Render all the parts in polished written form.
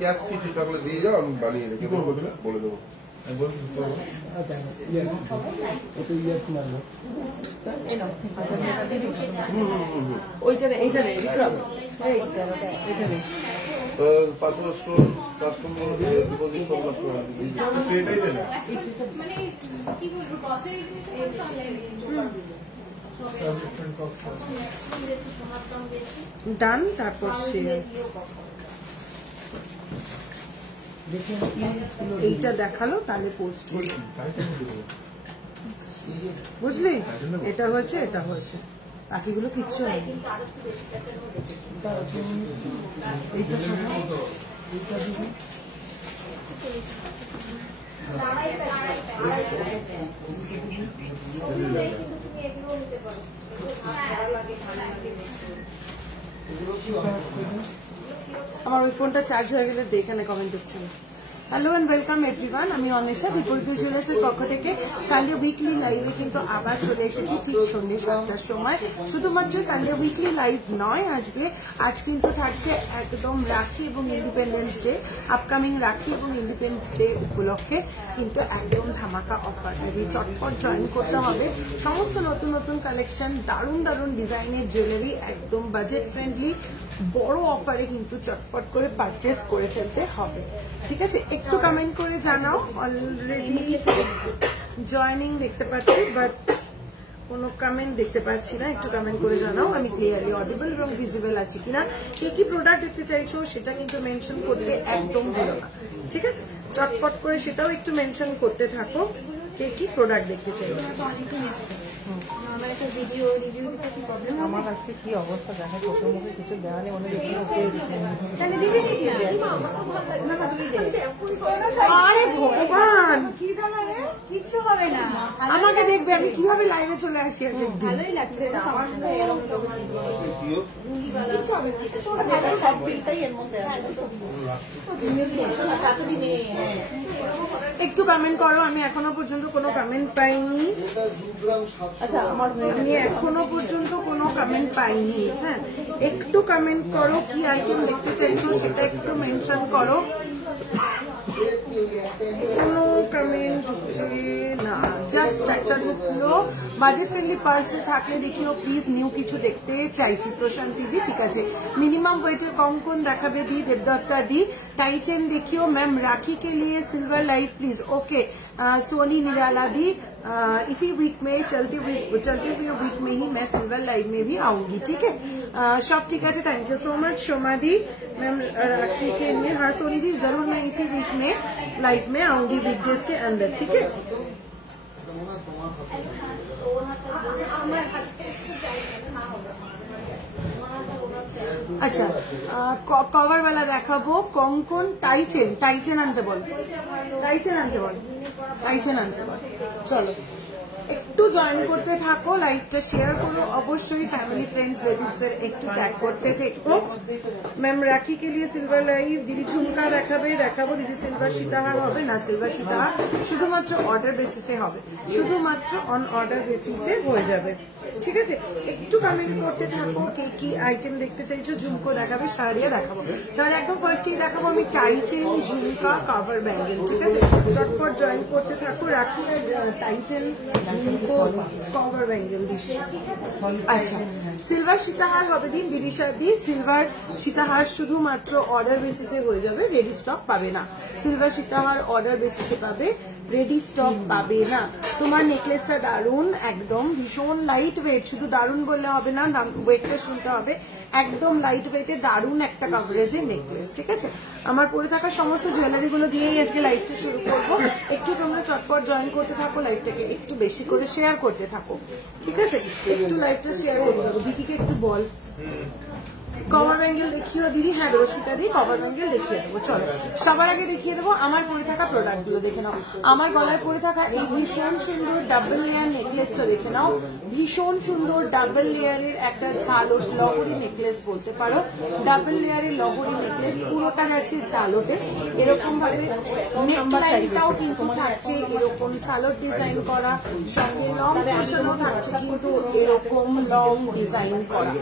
Cash কিছু থাকলে দিয়ে যাও, আমি বানিয়ে রেখে বলে দেবো। ডান, তারপর এইটা দেখালো, তাহলে পোস্ট করি, বুঝলি? এটা হয়েছে, এটা হয়েছে, বাকিগুলো কিচ্ছু হয়নি। আমার ওই ফোনটা চার্জ হয়ে গেলে এখানে কমেন্ট হচ্ছে না। হ্যালো এন্ড ওয়েলকাম এভরিওয়ান, আমি অনিশা বিপরীত জুয়েলার্সের পক্ষ থেকে সানডে উইকলি লাইভে কিন্তু আবার চলে এসেছি ঠিক সন্ধ্যে 7টার সময়। শুধুমাত্র সানডে উইকলি লাইভ নয়, আজ কিন্তু থাকছে একদম রাখি এবং ইন্ডিপেন্ডেন্স ডে, আপকামিং রাখি এবং ইন্ডিপেন্ডেন্স ডে উপলক্ষে কিন্তু একদম ধামাকা অফার। আজকে চটপট জয়েন করতে হবে। সমস্ত নতুন নতুন কালেকশন, দারুণ দারুণ ডিজাইনের জুয়েলারি, একদম বাজেট ফ্রেন্ডলি বড় অফারে কিন্তু চটপট করে পারচেস করে ফেলতে হবে। ঠিক আছে, একটু কমেন্ট করে জানাও। অলরেডি জয়েনিং দেখতে পাচ্ছি, বাট কোনো কমেন্ট দেখতে পাচ্ছি না। একটু কমেন্ট করে জানাও আমি ক্লিয়ারলি অডিবল এবং ভিজিবল আছি কিনা। কি প্রোডাক্ট দেখতে চাইছো সেটা কিন্তু মেনশন করতে একদম ভুলো না। ঠিক আছে, চটপট করে সেটাও একটু মেনশন করতে থাকো কি প্রোডাক্ট দেখতে চাইছো। আমার কাছে কি অবস্থা দেখা, চোখের মুখে কিছু দেওয়া নেই, মনে আরে ভগবান, কিচ্ছু হবে না, আমাকে দেখবে আমি কিভাবে লাইভে চলে আসি। ভালোই লাগছে। একটু কমেন্ট করো, আমি এখনো পর্যন্ত কোনো কমেন্ট পাইনি। আচ্ছা, আমি এখনো পর্যন্ত কোনো কমেন্ট পাইনি। হ্যাঁ, একটু কমেন্ট করো, কি আইটেম দেখতে চাইছো সেটা একটু মেনশন করো। কোনো কমেন্ট হচ্ছে না, জাস্ট একটা ঢুকলো। বাজেট ফ্রেন্ডলি পার্সে থাকলে দেখিও প্লিজ, নিউ কিছু দেখতে চাইছি। প্রশান্তি দি, ঠিক আছে। মিনিমাম ওয়েটের कौन देखाबे दी, देवदत्ता दी। टाई चेन देखियो मैम, राखी के लिए silver life please. Okay, Soni Nirala दी, इसी वीक में चलती हुई वीक में ही मैं सिल्वर लाइव में भी आऊंगी। ठीक है, सब ठीक है, thank you so much Shoma दी। मैम राखी के लिए, हाँ सोनी दी, जरूर मैं इसी वीक में लाइव में आऊंगी, वीकडेज के अंदर। ठीक है, अच्छा कवर वाला देखाबो। कौन टाई चेन आनते बोल, चलो একটু জয়েন করতে থাকো, লাইভটা শেয়ার করো, অবশ্যই ফ্যামিলি ফ্রেন্ডস রিলেটিভসদের একটু ট্যাগ করতে থেকো। ম্যাম রাখি কে লিয়ে সিলভার লাইভ, দিদি ঝুমকা দেখাবো, দিদি সিলভার সীতাহার হবে না, সিলভার সীতাহার শুধুমাত্র অর্ডার বেসিসে হবে, শুধুমাত্র অন অর্ডার বেসিসে হয়ে যাবে। ঠিক আছে, একটু কমেন্ট করতে থাকো কে কি আইটেম দেখতে চাইছো। ঝুমকো দেখাবে, শাড়িয়া দেখাবো, তাহলে একদম ফার্স্টেই দেখাবো আমি tie chain, jhumka, cover bangle. ঠিক আছে, চটপট জয়েন করতে থাকো। রাখি আর tie chain, cover bangle this. আচ্ছা, সিলভার সীতাহার হবে দিন দিদিশা দি, সিলভার সীতাহার শুধুমাত্র অর্ডার বেসিসে হয়ে যাবে, রেডি স্টক পাবে না। সিলভার সীতাহার অর্ডার বেসিসে পাবে, রেডি স্টক পাবে না। তোমার নেকলেসটা দারুন, একদম ভীষণ লাইট ওয়েট, শুধু দারুন বললে হবে না, ওয়েটটা শুনতে হবে। একদম লাইট ওয়েটে দারুন একটা কভারেজের নেকলেস। ঠিক আছে, আমার পরে থাকা সমস্ত জুয়েলারি গুলো দিয়েই আজকে লাইভটা শুরু করবো। একটু তোমরা চটপট জয়েন করতে থাকো, লাইভটাকে একটু বেশি করে শেয়ার করতে থাকো। ঠিক আছে, একটু লাইভটা শেয়ার করতে থাকো। বিকিকে একটু বল কভার ব্যাঙ্গেল দেখিও দিদি। হ্যাঁ রশ্মিতা দি, কভার ব্যাঙ্গেল দেখিয়ে দেবো। চলো সবার আগে দেখিয়ে দেবো আমার পরে থাকা প্রোডাক্ট গুলো দেখে নাও। আমার গলায় পরে থাকা এই ভীষণ সুন্দর ডাবল লেয়ার নেকলেসটা দেখে নাও। ভীষণ সুন্দর ডাবল লেয়ারের একটা ঝালট লহরি নেকলেস বলতে পারো। ডাবল লেয়ারের লহরি নেকলেস, পুরোটা যাচ্ছে ঝালটে। এরকম ভাবে নেকলাইনটাও কিন্তু থাকছে এরকম ঝালট ডিজাইন করা, সঙ্গে লং পোর্শনও থাকছে কিন্তু এরকম লং ডিজাইন করা,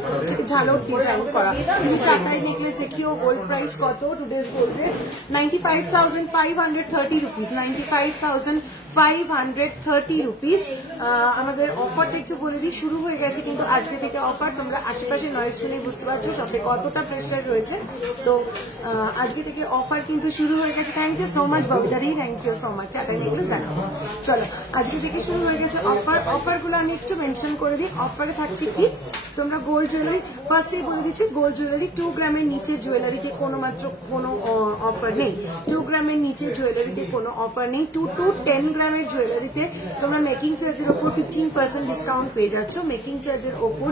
ঝালট ডিজাইন করা। আমি চারটাই নেকলেস দেখিও গোল্ড প্রাইস কত টুডেজ গোল্ডের 95,530 রুপিস 95,530 রুপিস। আমাদের অফারটা একটু বলে দিই, শুরু হয়ে গেছে কিন্তু আজকে থেকে অফার। তোমরা আশেপাশে নয়েজ শুনে বুঝতে পারছো সবে কতটা প্রেশার রয়েছে। তো আজকে থেকে অফার কিন্তু শুরু হয়ে গেছে। থ্যাংক ইউ সো মাচ বাবুদারি, থ্যাংক ইউ সো মাচ। চারটাই নেকলেস দেখাবো। চলো আজকে থেকে শুরু হয়ে গেছে অফার। অফারগুলো আমি একটু মেনশন করে দিই। অফারে থাকছে কি, তোমরা গোল্ড জুয়েলারি ফার্স্টেই বলে দিচ্ছি, গোল্ড জুয়েলারি 2 গ্রামের নিচে জুয়েলারিতে কোনো অফার নেই। 2 গ্রামের নিচে জুয়েলারিতে কোনো অফার নেই। 2 to 10 গ্রামের জুয়েলারিতে তোমরা মেকিং চার্জের ওপর 15% ডিসকাউন্ট পেয়ে যাচ্ছ। মেকিং চার্জের ওপর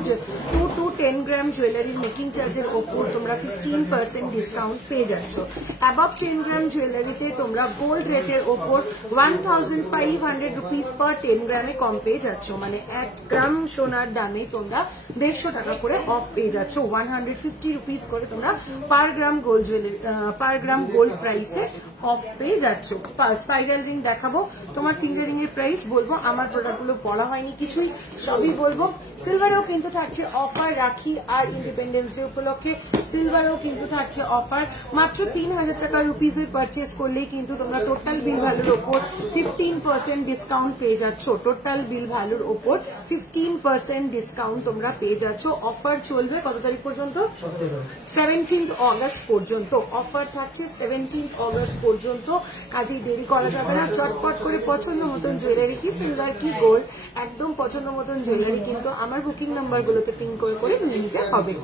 2 to 10 গ্রাম জুয়েলারির মেকিং চার্জের ওপর তোমরা 15% ডিসকাউন্ট পেয়ে যাচ্ছ। অ্যাবভ 10 গ্রাম জুয়েলারিতে তোমরা গোল্ড রেটের ওপর 1,500 রুপিস পার 10 গ্রামে কম পেয়ে যাচ্ছ। মানে 1 গ্রাম সোনার দামে তোমরা 150 টাকা করে অফ পেয়ে যাচ্ছ। 150 রুপিস করে তোমরা পার গ্রাম গোল্ড জুয়েলারি পার গ্রাম গোল্ড প্রাইসে অফ পেয়ে যাচ্ছ। স্পাইরাল রিং দেখাবো, তোমার ফিঙ্গারিং এর প্রাইস বলবো, আমার প্রোডাক্টগুলো বলা হয়নি কিছুই, সবই বলবো। সিলভারেও কিন্তু থাকছে অফার, রাখি আর ইন্ডিপেন্ডেন্স ডে উপলক্ষে সিলভারেও কিন্তু থাকছে অফার। মাত্র 3,000 টাকা রুপিসের পারচেস করলেই কিন্তু তোমরা টোটাল বিল ভ্যালুর ওপর 15% ডিসকাউন্ট পেয়ে যাচ্ছ। টোটাল বিল ভ্যালুর ওপর 15% ডিসকাউন্ট তোমরা পেয়ে যাচ্ছ। অফার চলবে কত তারিখ পর্যন্ত? 17 অগস্ট পর্যন্ত অফার থাকছে। 17 অগস্ট পর্যন্ত, কাজেই দেরি করা যাবে না। চটপট করে পছন্দ মতন জুয়েলারি কি সিলভার কি গোল্ড, একদম পছন্দ মতন জুয়েলারি কিন্তু আমার বুকিং নাম্বারগুলোতে পিন করে করে নিয়ে নিতে হবে।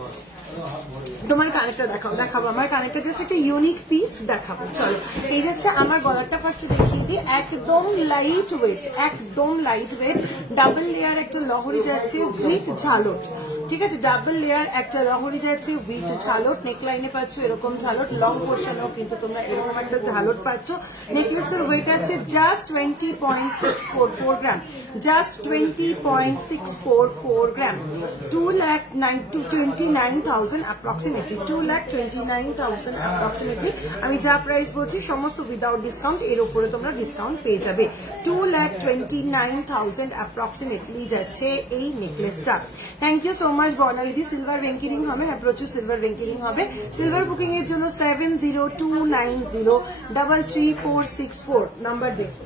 তোমার কানেক্টটা দেখাবো আমার কানেক্টটা জাস্ট একটা ইউনিক পিস দেখাবো। চলো এই যাচ্ছে আমার গলারটা ফার্স্টে দেখিয়ে দিই। একদম লাইট ওয়েট, একদম লাইট ওয়েট, ডাবল লেয়ার একটা লহরি যাচ্ছে উইথ ঝালট। ঠিক আছে, ডাবল লেয়ার একটা লহরি যাচ্ছে উইথ ঝালট। নেকলাইনে পাচ্ছ এরকম ঝালট, লং পোর্শনেও কিন্তু তোমরা এরকম একটা ঝালট পাচ্ছ। নেকলেসটার ওয়েট আসছে জাস্ট 20.644 গ্রাম, জাস্ট 20.644 গ্রাম। 2,29,000 approximately, 2,29,000 approximately। আমি যা প্রাইস বলছি সমস্ত উইদাউট ডিসকাউন্ট, এর উপরে তোমরা ডিসকাউন্ট পেয়ে যাবে। 2,29,000 approximately যাচ্ছে এই নেকলেসটা। থ্যাংক ইউ সো মাচ বর্ণালিদি। সিলভার রেঙ্কিরিং হবে, হ্যাঁ প্রচুর সিলভার রেঙ্কিরিং হবে। সিলভার বুকিং এর জন্য 7029033464 নাম্বার দেখো,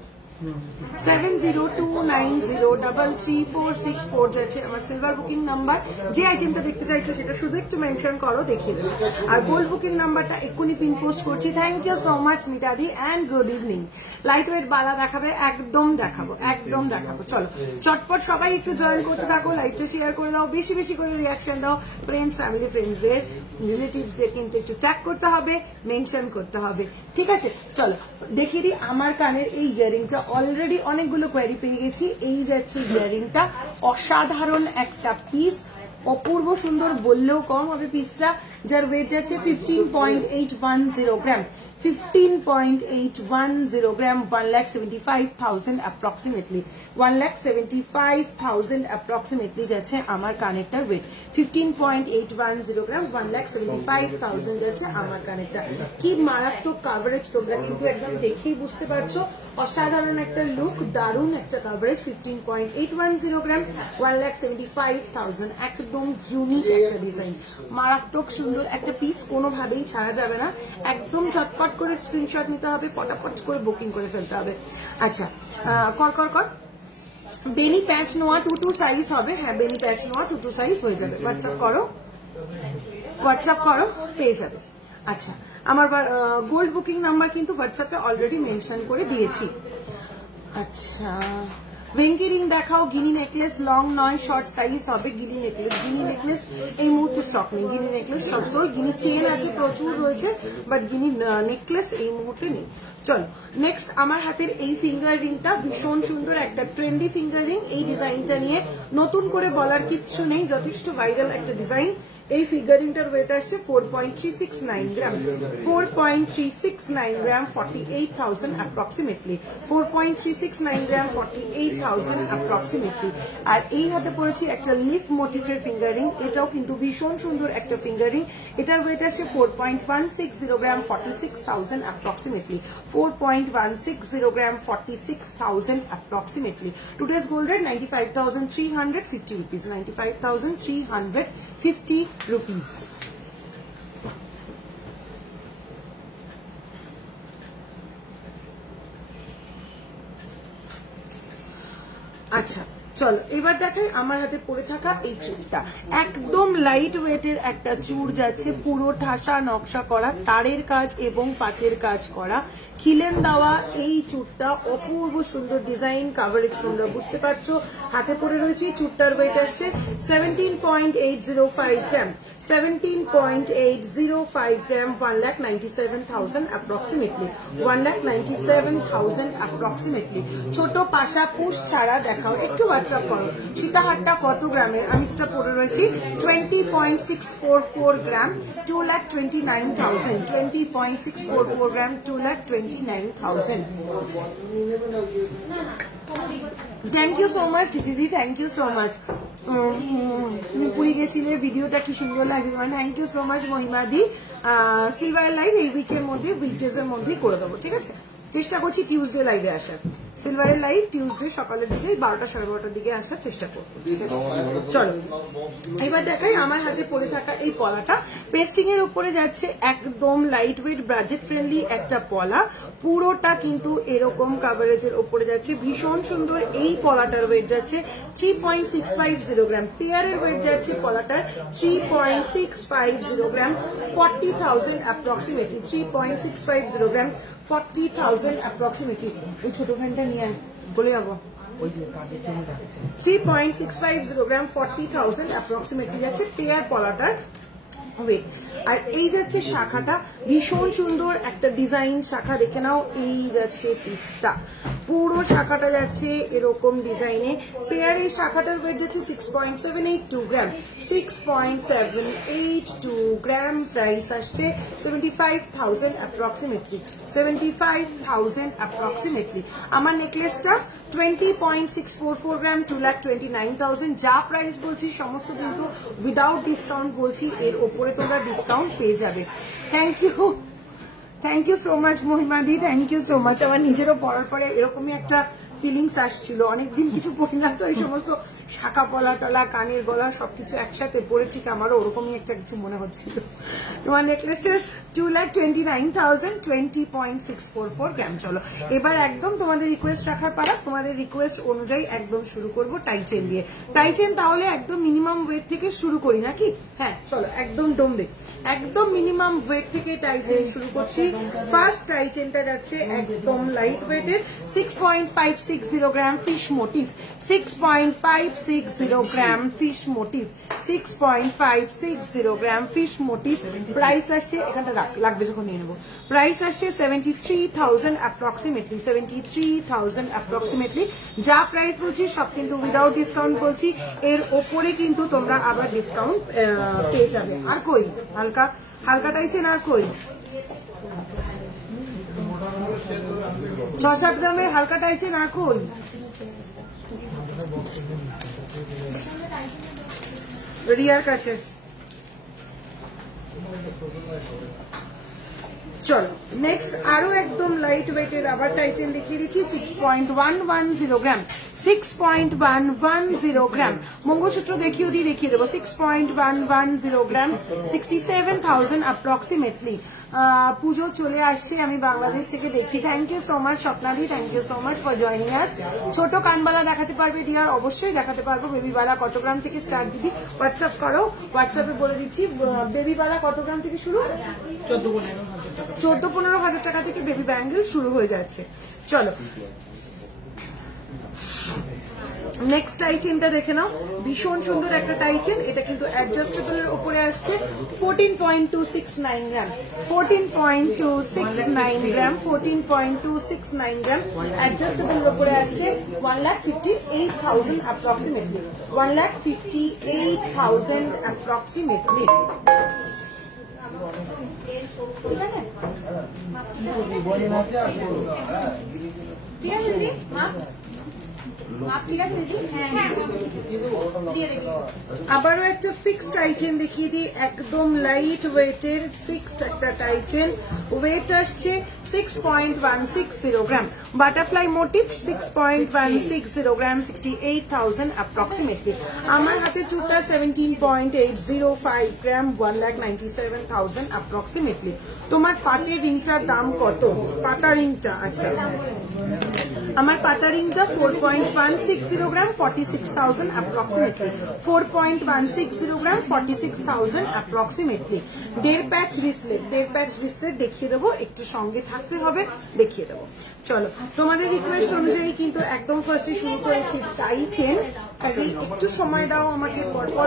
7029033464 যাচ্ছে আমার সিলভার বুকিং নাম্বার। যে আইটেমটা দেখতে চাইছো সেটা শুধু একটু মেনশন করো, দেখিয়ে দেবো। আর গোল্ড বুকিং নাম্বারটা এক্ষুনি পিন পোস্ট করছি। থ্যাংক ইউ সো মাচ মিতাদি and good evening. Light weight বালা দেখাবে, একদম দেখাবো, একদম দেখাবো। চলো চটপট সবাই একটু জয়েন করতে থাকো, লাইভটা শেয়ার করে দাও, বেশি বেশি করে রিয়াকশন দাও। ফ্রেন্ডস, ফ্যামিলি, ফ্রেন্ডসদের, রিলেটিভসদের কিন্তু একটু ট্যাগ করতে হবে, মেনশন করতে হবে। ঠিক আছে, চলো দেখিয়ে দিই আমার কানের এই ইয়ারিংটা। অলরেডি অনেকগুলো কোয়ারি পেয়ে গেছি। এই যাচ্ছে ইয়ারিংটা, অসাধারণ একটা পিস, অপূর্ব সুন্দর বললেও কম হবে পিসটা, যার ওয়েট যাচ্ছে 15.810 গ্রাম। 15.810 গ্রাম, 1,75,000 approximately, 1,75,000 approximately যাচ্ছে আমার কানেক্টার ওয়েট। 15.810 গ্রাম, 1,75,000 যাচ্ছে আমার কানেক্টার। কি মারাত্মক কাভারেজ, তোমরা কিন্তু একদম দেখেই বুঝতে পারছো। অসাধারণ একটা লুক, দারুণ একটা কাভারেজ। 15.810 গ্রাম, 1,75,000, একদম ইউনিক একটা ডিজাইন, মারাত্মক সুন্দর একটা পিস, কোনোভাবেই ছাড়া যাবে না। একদম ঝটপট করে স্ক্রিনশট নিতে হবে, পটাপট করে বুকিং করে ফেলতে হবে। আচ্ছা, কর বেনি প্যাচ নোয়া 2 সাইজ হবে, হ্যাঁ বেনি প্যাচ নোয়া 2 সাইজ হয়ে যাবে। হোয়াটসঅ্যাপ করো পেয়ে যাবে। আচ্ছা, আমার গোল্ড বুকিং নাম্বার কিন্তু হোয়াটসঅ্যাপে অলরেডি মেনশন করে দিয়েছি। আচ্ছা, ভেঙ্কি রিং দেখাও। গিনি নেকলেস লং নয়, শর্ট সাইজ হবে। গিনি নেকলেস এই মুহূর্তে স্টক নেই। গিনি নেকলেস সব সোল। গিনি চেন আছে, প্রচুর রয়েছে, বাট গিনি নেকলেস এই মুহূর্তে নেই। চলো নেক্সট, আমার হাতের এই ফিঙ্গার রিংটা ভীষণ সুন্দর একটা ট্রেন্ডি ফিঙ্গার রিং। এই ডিজাইনটা নিয়ে নতুন করে বলার কিচ্ছু নেই, যথেষ্ট ভাইরাল একটা ডিজাইন। এই ফিগারিংটার ওয়েট আসছে 4.369 গ্রাম, 4.369 গ্রাম, 48,000 approximately, 4.369 গ্রাম, 48,000 approximately। আর এই হাতে পড়েছি একটা লিফ মোটিভের ফিঙ্গারিং, এটাও কিন্তু ভীষণ সুন্দর একটা ফিঙ্গারিং। এটার ওয়েট আসছে 4.160 গ্রাম, 46,000 approximately, 4.160 গ্রাম, 46,000 approximately। Today's gold rate 95,350 rupees, 95,350 rupees। আচ্ছা চলো এবার দেখাই আমার হাতে পড়ে থাকা এই চুড়টা। একদম লাইট ওয়েটের একটা চুড় যাচ্ছে, পুরো ঠাসা নকশা করা, তারের কাজ এবং পাতের কাজ করা, খিলেন দেওয়া এই চুড়টা অপূর্ব সুন্দর ডিজাইন, কাভারেজ তোমরা বুঝতে পারছো। হাতে পড়ে রয়েছে চুড়টার ওয়েট আসছে 17.805 গ্রাম, 17.805 গ্রাম, 1,97,000 approximately, 1,97,000 approximately। ছোট পাশা পুশ ছাড়া দেখাও, একটু হোয়াটসঅ্যাপ করো সীতাহারটা কত গ্রামের। আমি যেটা পড়ে রয়েছি 20.644 gram, 2,29,000, 20.644 gram, 2,29,000। Thank you so much দিদি, থ্যাংক ইউ সো মাচ। তুমি পুরী গেছিলে, ভিডিওটা কি সুন্দর লাগছে। থ্যাংক ইউ সো মাচ মহিমাদি। সিলভার লাইভ এই উইকের মধ্যে, উইকডেজ এর মধ্যেই করে দেবো, ঠিক আছে? চেষ্টা করছি টিউসডে লাইভে আসার। সিলভারের লাইভ টিউসডে সকালের দিকে 12টা সাড়ে 12টার দিকে আসার চেষ্টা করবো, ঠিক আছে? চলো এবার দেখাই আমার হাতে পড়ে থাকা এই পলাটা। পেস্টিং এর উপরে যাচ্ছে, একদম লাইট ওয়েট বাজেট ফ্রেন্ডলি একটা পলা, পুরোটা কিন্তু এরকম কাভারেজের উপরে যাচ্ছে, ভীষণ সুন্দর। এই পলাটার ওয়েট যাচ্ছে 3.650 গ্রাম, পেয়ারের ওয়েট যাচ্ছে পলাটার 3.650 গ্রাম, 40,000 অ্যাপ্রক্সিমেটলি, 3.650 গ্রাম, 40,000 approximately। ওই ছোট ফ্যানটা নিয়ে বলে যাবো। 3.650 গ্রাম, 40,000 approximately যাচ্ছে পেয়ার পলাটার ওয়েট। আর এই যাচ্ছে শাখাটা, ভীষণ সুন্দর একটা ডিজাইন শাখা, দেখে নাও। এই যাচ্ছে পিসটা, পুরো শাখাটা যাচ্ছে এরকম ডিজাইনে। পেয়ার এই শাখাটার ওয়েট যাচ্ছে 6.782 গ্রাম, 6.782 গ্রাম। প্রাইস আসছে 75,000 অ্যাপ্রক্সিমেটলি, 75,000 অ্যাপ্রক্সিমেটলি। আমার নেকলেসটা 20.644 গ্রাম, 2,29,000। যা প্রাইস বলছি সমস্ত কিন্তু উইদাউট ডিসকাউন্ট বলছি, এর ওপরে তোমরা ডিসকাউন্ট পেয়ে যাবে। Thank you, thank you so much মহিমাদি, থ্যাংক ইউ সো মাচ। আমার নিজেরও পড়ার পরে এরকমই একটা ফিলিংস আসছিল, অনেকদিন কিছু পড়ি না তো, এই সমস্ত শাখা পলা টলা কানের গলা সবকিছু একসাথে পরে ঠিক আমারও ওরকমই একটা কিছু মনে হচ্ছিল। তোমার নেকলেসটা 2,29,000, 20.644 গ্রাম। চলো এবার একদম তোমাদের রিকোয়েস্ট রাখার পালা, তোমাদের রিকোয়েস্ট অনুযায়ী একদম শুরু করবো টাইচেন দিয়ে। টাইচেন তাহলে একদম মিনিমাম ওয়েট থেকে শুরু করি নাকি? হ্যাঁ চলো একদম ডোমবে, একদম মিনিমাম ওয়েট থেকে টাইচেন শুরু করছি। ফার্স্ট টাইচেনটা যাচ্ছে একদম লাইট ওয়েটের, 6.560 গ্রাম ফিশ মোটিভ, 6.560 গ্রাম ফিশ মোটিভ, 6.560 গ্রাম ফিশ মোটিভ। প্রাইস আসছে, এখানটা লাগবে যখন নিয়ে নেবো, প্রাইস আসছে 73,000 অ্যাপ্রক্সিমেটলি, 73,000 অ্যাপ্রক্সিমেটলি। যা প্রাইস বলছি সব কিন্তু উইদাউট ডিসকাউন্ট বলছি, এর ওপরে কিন্তু তোমরা আবার ডিসকাউন্ট পেয়ে যাবে। আর কই হালকা হালকা টাইচেন, আর কই 6-7 গ্রামের হালকা টাইচেন, আর কই? রিয়ার কাছে। চলো নেক্সট আরো একদম লাইট ওয়েটের আবার টাইচেন দেখিয়ে দিচ্ছি, 6.110 গ্রাম, 6.110 গ্রাম। মঙ্গলসূত্র দেখিয়ে দেবো, 6.110 গ্রাম, 67,000 অ্যাপ্রক্সিমেটলি। পুজো চলে আসছে, আমি বাংলাদেশ থেকে দেখছি। থ্যাংক ইউ সো মাচ স্বপ্নাদি, thank you so much for joining us. ছোট কানবালা দেখাতে পারবে ডিয়ার? অবশ্যই দেখাতে পারবো। বেবিবালা কত গ্রাম থেকে স্টার্ট দিদি? হোয়াটসঅ্যাপ করো, হোয়াটসঅ্যাপে বলে দিচ্ছি। বেবিবালা কত গ্রাম থেকে শুরু? 14-15 হাজার টাকা থেকে বেবি ব্যাঙ্গেল শুরু হয়ে যাচ্ছে। চলো নেক্সট টাইচেনটা দেখে নাও, ভীষণ সুন্দর একটা টাইচেন। এটা কিন্তু অ্যাডজাস্টেবল এর উপরে আসছে, 14.269 গ্রাম, 14.269 গ্রাম, 14.269 গ্রাম। অ্যাডজাস্টেবল এর উপরে আসছে 1,58,000 অ্যাপ্রক্সিমেটলি, 1,58,000 অ্যাপ্রক্সিমেটলি। ঠিক আছে, ঠিক আছে দিদি, আবারও একটা ফিক্সড টাইচেন দেখিয়ে দিই, একদম লাইট ওয়েটের ফিক্সড একটা টাইচেন। ওয়েট আসছে 6.160 গ্রাম, বাটারফ্লাই মোটিভ, 6.160 গ্রাম, 68,000 অ্যাপ্রক্সিমেটলি। আমার হাতে চুটা 17.805 গ্রাম, 1,97,000 অ্যাপ্রক্সিমেটলি। তোমার পাটের রিংটার দাম কত? পাটা রিংটা, আচ্ছা আমার পাতা রিংটা 4.5 4.160 গ্রাম 46,000 অ্যাপ্রক্সিমেটলি, 4.160 গ্রাম 46,000 অ্যাপ্রক্সিমেটলি। 1.5 প্যাচ রিসলেট, 1.5 প্যাচ রিসলেট দেখিয়ে দেবো, একটু সঙ্গে থাকতে হবে, দেখিয়ে দেবো। চলো, তোমাদের রিকোয়েস্ট অনুযায়ী কিন্তু একদম ফার্স্টে শুরু করেছি টাই চেন, কাজেই একটু সময় দাও আমাকে, পরপর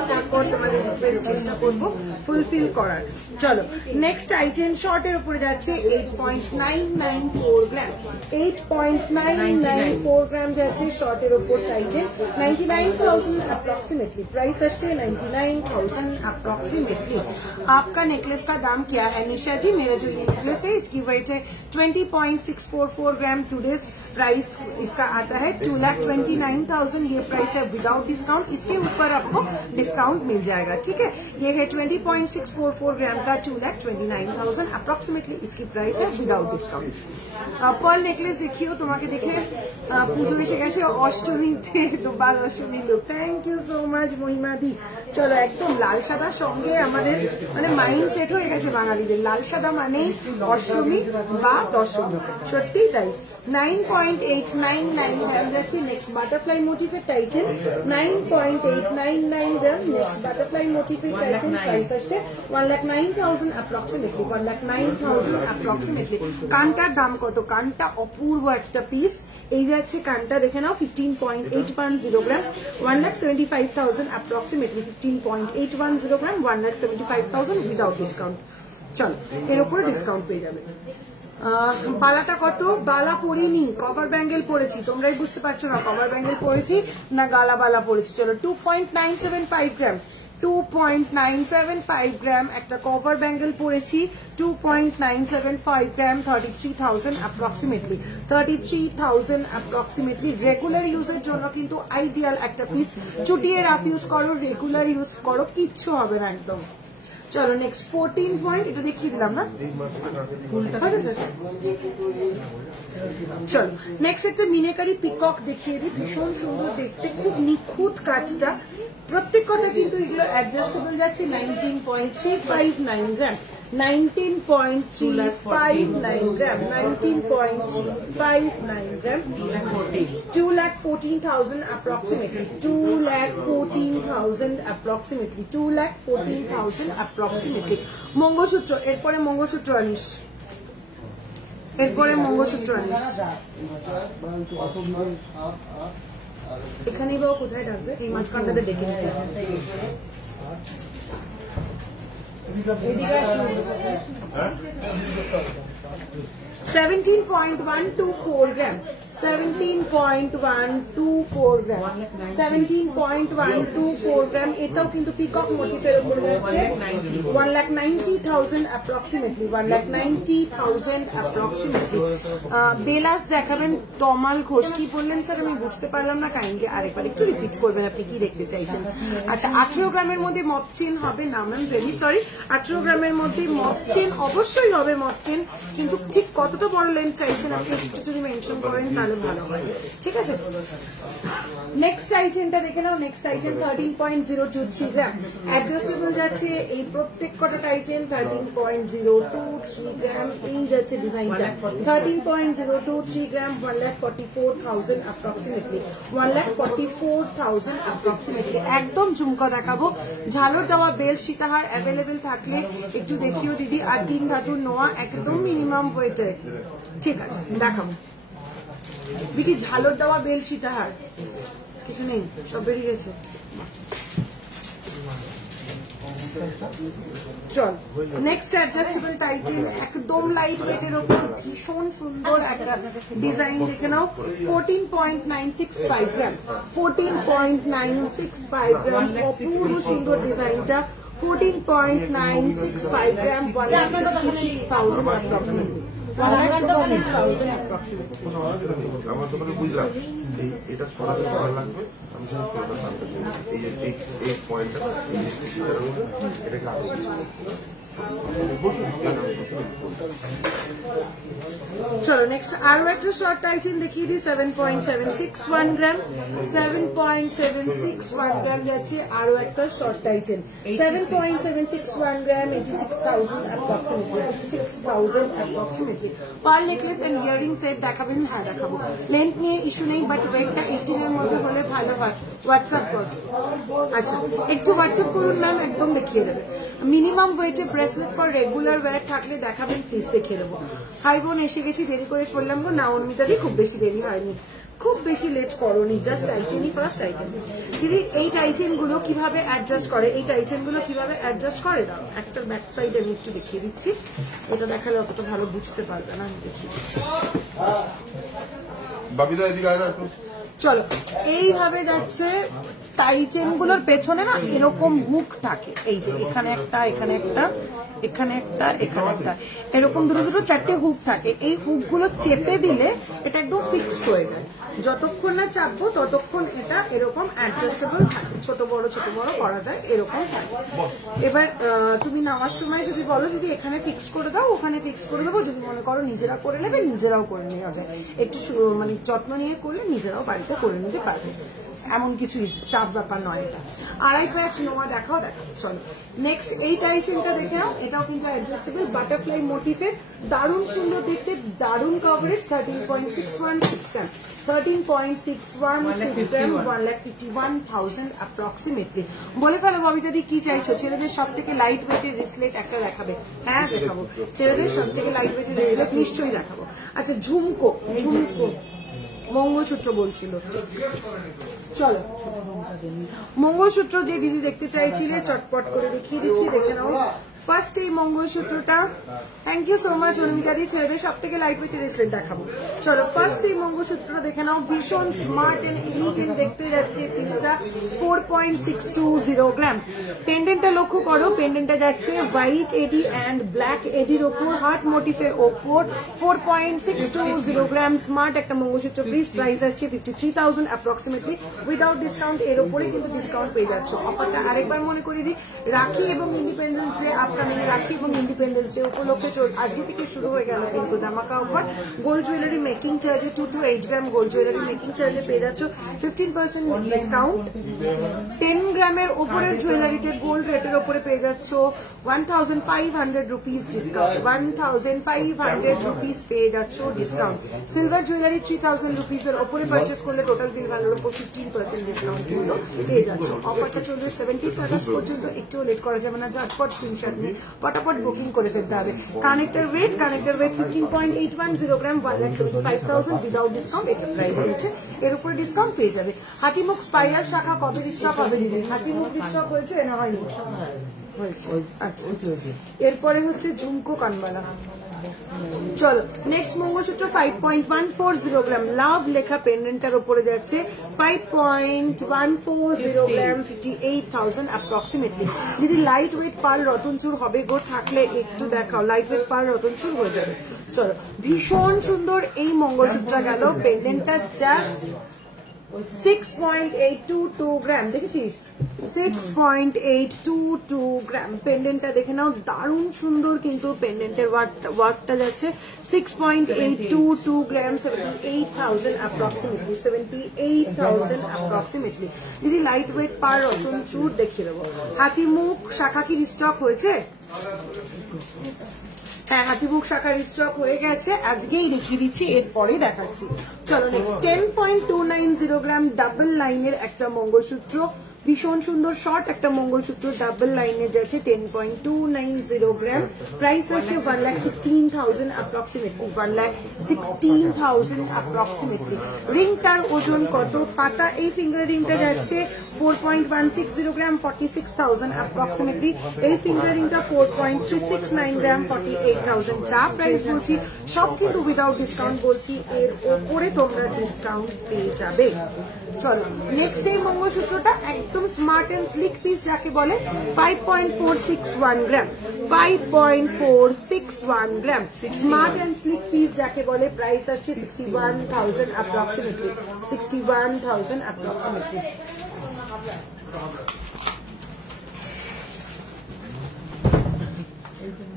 তোমাদের রিকোয়েস্ট চেষ্টা করবো ফুলফিল করার। চলো, নেক্সট টাই চেন শর্টের উপরে যাচ্ছে 8.994 গ্রাম, 8.994 গ্রাম যাচ্ছে শর্টের উপর টাই চেন, 99,000 अप्रोक्सीमेटली, प्राइस আসছে 99,000 अप्रोक्सीमेटली। आपका नेकलेस का दाम क्या है निशा जी? मेरा जो नेकलेस है इसकी वेट है 20.644 ग्राम, टुडेज प्राइस इसका आता है 2,29,000, ये प्राइस है विदाउट डिस्काउंट, इसके ऊपर आपको डिस्काउंट मिल जाएगा, ठीक है। ये है 20.644 ग्राम का 2,29,000 अप्रोक्सीमेटली, इसकी प्राइस है विदाउट डिस्काउंट। पर्ल नेकलेस देखियो, তোমাকে দেখে পুজো এসে গেছে, অষ্টমীতে দুবার Ashtami look, thank you so much Mahima দি। চলো, একদম লাল সাদা সঙ্গে আমাদের মানে মাইন্ড সেট হয়ে গেছে বাঙালিদের, লাল সাদা মানে অষ্টমী বা দশমী, সত্যিই তাই। 9.899 গ্রাম যাচ্ছে নেক্সট বাটারফ্লাই মোটিভের টাইটেন, 9.899 গ্রাম নেক্সট বাটারফ্লাই মোটিভের টাইটেন, প্রাইস আসছে 1,09,000 অ্যাপ্রক্সিমেটলি, 1,09,000 অ্যাপ্রক্সিমেটলি। কানটার দাম কত? কানটা অপূর্ব একটা পিস, এই যাচ্ছে কানটা, দেখে নাও 15.810 গ্রাম, 1,75,000 অ্যাপ্রক্সিমেটলি, 15.810 গ্রাম, 1,75,000 উইদাউট ডিসকাউন্ট। চলো, এর উপরে ডিসকাউন্ট পেয়ে যাবে। বালাটা কত? বালা পরিনি, কভার ব্যাঙ্গেল পরেছি, তোমরাই বুঝতে পারছো না কভার ব্যাঙ্গেল পরেছি না গালা বালা পরেছি। চলো, 2.975 গ্রাম, 2.975 গ্রাম একটা কভার ব্যাঙ্গেল পরেছি, 2.975 গ্রাম, 33,000 অ্যাপ্রক্সিমেটলি, 33,000 অ্যাপ্রক্সিমেটলি। রেগুলার ইউজের জন্য কিন্তু আইডিয়াল একটা পিস, চুটিয়ে রাফ ইউজ করো, রেগুলার ইউজ করো, কিচ্ছু হবে না একদম। চলো, নেক্সট 14 পয়েন্ট, এটা দেখিয়ে দিলাম না, চলো নেক্সট একটা মিনেকারি পিকক দেখিয়ে দিই, ভীষণ সুন্দর দেখতে, খুব নিখুঁত কাজটা, প্রত্যেক কটা কিন্তু এগুলো অ্যাডজাস্টেবল যাচ্ছে। 19.359 গ্রাম, 19.359 গ্রাম, 19.359 গ্রাম, 2,14,000 approximately, 2,14,000 approximately, 2,14,000 approximately। মঙ্গলসূত্র, এরপরে মঙ্গলসূত্র আনিস, এরপরে মঙ্গলসূত্র আনিস, এখানেই বা কোথায় ডাকবে, এই মাঝখানটাতে ডেকে নিতে হবে। 17.124 গ্রাম, 17.124 গ্রাম, 17.124 গ্রাম, এটাও কিন্তু পিকক মোটিভের উপর রয়েছে, 1,90,000 অ্যাপ্রক্সিমেটলি, 1,90,000 অ্যাপ্রক্সিমেটলি। বেলাস দেখাবেন তমাল ঘোষ, কি বললেন স্যার আমি বুঝতে পারলাম না, কাইন্ডলি আরেকবার একটু রিপিট করবেন, আপনি কি দেখতে চাইছেন? আচ্ছা, 18 গ্রামের মধ্যে মপ চেন হবে না ম্যাম, ভেরি সরি, 18 গ্রামের মধ্যে মপ চেন অবশ্যই হবে, মপ চেন, কিন্তু ঠিক কতটা বড় লেন্থ চাইছেন আপনি একটু যদি মেনশন করেন তাহলে ভালো হয়, ঠিক আছে। নেক্সট আইটেমটা দেখে নাও, নেক্সট আইটেম 13.023 গ্রাম, অ্যাডজাস্টেবল যাচ্ছে এই প্রত্যেক কটা আইটেম 13.023 গ্রাম, এই যাচ্ছে ডিজাইনটা 13.023 গ্রাম, 1,44,000 অ্যাপ্রক্সিমেটলি, 1,44,000 অ্যাপ্রক্সিমেটলি। একদম ঝুমকা দেখাবো, ঝালর দেওয়া বেল সীতাহার অ্যাভেলেবেল থাকলে একটু দেখিও দিদি, আর 3 ধাতুর নোয়া একদম মিনিমাম ওয়েটে, ঠিক আছে দেখাবো। দেখি ঝালর দেওয়া বেল সীতাহার কিছু নেই, সব বেরিয়ে গেছে। চল, নেক্সট অ্যাডজাস্টেবল টাইটেল, একদম লাইট ওয়েটের ওপর ভীষণ সুন্দর একটা ডিজাইন দেখে নাও, 14.965 গ্রাম, 14.965 গ্রাম, অপূর্ব সুন্দর ডিজাইনটা, 14.965 গ্রাম, 1,66,000 approximately, 1,66,000 approximately। আমার তো বুঝলাম এটা সরাতে সময় লাগবে, আমি এই পয়েন্টটা এটাকে চলো নেক্সট আরো একটা শর্ট টাইচেন দেখিয়ে দিই 7.761 গ্রাম 7.761 গ্রাম যাচ্ছে আরো একটা শর্ট টাইচেন 7.761 gram 86,000 approximately 86,000 approximately per necklace and earring set দেখাবেন হ্যাঁ দেখাবো লেন্থ নিয়ে ইস্যু নেই বাট ওয়েটটা 18 এর মধ্যে হলে ভালো হয় হোয়াটসঅ্যাপ করুন আচ্ছা একটু হোয়াটসঅ্যাপ করুন ম্যাম একদম দেখিয়ে দেবে মিনিমাম ওয়েটে ব্রেসলেট ফর রেগুলার ওয়্যার থাকলে দেখাবেন প্লিজ দেখিয়ে দেবো হাই বোন এসে গেছি দেরি করে পড়লাম গো না অর্মিতাদি খুব বেশি দেরি হয়নি খুব বেশি লেট করোনি জাস্ট টাইচেনই ফার্স্ট আইটেম দিদি এই টাইচেন গুলো কিভাবে অ্যাডজাস্ট করে এই টাইচেন গুলো কিভাবে অ্যাডজাস্ট করে দাও একটা ব্যাক সাইড আমি একটু দেখিয়ে দিচ্ছি এটা দেখালে অতটা ভালো বুঝতে পারবে না আমি দেখিয়ে দিচ্ছি বাবিদা এদিকে আয় না একটু। চলো এইভাবে যাচ্ছে টাইচেন গুলোর পেছনে না এরকম হুক থাকে এই যে এখানে একটা এখানে একটা এখানে একটা এখানে একটা এরকম দুটো দুটো চারটে হুক থাকে এই হুক গুলো চেপে দিলে এটা একদম ফিক্সড হয়ে যায় যতক্ষণ না চাপবো ততক্ষণ এটা এরকম অ্যাডজাস্টেবল থাকে ছোট বড় করা যায় এরকম থাকে এবার তুমি নামার সময় যদি বলো যদি এখানে ফিক্স করে দাও ওখানে ফিক্স করে দেবো যদি মনে করো নিজেরা করে নেবে নিজেরাও করে নেওয়া যায় একটু মানে যত্ন নিয়ে করলে নিজেরাও বাড়িতে করে নিতে পারবে এমন কিছু টাফ ব্যাপার নয় এটা আড়াই প্যাচ নোয়া দেখাও চলো নেক্সট এই টাইচেনটা দেখে নাও এটাও কিন্তু অ্যাডজাস্টেবল বাটারফ্লাই মোটিভের দারুণ সুন্দর দেখতে দারুণ কভারেজ 13.616 গ্রাম 13.616 গ্রাম 1,51,000 অ্যাপ্রক্সিমেটলি বলে ফেলো ববিতাদি কি চাইছো ছেলেদের সব থেকে লাইট ওয়েটের রিসলেট একটা দেখাবে হ্যাঁ দেখাবো ছেলেদের সব থেকে লাইট ওয়েটের রিসলেট নিশ্চয়ই দেখাবো আচ্ছা ঝুমকো মঙ্গলসূত্র বলছিল চলো মঙ্গলসূত্র যে দিদি দেখতে চাইছিলে চটপট করে দেখিয়ে দিচ্ছি দেখে নাও ফার্স্ট এই মঙ্গলসূত্রটা থ্যাংক ইউ সো মাচ অনুমিতাদি ছেলেদের সব থেকে লাইট ওয়েটের রিসলেট দেখাবো চলো ফার্স্ট এই মঙ্গলসূত্রটা দেখে নাও ভীষণ স্মার্ট এন্ড এলিগেন্ট দেখতে যাচ্ছে পিসটা 4.620 গ্রাম পেন্ডেন্টটা লক্ষ্য করো পেন্ডেন্টটা যাচ্ছে হোয়াইট এডি এন্ড ব্ল্যাক এডির ওপর হার্ট মোটিফের ওপর 4.620 গ্রাম স্মার্ট একটা মঙ্গলসূত্র পিস প্রাইস আসছে 53,000 অ্যাপ্রক্সিমেটলি উইদাউট ডিসকাউন্ট এর উপরে কিন্তু ডিসকাউন্ট পেয়ে যাচ্ছে অফারটা আরেকবার মনে করে দিই রাখি এবং ইন্ডিপেন্ডেন্স ডে আপকামিং রাখি এবং ইন্ডিপেন্ডেন্স ডে উপলক্ষে আজকে থেকে শুরু হয়ে গেল কিন্তু ধামাকা অফার গোল্ড জুয়েলারি মেকিং চার্জে 2 to 8 gram gold jewellery making চার্জে পেয়ে যাচ্ছ 15% ডিসকাউন্ট 10 গ্রামের উপরের জুয়েলারিতে গোল্ড রেটের উপরে পেয়ে যাচ্ছ 1,500 রুপিস ডিসকাউন্ট 1,500 রুপিস পেয়ে যাচ্ছ ডিসকাউন্ট সিলভার জুয়েলারি 3,000 রুপিসের উপরে পারচেস করলে টোটাল বিল ভ্যালুর উপর 15% ডিসকাউন্ট কিন্তু পেয়ে যাচ্ছ অফারটা চলবে 17 আগস্ট পর্যন্ত একটু লেট করা যাবে না ঝটপট স্ক্রিনশট নিয়ে পটাপট বুকিং করে ফেলতে হবে কানেক্টর ওয়েট 15.810 গ্রাম 1,75,000 উইদাউট ডিসকাউন্ট এটা প্রাইস হচ্ছে এর উপরে ডিসকাউন্ট পেয়ে যাবে হাতিমুখ স্পাইরাল শাখা কবে স্টক হবে দিদি হাতিমুখ স্টক হয়েছে না হয়নি আচ্ছা এরপরে হচ্ছে ঝুমকো কানবালা চলো নেক্সট মঙ্গলসূত্র 5.140 গ্রাম লাভ লেখা পেন্ডেন্টার উপরে যাচ্ছে 5.140 গ্রাম 58,000 অ্যাপ্রক্সিমেটলি দিদি লাইট ওয়েট পাল রতনচুর হবে গো থাকলে একটু দেখাও লাইট ওয়েট পাল রতনচুর হয়ে যাবে চলো ভীষণ সুন্দর এই মঙ্গলসূত্রটা গেল পেন্ডেন্টটা জাস্ট 6.822 গ্রাম দেখেছিস 6.822 গ্রাম পেন্ডেন্টটা দেখে নাও দারুণ সুন্দর কিন্তু পেন্ডেন্টের ওয়ার্কটা যাচ্ছে 6.822 গ্রাম 78,000 অ্যাপ্রক্সিমেটলি 78,000 অ্যাপ্রক্সিমেটলি দিদি লাইট ওয়েট পার রতন চুর দেখিয়ে দেবো হাতিমুখ শাখা কি রিস্টক হয়েছে হ্যাঁ হাতিমুখ শাখার স্টক হয়ে গেছে আজকেই দেখিয়ে দিচ্ছি এরপরে দেখাচ্ছি চলো নেক্সট 10.290 গ্রাম ডাবল লাইনের একটা মঙ্গলসূত্র ভীষণ সুন্দর শর্ট একটা মঙ্গলসূত্র ডাবল লাইনে যাচ্ছে 10.290 গ্রাম প্রাইস আছে 1,16,000 অ্যাপ্রক্সিমেটলি 1,16,000 অ্যাপ্রক্সিমেটলি রিংটার ওজন কত পাতা এই ফিঙ্গার রিংটা যাচ্ছে 4.160 গ্রাম 46,000 অ্যাপ্রক্সিমেটলি এই ফিঙ্গার রিংটা 4.369 গ্রাম 48,000 যা প্রাইস বলছি সব কিন্তু উইদাউট ডিসকাউন্ট বলছি এর উপরে তোমরা ডিসকাউন্ট পেয়ে যাবে চলো নেক্সট এই মঙ্গলসূত্রটা একদম স্মার্ট এন্ড স্লিক পিস যাকে বলে 5.461 গ্রাম 5.461 গ্রাম স্মার্ট এন্ড স্লিক পিস যাকে বলে প্রাইস আছে 61,000 অ্যাপ্রক্সিমেটলি 61,000 অ্যাপ্রক্সিমেটলি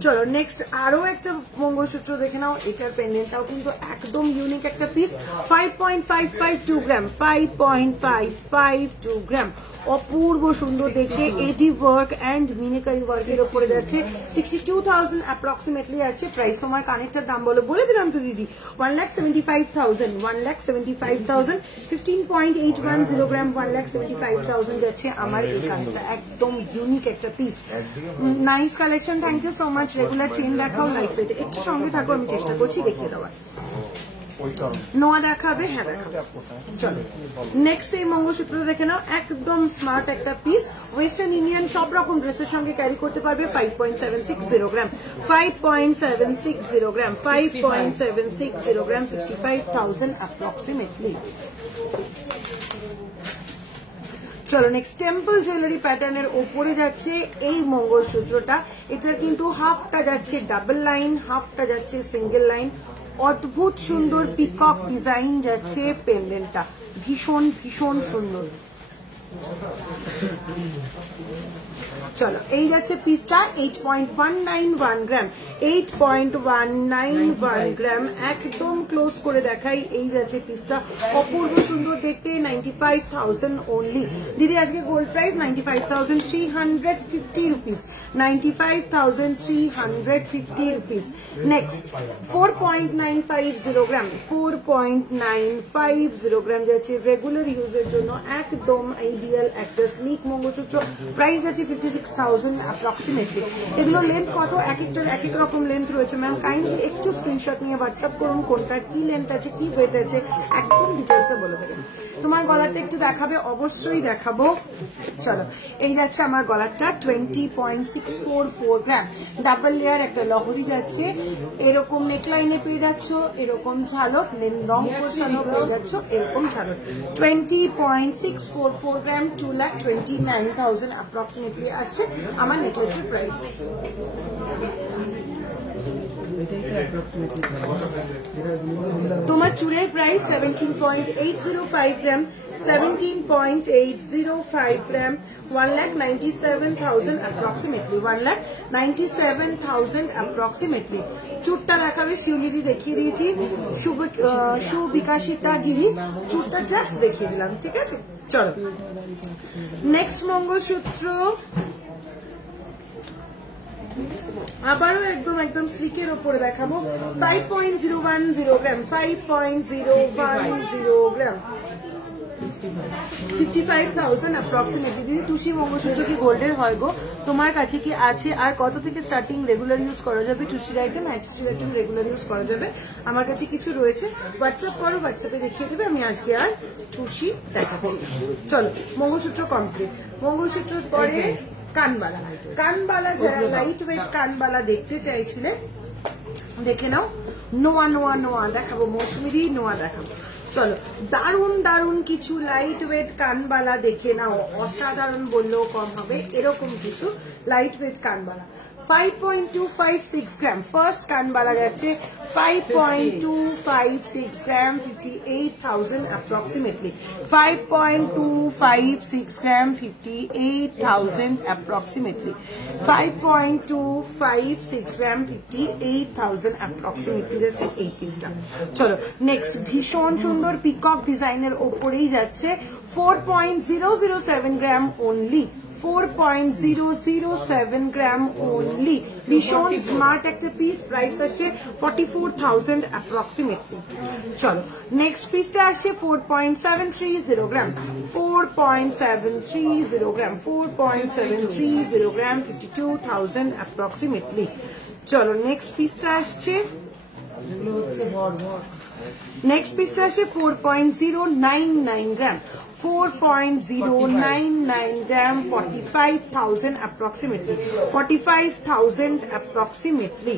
চলো নেক্সট আরো একটা মঙ্গলসূত্র দেখে নাও, এটার পেন্ডেন্টটাও কিন্তু একদম ইউনিক একটা পিস। 5.552 গ্রাম, 5.552 গ্রাম, অপূর্ব সুন্দর দেখতে, এডি ওয়ার্ক এন্ড মিনিকারি ওয়ার্কের উপরে যাচ্ছে। 62,000 অ্যাপ্রক্সিমেটলি আসছে প্রাইস। সময় কানেক্টার দাম বলে দিলাম তো দিদি, 1,75,000, 1,75,000, 15.810 গ্রাম, 1,75,000 যাচ্ছে আমার এই কানেক্টার, একদম ইউনিক একটা piece, nice collection. Thank you so much. Regular chain দেখাও, লাইফ পেতে একটু সঙ্গে থাকো, আমি চেষ্টা করছি দেখিয়ে দেওয়ার। নোয়া দেখাবে, হ্যাঁ দেখাবে। চলো নেক্সট এই মঙ্গলসূত্র দেখে নাও, একদম স্মার্ট একটা পিস, ওয়েস্টার্ন ইন্ডিয়ান সব রকম ড্রেসের সঙ্গে ক্যারি করতে পারবে। 5.760 গ্রাম, 5.760 গ্রাম, 5.760 গ্রাম, 65,000 অ্যাপ্রক্সিমেটলি। চলো নেক্সট টেম্পল জুয়েলারি প্যাটার্নের ওপরে যাচ্ছে এই মঙ্গলসূত্রটা। এটার কিন্তু হাফটা যাচ্ছে ডাবল লাইন, হাফটা যাচ্ছে সিঙ্গেল লাইন, অদ্ভুত সুন্দর পিকক ডিজাইন যাচ্ছে পেন্ডেন্টটা, ভীষণ ভীষণ সুন্দর। চলো এই যাচ্ছে পিসটা 8.191 গ্রাম, 8.191 গ্রাম, একদম ক্লোজ করে দেখাই। এই যাচ্ছে পিসটা, অপূর্ব সুন্দর দেখতে, 95,000 অনলি। দিদি আজকে gold price 95,350 rupees, 95,350 rupees. Next 4.950 গ্রাম, 4.950 গ্রাম যাচ্ছে রেগুলার ইউজের জন্য একদম আইডিয়াল একটা স্লিক মঙ্গলসূত্র, প্রাইস আছে 56,000 অ্যাপ্রক্সিমেটলি। এগুলো লেন্থ কত, এক একটার এক এক রকম লেন্থ রয়েছে। ম্যাম কাইন্ডলি একটু স্ক্রিনশট নিয়ে হোয়াটসঅ্যাপ করুন, কোনটার কি লেন্থ আছে, কি ওয়েট আছে, একদম ডিটেলসে বলে দেবেন। তোমার গলারটা একটু দেখাবে, অবশ্যই দেখাবো। চলো এই যাচ্ছে আমার গলারটা, 20.644 গ্রাম, ডাবল লেয়ার একটা লহরি যাচ্ছে, এরকম নেকলাইনে পেয়ে যাচ্ছ, এরকম ঝালক, লং পোর্শনও পেয়ে যাচ্ছ, এরকম ঝালক। 20.644 গ্রাম, 2,29,000 অ্যাপ্রক্সিমেটলি আসছে আমার নেকলেসের প্রাইস। তোমার চুলের প্রাইস 17.805 গ্রাম, 17.805 গ্রাম, 1,97,000 অ্যাপ্রক্সিমেটলি, 1,97,000 অ্যাপ্রক্সিমেটলি। চুটটা দেখাবে, শিউলিদি দেখিয়ে দিয়েছি, সুবিকাশিতা গিরি, চুটটা জাস্ট দেখিয়ে দিলাম, ঠিক আছে। চলো নেক্সট মঙ্গলসূত্র আবারও একদম একদম স্লিকের ওপরে দেখাবো, 5.010 গ্রাম, 5.010 গ্রাম, 55,000 অ্যাপ্রক্সিমেটলি। দিদি টুসি মঙ্গলসূত্র কি গোল্ডের হয় গো? তোমার কাছে কি আছে? আর কত থেকে স্টার্টিং রেগুলার ইউজ করা যাবে টুসির আইটেম? টুসির আইটেম রেগুলার ইউজ করা যাবে, আমার কাছে কিছু রয়েছে, হোয়াটসঅ্যাপ করো, হোয়াটসঅ্যাপে দেখিয়ে দেবে। আমি আজকে আর টুসি দেখাচ্ছি। চলো মঙ্গলসূত্র কমপ্লিট। মঙ্গলসূত্রের পরে কানবালা, কানবালা যারা লাইট ওয়েট কানবালা দেখতে চাইছিলে দেখে নাও। নোয়া নোয়া নোয়া দেখাবো, মৌসুমিদি নোয়া দেখাবো। চলো দারুন দারুন কিছু লাইট ওয়েট কানবালা দেখে নাও, অসাধারণ বললেও কম হবে, এরকম কিছু লাইট ওয়েট কানবালা। 5.256 গ্রাম, ফার্স্ট কানবালা গেছে 5.256 গ্রাম, 58,000 অ্যাপ্রক্সিমেটলি, 5.256 গ্রাম, 58,000 অ্যাপ্রক্সিমেটলি, 5.256 গ্রাম, 58,000 অ্যাপ্রক্সিমেটলি যাচ্ছে এই পিসটা। চলো নেক্সট ভীষণ সুন্দর পিকক ডিজাইনের ওপরেই যাচ্ছে 4.007 গ্রাম অনলি, 4.007 গ্রাম অনলি, ভীষণ স্মার্ট একটা পিস, প্রাইস আসছে 44,000 অ্যাপ্রক্সিমেটলি। চলো নেক্সট পিসটা আসছে 4.730 গ্রাম, 4.730 গ্রাম, 4.730 গ্রাম, 52,000 অ্যাপ্রক্সিমেটলি। চলো নেক্সট পিসটা আসছে, নেক্সট পিসটা আসছে 4.099 গ্রাম, 4.099 গ্রাম, 45,000 approximately, 45,000 approximately.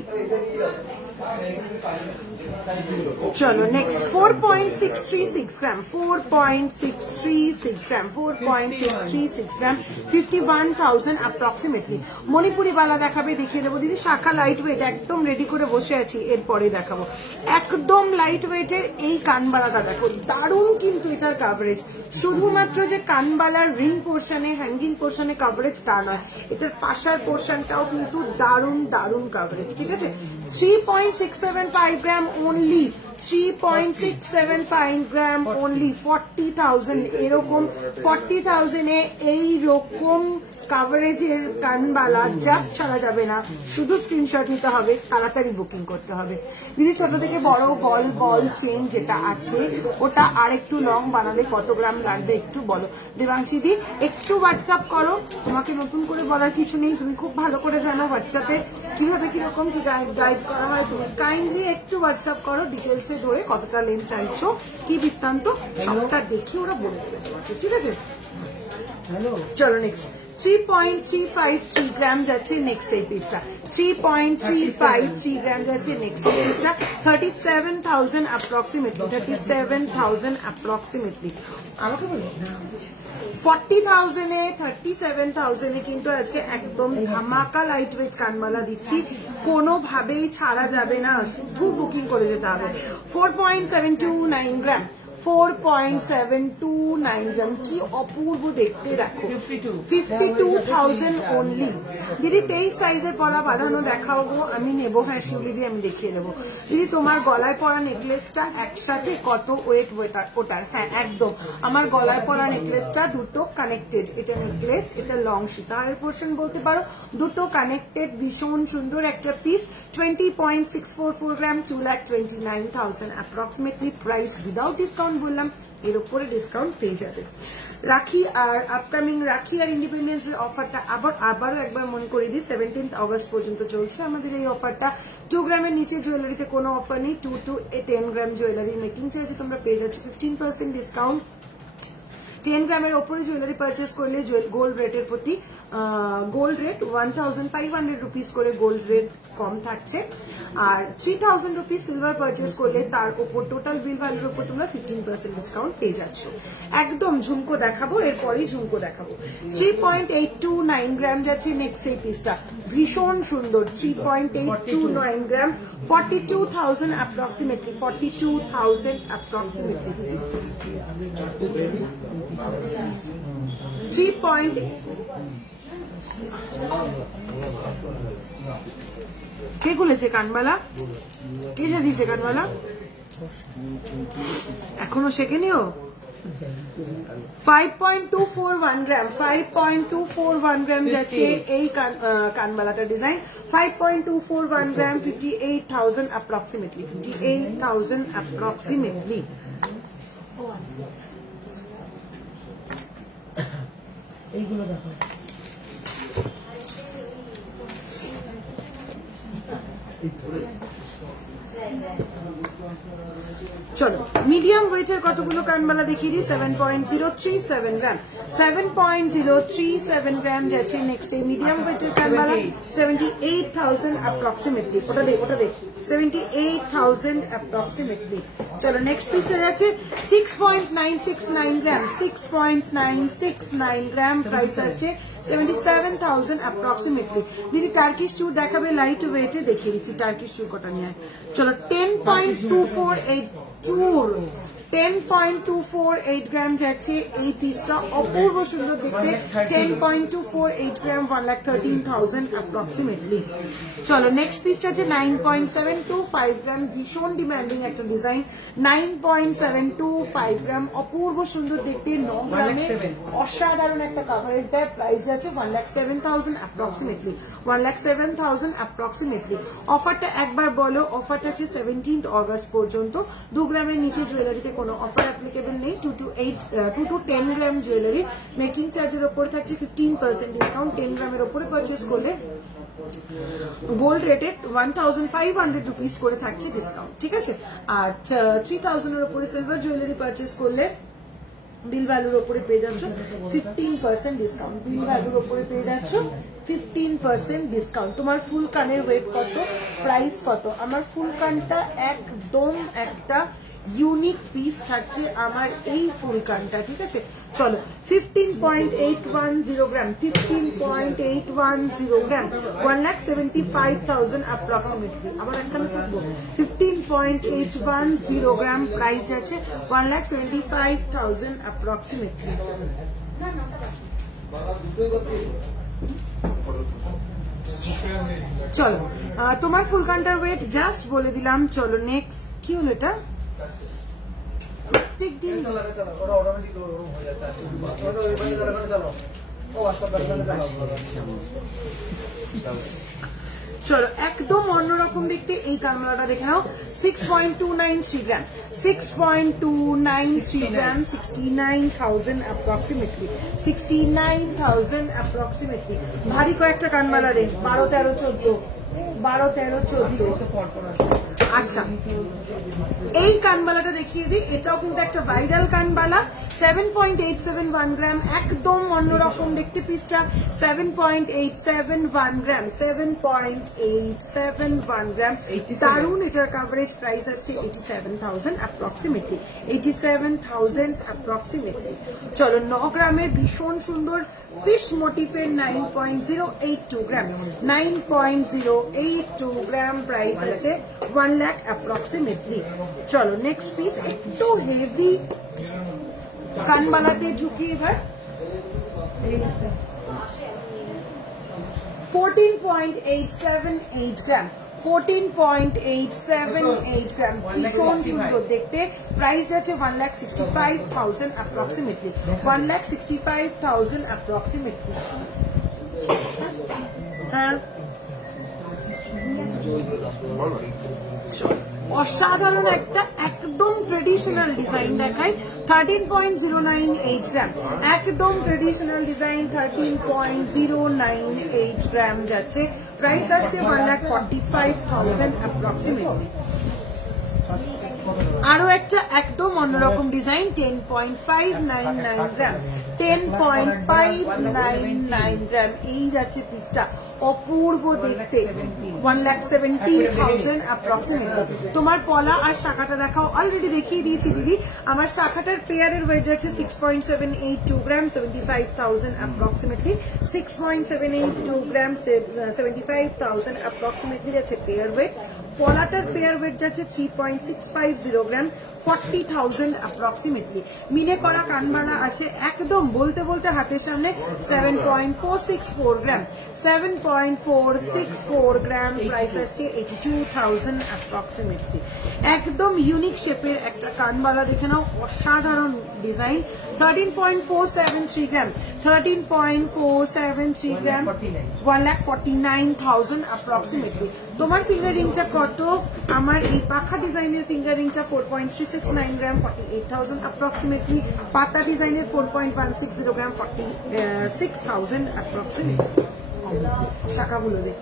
চলো নেক্সট 4.636 গ্রাম 4.636 গ্রাম 4.636 গ্রাম 51,000 অ্যাপ্রক্সিমেটলি। মণিপুরি বালা দেখাবে, দেখিয়ে দেবো দিদি। শাখা লাইট ওয়েট, একদম রেডি করে বসে আছি, এরপরে দেখাবো। একদম লাইট ওয়েটের এই কানবালাটা দেখো, দারুণ কিন্তু এটার কাভারেজ। শুধুমাত্র যে কানবালার রিং পোর্শনে, হ্যাঙ্গিং পোর্শনে কাভারেজ তা নয়, এটার পাশার পোর্শনটাও কিন্তু দারুণ দারুণ কাভারেজ। ঠিক আছে, 3.675 গ্রাম অনলি, 3.675 গ্রাম অনলি, 40,000। এরকম 40,000 এ এইরকম কাভারেজের কানবালা জাস্ট ছাড়া যাবে না, শুধু স্ক্রিনশট নিতে হবে, তাড়াতাড়ি বুকিং করতে হবে। দিদি ছোট থেকে বড় বল চেন যেটা আছে ওটা আর একটু লং বানালে কত গ্রাম লাগবে একটু বলো। দেবাংশী দি একটু হোয়াটসঅ্যাপ করো, তোমাকে নতুন করে বলার কিছু নেই, তুমি খুব ভালো করে জানো হোয়াটসঅ্যাপে কিভাবে কিরকম কি গাইড করা হয়। তুমি কাইন্ডলি একটু হোয়াটসঅ্যাপ করো, ডিটেলসে ধরে কতটা লেন্থ চাইছো, কি বৃত্তান্ত সবটা দেখে ওরা বলে দেবে তোমাকে। ঠিক আছে, চলো নেক্সট 3.353 গ্রাম যাচ্ছে নেক্সট এই পিসটা, 3.353 গ্রাম যাচ্ছে নেক্সট এই পিসটা, 37,000 অ্যাপ্রক্সিমেটলি, 37,000 অ্যাপ্রক্সিমেটলি। আমাকে বলো 40,000 এ 37,000 এ কিন্তু আজকে একদম ধামাকা লাইট ওয়েট কানমালা দিচ্ছি, কোনোভাবেই ছাড়া যাবে না, শুধু বুকিং করে যেতে হবে। 4.729 গ্রাম, 4.729 গ্রাম, কি অপূর্ব দেখতে দেখো, 52,000 অনলি। দিদি 23 সাইজের পলা বাঁধানো দেখাও গো, আমি নেবো। হ্যাঁ শিউলি দিয়ে আমি দেখিয়ে দেবো। দিদি তোমার গলায় পরা নেকলেসটা একসাথে কত ওয়েট ওটার? হ্যাঁ একদম, আমার গলায় পরা নেকলেসটা দুটো কানেক্টেড, এটা নেকলেস, এটা লং সীতাহারের পোর্শন বলতে পারো, দুটো কানেক্টেড, ভীষণ সুন্দর একটা piece. 20.644 gram, 2,29,000 approximately price without discount বললাম, এর উপরে ডিসকাউন্ট পেয়ে যাবে। রাখি আর আপকামিং রাখি আর ইন্ডিপেন্ডেন্স অফারটা আবারও একবার মনে করে দিই, 17 অগস্ট পর্যন্ত চলছে আমাদের এই অফারটা। 2 গ্রামের নিচে জুয়েলারিতে কোনো অফার নেই, 2 to 10 গ্রাম জুয়েলারি মেকিং চার্জে তোমরা পেয়ে যাচ্ছ 15% ডিসকাউন্ট। 10 গ্রামের ওপরে জুয়েলারি পারচেস করলে গোল্ড রেটের প্রতি গোল্ড রেট 1,500 রুপিস করে গোল্ড রেট কম থাকছে, আর 3,000 রুপিস সিলভার পারচেস করলে তার উপর টোটাল বিল ভ্যালুর উপর তোমরা 15% ডিসকাউন্ট পেয়ে যাচ্ছ। একদম ঝুমকো দেখাবো, এরপরই ঝুমকো দেখাবো। 3.829 গ্রাম যাচ্ছে নেক্সট এই পিসটা, ভীষণ সুন্দর, 3.829 গ্রাম, 42,000 অ্যাপ্রক্সিমেটলি, 42,000 অ্যাপ্রক্সিমেটলি। 3. কে খুলেছে কানবালা? কে দিয়েছে কানবালা? এখনো শেখেনিও। 5.241 গ্রাম, 5.241 গ্রাম যাচ্ছে এই কানবালাটার ডিজাইন, 5.241 গ্রাম, 58,000 অ্যাপ্রক্সিমেটলি, 58,000 অ্যাপ্রক্সিমেটলি। এইগুলো দেখো, চলো মিডিয়াম ওয়েটের কতগুলো কানবালা দেখিয়ে দিই। 7.037 গ্রাম, 7.037 গ্রাম যাচ্ছে নেক্সট এই মিডিয়াম ওয়েটের কানবালা, 78,000 অ্যাপ্রক্সিমেটলি। ওটা দেখ 78,000 অ্যাপ্রক্সিমেটলি। চলো নেক্সট পিসে আছে 6.969 গ্রাম, 6.969 গ্রাম, প্রাইস আসছে 77,000 অ্যাপ্রক্সিমেটলি। দিদি টার্কিশ চুর দেখাবে লাইট ওয়েটে, দেখিয়ে দিচ্ছি টার্কিশ চুর কটা নিয়ে। চলো 10.248 চুর, 10.248 গ্রাম যাচ্ছে এই পিসটা, অপূর্ব সুন্দর দেখতে, 10.248 গ্রাম, 1,13,000 অ্যাপ্রক্সিমেটলি। চলো নেক্সট পিসটা আছে 9.725 গ্রাম, ভীষণ ডিমান্ডিং একটা ডিজাইন, 9.725 গ্রাম, অপূর্ব সুন্দর দেখতে, 9 গ্রামে অসাধারণ একটা কাভারেজ দেয়, প্রাইস যাচ্ছে 1,07,000 অ্যাপ্রক্সিমেটলি, 1,07,000 অ্যাপ্রক্সিমেটলি। অফারটা একবার বলো, অফারটা হচ্ছে 17 অগস্ট পর্যন্ত। 2 গ্রামের নিচে জুয়েলারিতে কোনো অফার অ্যাপ্লিকেবল নেই, 2 to 10 গ্রাম জুয়েলারি মেকিং চার্জের ওপর থাকছে 15% ডিসকাউন্ট, 10 গ্রামের ওপরে পারচেস করলে গোল্ড রেটে 1,500 রুপিস করে থাকছে ডিসকাউন্ট। ঠিক আছে, আর 3,000 এর উপরে সিলভার জুয়েলারি পারচেস করলে বিল ভ্যালুর উপরে পেয়ে যাচ্ছ 15% ডিসকাউন্ট, বিল ভ্যালুর উপরে পেয়ে যাচ্ছ 15% ডিসকাউন্ট। তোমার ফুল কানের ওয়েট কত, প্রাইস কত? আমার ফুল কানটা একদম একটা ইউনিক পিস থাকছে আমার এই ফুল কানটা, ঠিক আছে? চলো 15.810 গ্রাম, 15.810 গ্রাম, 1,75,000 অ্যাপ্রক্সিমেটলি। আবার একটা আমি থাকবো 15.810 গ্রাম, প্রাইস আছে 1,75,000 অ্যাপ্রক্সিমেটলি। চলো তোমার ফুল কান্টার ওয়েট জাস্ট বলে দিলাম। চলো নেক্সট কি হলো এটা? প্রত্যেক দিন চলো একদম অন্যরকম দেখতে এই কানমালাটা দেখে নাও। 6.293 গ্রাম, 6.293 গ্রাম, 69,000 অ্যাপ্রক্সিমেটলি, 69,000 অ্যাপ্রক্সিমেটলি। ভারী কয়েকটা কানমালা দেখ, 12, 13, 14, 12, 13, 14। আচ্ছা এই কানবালাটা দেখিয়ে দিই, এটাও কিন্তু একটা ভাইরাল কানবালা। 7.871 গ্রাম, একদম অন্যরকম দেখতে পিসটা। 7.871 গ্রাম, 7.871 গ্রাম, দারুন। এটার কাভারেজ, প্রাইস আসছে 87,000 অ্যাপ্রক্সিমেটলি, 87,000 অ্যাপ্রক্সিমেটলি। চলো 9 গ্রামের ভীষণ সুন্দর ফিশ মোটিফের 9.082 গ্রাম, 9.082 গ্রাম, প্রাইস আছে 1 লাখ অ্যাপ্রক্সিমেটলি। চলো নেক্সট পিস একটু হেভি কানবালাতে ঢুকি এবার। 14.878 গ্রাম, 14.878 গ্রাম, ভীষণ সুন্দর দেখতে। প্রাইস আছে 1,65,000 অ্যাপ্রক্সিমেটলি, 1,65,000 অ্যাপ্রক্সিমেটলি। হ্যাঁ অসাধারণ একটা একদম ট্রেডিশনাল ডিজাইন দেখায়। 13.098 গ্রাম, একদম ট্রেডিশনাল ডিজাইন, 13.098 গ্রাম যাচ্ছে। প্রাইস আসছে 1,45,000 অ্যাপ্রক্সিমেটলি। আরো একটা একদম অন্যরকম ডিজাইন, 10.599 গ্রাম, 10.599 গ্রাম, এই যাচ্ছে পিসটা। অপূর্ব দেখতে, 1,70,000 অ্যাপ্রক্সিমেটলি। তোমার পলা আর শাখাটা দেখাও, অলরেডি দেখিয়ে দিয়েছি দিদি। আমার শাখাটার পেয়ারের ওয়েট যাচ্ছে 6.782 গ্রাম, 75,000 অ্যাপ্রক্সিমেটলি, 6.782 গ্রাম, 75,000 অ্যাপ্রক্সিমেটলি যাচ্ছে পেয়ার ওয়েট। পলাটার পেয়ার ওয়েট যাচ্ছে 3.650 গ্রাম, 40,000 অ্যাপ্রক্সিমেটলি। মিনে করা কানবালা আছে একদম বলতে বলতে হাতের সামনে। 7.464 গ্রাম, 7.464 গ্রাম, প্রাইস আসছে 82,000 অ্যাপ্রক্সিমেটলি। একদম ইউনিক শেপের একটা কানবালা দেখে নাও, অসাধারণ ডিজাইন। 13.473 গ্রাম, 13.473 গ্রাম, 1,49,000 অ্যাপ্রক্সিমেটলি। তোমার ফিঙ্গার রিংটা কত? আমার এই পাখা ডিজাইনের ফিঙ্গার রিংটা 4.369 গ্রাম, 48,000 অ্যাপ্রক্সিমেটলি। পাতা ডিজাইনের 4.160 গ্রাম, 46,000 অ্যাপ্রক্সিমেটলি। শাখাগুলো দেখ।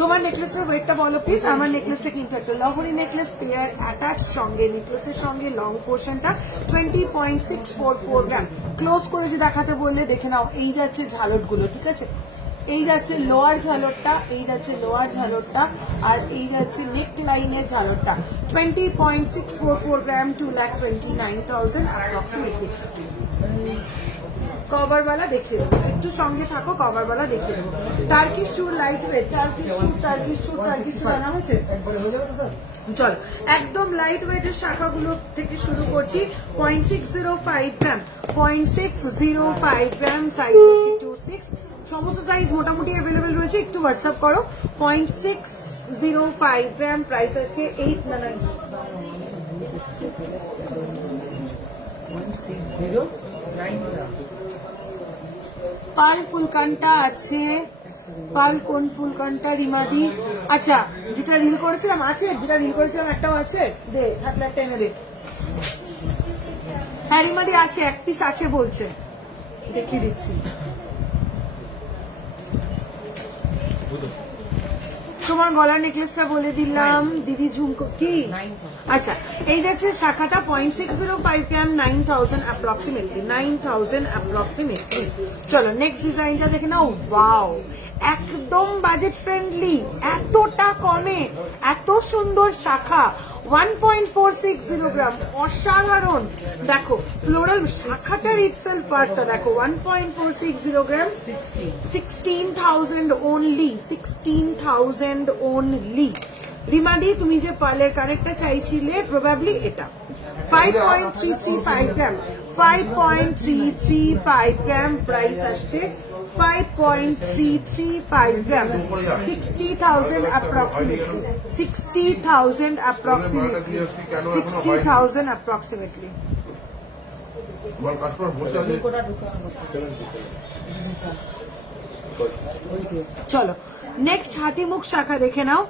তোমার নেকলেসের ওয়েটটা বলো প্লিজ। আমার নেকলেসটা কিন্তু একটা লহরি নেকলেস, পেয়ার অ্যাটাচ, সঙ্গে নেকলেসের সঙ্গে লং পোর্শনটা 20.644 গ্রাম। ক্লোজ করে যে দেখাতে বললে দেখে নাও, এই যাচ্ছে ঝালটগুলো, ঠিক আছে? এই যাচ্ছে লোয়ার ঝালটটা, এই যাচ্ছে লোয়ার ঝালটটা, আর এই যাচ্ছে নেক লাইনের ঝালটটা। 20.644 গ্রাম, 2,29,000 অ্যাপ্রক্সিমেটলি। কভারওয়ালা দেখিয়ে দেবো, একটু সঙ্গে থাকো, কভারওয়ালা দেখিয়ে দেবো। টার্কিশ চুর লাইট ওয়েট, টার্কিশ চুর বানা হয়েছে। চল একদম লাইট ওয়েটের শাখাগুলো থেকে শুরু করছি। 0.605 গ্রাম, 0.605 গ্রাম, সাইজ হচ্ছে 26। সমস্ত সাইজ মোটামুটি অ্যাভেলেবেল রয়েছে, একটু হোয়াটসঅ্যাপ করো। 0.605 গ্রাম, প্রাইস আছে 899। পাল ফুলকানটা আছে, পাল কোন ফুলকানটা? রিমাদি। আচ্ছা যেটা রিল করেছিলাম আছে, যেটা রিল করেছিলাম একটাও আছে, দে থাকলে একটা এনে দে। হ্যাঁ রিমাদি আছে, এক পিস আছে বলছে, দেখিয়ে দিচ্ছি। তোমার গলার নেকলেসটা বলে দিলাম দিদি ঝুমকো কি আচ্ছা এই যাচ্ছে শাখাটা 0.605 গ্রাম 9000 অ্যাপ্রক্সিমেটলি 9000 অ্যাপ্রক্সিমেটলি চলো নেক্সট ডিজাইনটা দেখে নাও ওয়াও একদম বাজেট ফ্রেন্ডলি এতটা কমে এত সুন্দর শাখা 1.460 গ্রাম অসাধারণ দেখো ফ্লোরাল শাখাটার ইটসেলফ পার্টটা দেখো 1.460 গ্রাম 16,000 only 16,000 only রিমাদি তুমি যে পার্লের কানেক্টটা চাইছিলে প্রবাবলি এটা 5.335 গ্রাম 5.335 গ্রাম প্রাইস আসছে 5.335 grams, 60,000 approximately. 60,000 approximately. 60,000 approximately. চলো নেক্সট হাতিমুখ শাখা দেখে নাও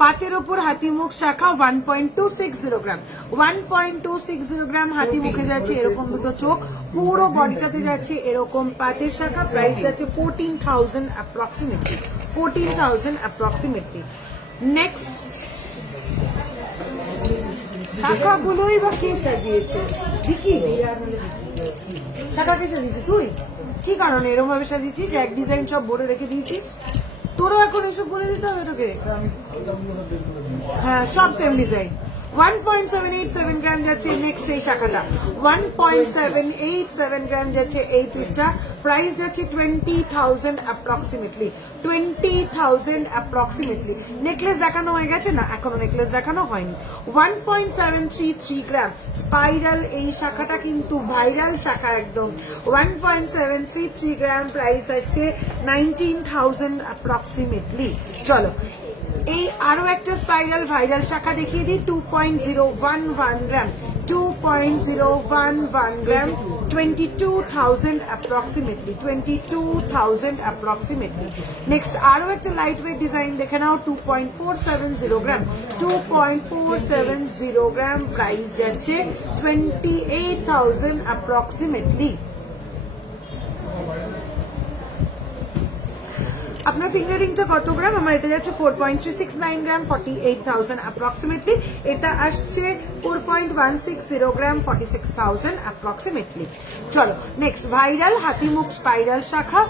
পাটের উপর হাতিমুখ শাখা 1.260 গ্রাম 1.260 গ্রাম হাতিমুখে যাচ্ছে এরকম দুটো চোখ পুরো বডিটাতে যাচ্ছে এরকম পাটের শাখা প্রাইস যাচ্ছে 14,000 অ্যাপ্রক্সিমেটলি 14,000 অ্যাপ্রক্সিমেটলি নেক্সট শাখাগুলোই বা কে সাজিয়েছে দেখি শাখাকে সাজিয়েছে তুই কি কারণে এরকম ভাবে সাজিয়েছিস যে এক ডিজাইন সব বলে রেখে দিয়েছিস তোরও এখন এসব বলে দিতে হবে তোকে হ্যাঁ সব সেম ডিজাইন 1.787 গ্রাম যাচ্ছে নেক্সট এই শাখাটা 1.787 গ্রাম যাচ্ছে এই পিসটা প্রাইস যাচ্ছে 20,000 অ্যাপ্রক্সিমেটলি 20,000 অ্যাপ্রক্সিমেটলি নেকলেস দেখানো হয়ে গেছে না এখনো নেকলেস দেখানো হয়নি 1.733 গ্রাম স্পাইরাল এই শাখাটা কিন্তু ভাইরাল শাখা একদম 1.733 গ্রাম প্রাইস আসছে 19,000 অ্যাপ্রক্সিমেটলি চলো এই আরো একটা স্পাইরাল ভাইরাল শাখা দেখিয়ে দিই 2.011 গ্রাম 2.011 গ্রাম 22,000 approximately 22,000 approximately next আরো একটা লাইট ওয়েট ডিজাইন দেখে নাও 2.470 গ্রাম 2.470 গ্রাম প্রাইস যাচ্ছে 28,000 approximately আপনার ফিঙ্গারিংটা কত গ্রাম আমার এটা যাচ্ছে 4.369 গ্রাম 48,000 অ্যাপ্রক্সিমেটলি এটা আসছে 4.160 গ্রাম 46,000 অ্যাপ্রক্সিমেটলি চলো নেক্সট ভাইরাল হাতিমুখ স্পাইরাল শাখা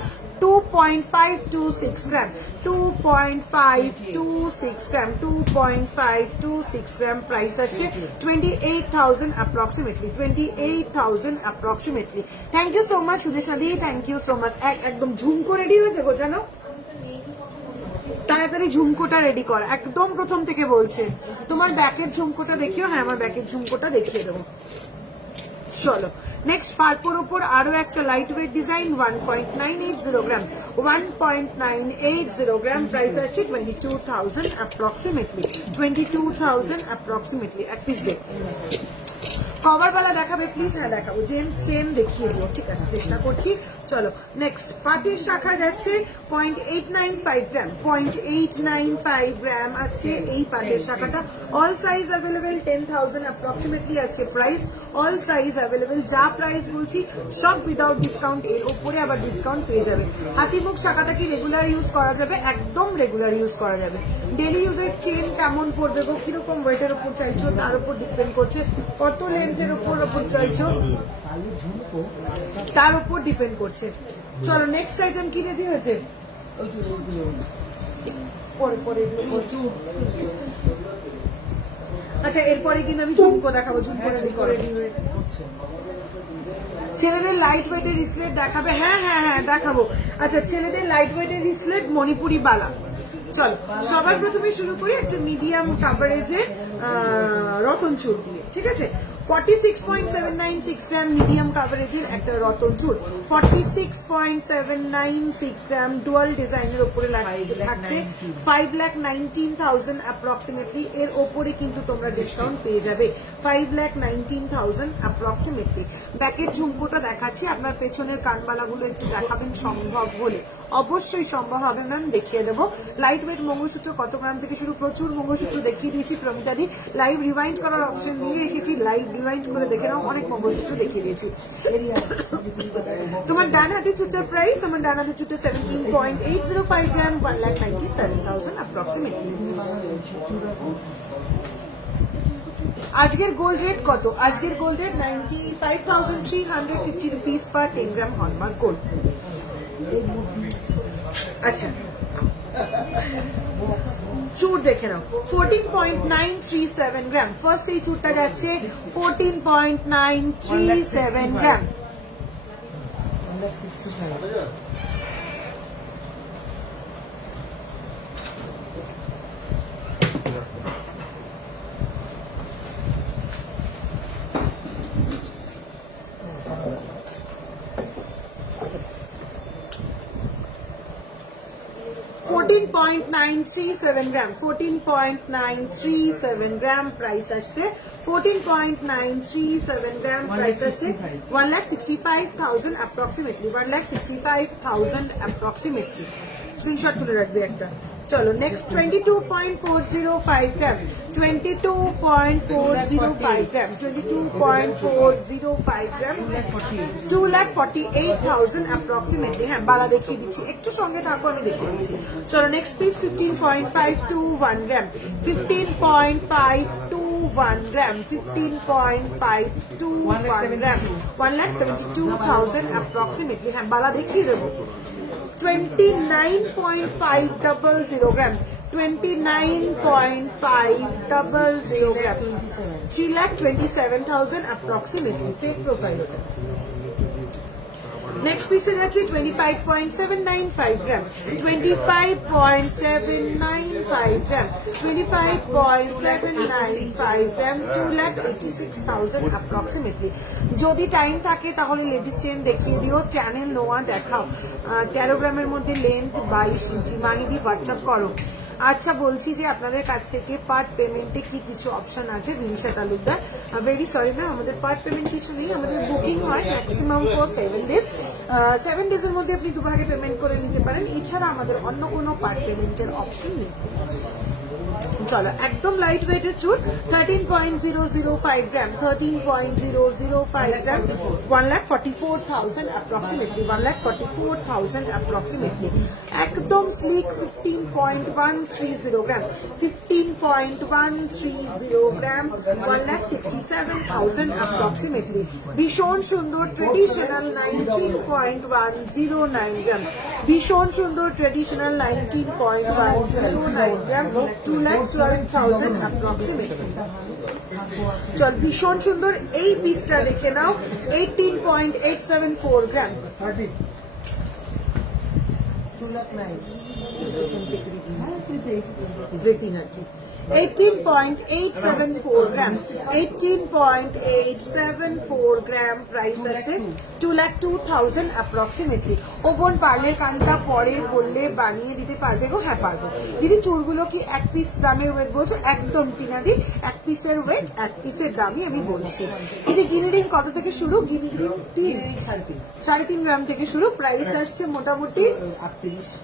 2.526 গ্রাম 2.526 গ্রাম 2.526 গ্রাম প্রাইস আসছে 28,000 approximately 28,000 approximately thank you so much Sudeshna দি থ্যাংক ইউ সো মাচ একদম ঝুমকো রেডি হয়েছে গোছানো তাড়াতাড়ি ঝুমকোটা রেডি কর একদম প্রথম থেকে বলছে তোমার ব্যাকের ঝুমকোটা দেখিও হ্যাঁ আমার ব্যাকের ঝুমকোটা দেখিয়ে দেবো চলো নেক্সট পার্পোর উপর আরো একটা লাইট ওয়েট ডিজাইন 1.980 গ্রাম 1.980 গ্রাম প্রাইস আসছে 22,000 অ্যাপ্রক্সিমেটলি 22,000 অ্যাপ্রক্সিমেটলি এক পিস দেখ কভার वाला দেখাবে প্লিজ হ্যাঁ দেখাবো জেমস চেন দেখিয়ে দিও ঠিক আছে চেষ্টা করছি চলো নেক্সট পাটির শাখা যাচ্ছে 0.895 গ্রাম 0.895 গ্রাম আছে এই পাটির শাখাটা অল সাইজ अवेलेबल 10,000 অ্যাপ্রক্সিমেটলি আছে প্রাইস অল সাইজ अवेलेबल যা প্রাইস বলছি সব উইদাউট ডিসকাউন্ট এর উপরে আবার ডিসকাউন্ট পেয়ে যাবে হাতিমুখ শাখাটা কি রেগুলার ইউজ করা যাবে একদম রেগুলার ইউজ করা যাবে ডেইলি ইউজের চেন কেমন পড়বে গো কিরকম ওয়েটের উপর চাইছো তার উপর ডিপেন্ড করছে কত লেন্থের উপর চাইছো তার উপর ডিপেন্ড করছে চলো নেক্সট আইটেম কি রেডি হয়েছে আচ্ছা এরপরে কিন্তু আমি ঝুমকো দেখাবো ঝুমকো রেডি করে ছেলেদের লাইট ওয়েটের রিসলেট দেখাবে হ্যাঁ হ্যাঁ হ্যাঁ দেখাবো আচ্ছা ছেলেদের লাইট ওয়েটের রিসলেট মণিপুরি বালা চলো সবার প্রথমে শুরু করি একটা মিডিয়াম কাভারেজে রতন চুর দিয়ে ঠিক আছে 46.796 গ্রাম মিডিয়াম কাভারেজের একটা রতন চুর 46.796 গ্রাম ডুয়াল ডিজাইনের উপরে থাকছে 5,19,000 অ্যাপ্রক্সিমেটলি এর ওপরে কিন্তু তোমরা ডিসকাউন্ট পেয়ে যাবে 5,19,000 অ্যাপ্রক্সিমেটলি ব্যাকের ঝুমকোটা দেখাচ্ছি আপনার পেছনের কানবালাগুলো একটু দেখাবেন সম্ভব হলে অবশ্যই সম্ভব হবে ম্যাম, দেখিয়ে দেবো। লাইট ওয়েট মঙ্গলসূত্র কত গ্রাম থেকে শুরু, প্রচুর মঙ্গলসূত্র দেখিয়ে দিয়েছি প্রমিতাদি। লাইভ রিওয়াইন্ড করার অপশন দিয়ে এসেছি, লাইভ রিওয়াইন্ড করে দেখে নাও, অনেক মঙ্গলসূত্র দেখিয়ে দিয়েছি। তোমার ডান হাতে চুটার প্রাইস, আমার ডান হাতে চুটা 17.805 গ্রাম, 1,97,000 অ্যাপ্রক্সিমেটলি। আজকের গোল্ড রেট কত? আজকের গোল্ড রেট 95,350 রুপিস পার 10 গ্রাম হলমার্ক গোল্ড। আচ্ছা, চুর দেখে নাও 14.937 গ্রাম। ফার্স্ট এই চুরটা যাচ্ছে 14.937 গ্রাম। 14.937 গ্রাম, 14.937 গ্রাম প্রাইস আসছে, 14.937 গ্রাম প্রাইস আসছে 1,65,000 অ্যাপ্রক্সিমেটলি, 1,65,000 অ্যাপ্রক্সিমেটলি। স্ক্রিনশট তুলে রাখবে একটা। চলো নেক্সট 22.405 গ্রাম, 22.405 গ্রাম, 22.405 গ্রাম, 2,48,000 অ্যাপ্রক্সিমেটলি। হ্যাঁ, বালা দেখিয়ে দিচ্ছি, একটু সঙ্গে থাকো, আমি দেখিয়ে দিচ্ছি। চলো নেক্সট পিস 15.521 গ্রাম, 15.521 গ্রাম, 15.521 গ্রাম, 1,72,000 অ্যাপ্রক্সিমেটলি। হ্যাঁ, বালা দেখিয়ে দেবো। 29.500 গ্রাম, 29.500 গ্রাম, 3,27,000 approximately. Fake profile. Next piece is actually 25.795 gram, 25.795 gram, 25.795 gram, 2,86,000 approximately. যদি টাইম থাকে তাহলে লেডিস চেন দেখিয়ে দিও, চ্যানেল নোয়া দেখাও। 13 গ্রামের মধ্যে লেন্থ 22 ইঞ্চি। মাহিদি হোয়াটসঅ্যাপ করো। আচ্ছা, বলছি যে আপনাদের কাছ থেকে পার্ট পেমেন্টে কি কিছু অপশন আছে? Binisha Talukdar, very sorry ma'am, আমাদের পার্ট পেমেন্ট কিছু নেই। আমাদের বুকিং হয় ম্যাক্সিমাম ফর 7 ডেজ। 7 ডেজের মধ্যে আপনি দুবারে পেমেন্ট করে নিতে পারেন। এছাড়া আমাদের অন্য কোনো পার্ট পেমেন্টের অপশন নেই। চলো একদম লাইট ওয়েটের চুল, 13.005 গ্রাম, 13.005 গ্রাম, 1,44,000 approximately, 1,44,000 approximately. একদম স্লিক 15.130 গ্রাম, 15.130 গ্রাম, 1,67,000 approximately. ভীষণ সুন্দর ট্রেডিশনাল 19.109 গ্রাম, ভীষণ সুন্দর ট্রেডিশনাল 19.109 গ্রাম, 2,12,000 approximately. চল ভীষণ সুন্দর এই পিসটা দেখে নাও, 18.874 গ্রাম, 18.874 গ্রাম, 18.874 গ্রাম প্রাইস আছে 2,02,000 approximately. ওপন পার্লের কানটা পরে বললে বানিয়ে দিতে পারবে গো? হ্যাঁ পারবো দিদি। চুলগুলো কি এক পিস দামের ওয়েট বলছো? একদম টিনাদি, এক পিসের ওয়েট, এক পিসের দামই আমি বলছি। এই যে গিনিরিং কত থেকে শুরু? গিনিরিং 3.5 গ্রাম থেকে শুরু। প্রাইস আসছে মোটামুটি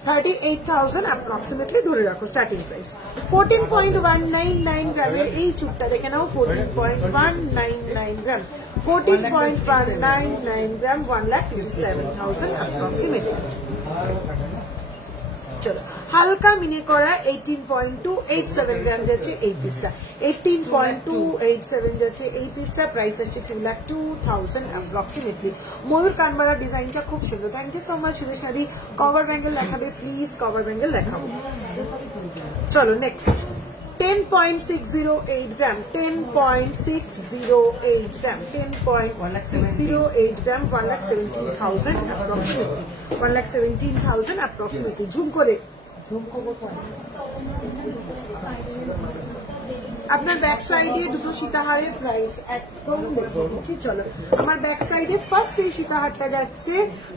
38,000 approximately ধরে রাখো স্টার্টিং প্রাইস। 14.199 গ্রামের এই চুপটা দেখে নাও, 14.199 গ্রাম, 14.199 গ্রাম, 1,57,000 approximately. চলো হালকা মিনে করা 18.287 গ্রাম যাচ্ছে এই পিসটা, 18.287 যাচ্ছে এই পিসটা। প্রাইস হচ্ছে 2,02,000 approximately. ময়ূর কানবালা ডিজাইনটা খুব সুন্দর। থ্যাংক ইউ সো মাচ সুদেশনাদি। কভার ব্যাঙ্গেল দেখাবে প্লিজ, কভার ব্যাঙ্গেল দেখাবো। চলো next 10.608 gram, 10.608 gram, 10.608 gram, 1,17,000 approximately, 1,17,000 approximately. ঝুম করে আপনার ব্যাক সাইডে দুটো সীতাহারের প্রাইস একদম দেখে দিচ্ছি। চলো আমার ব্যাক সাইডে ফার্স্ট এই সীতাহারটা যাচ্ছে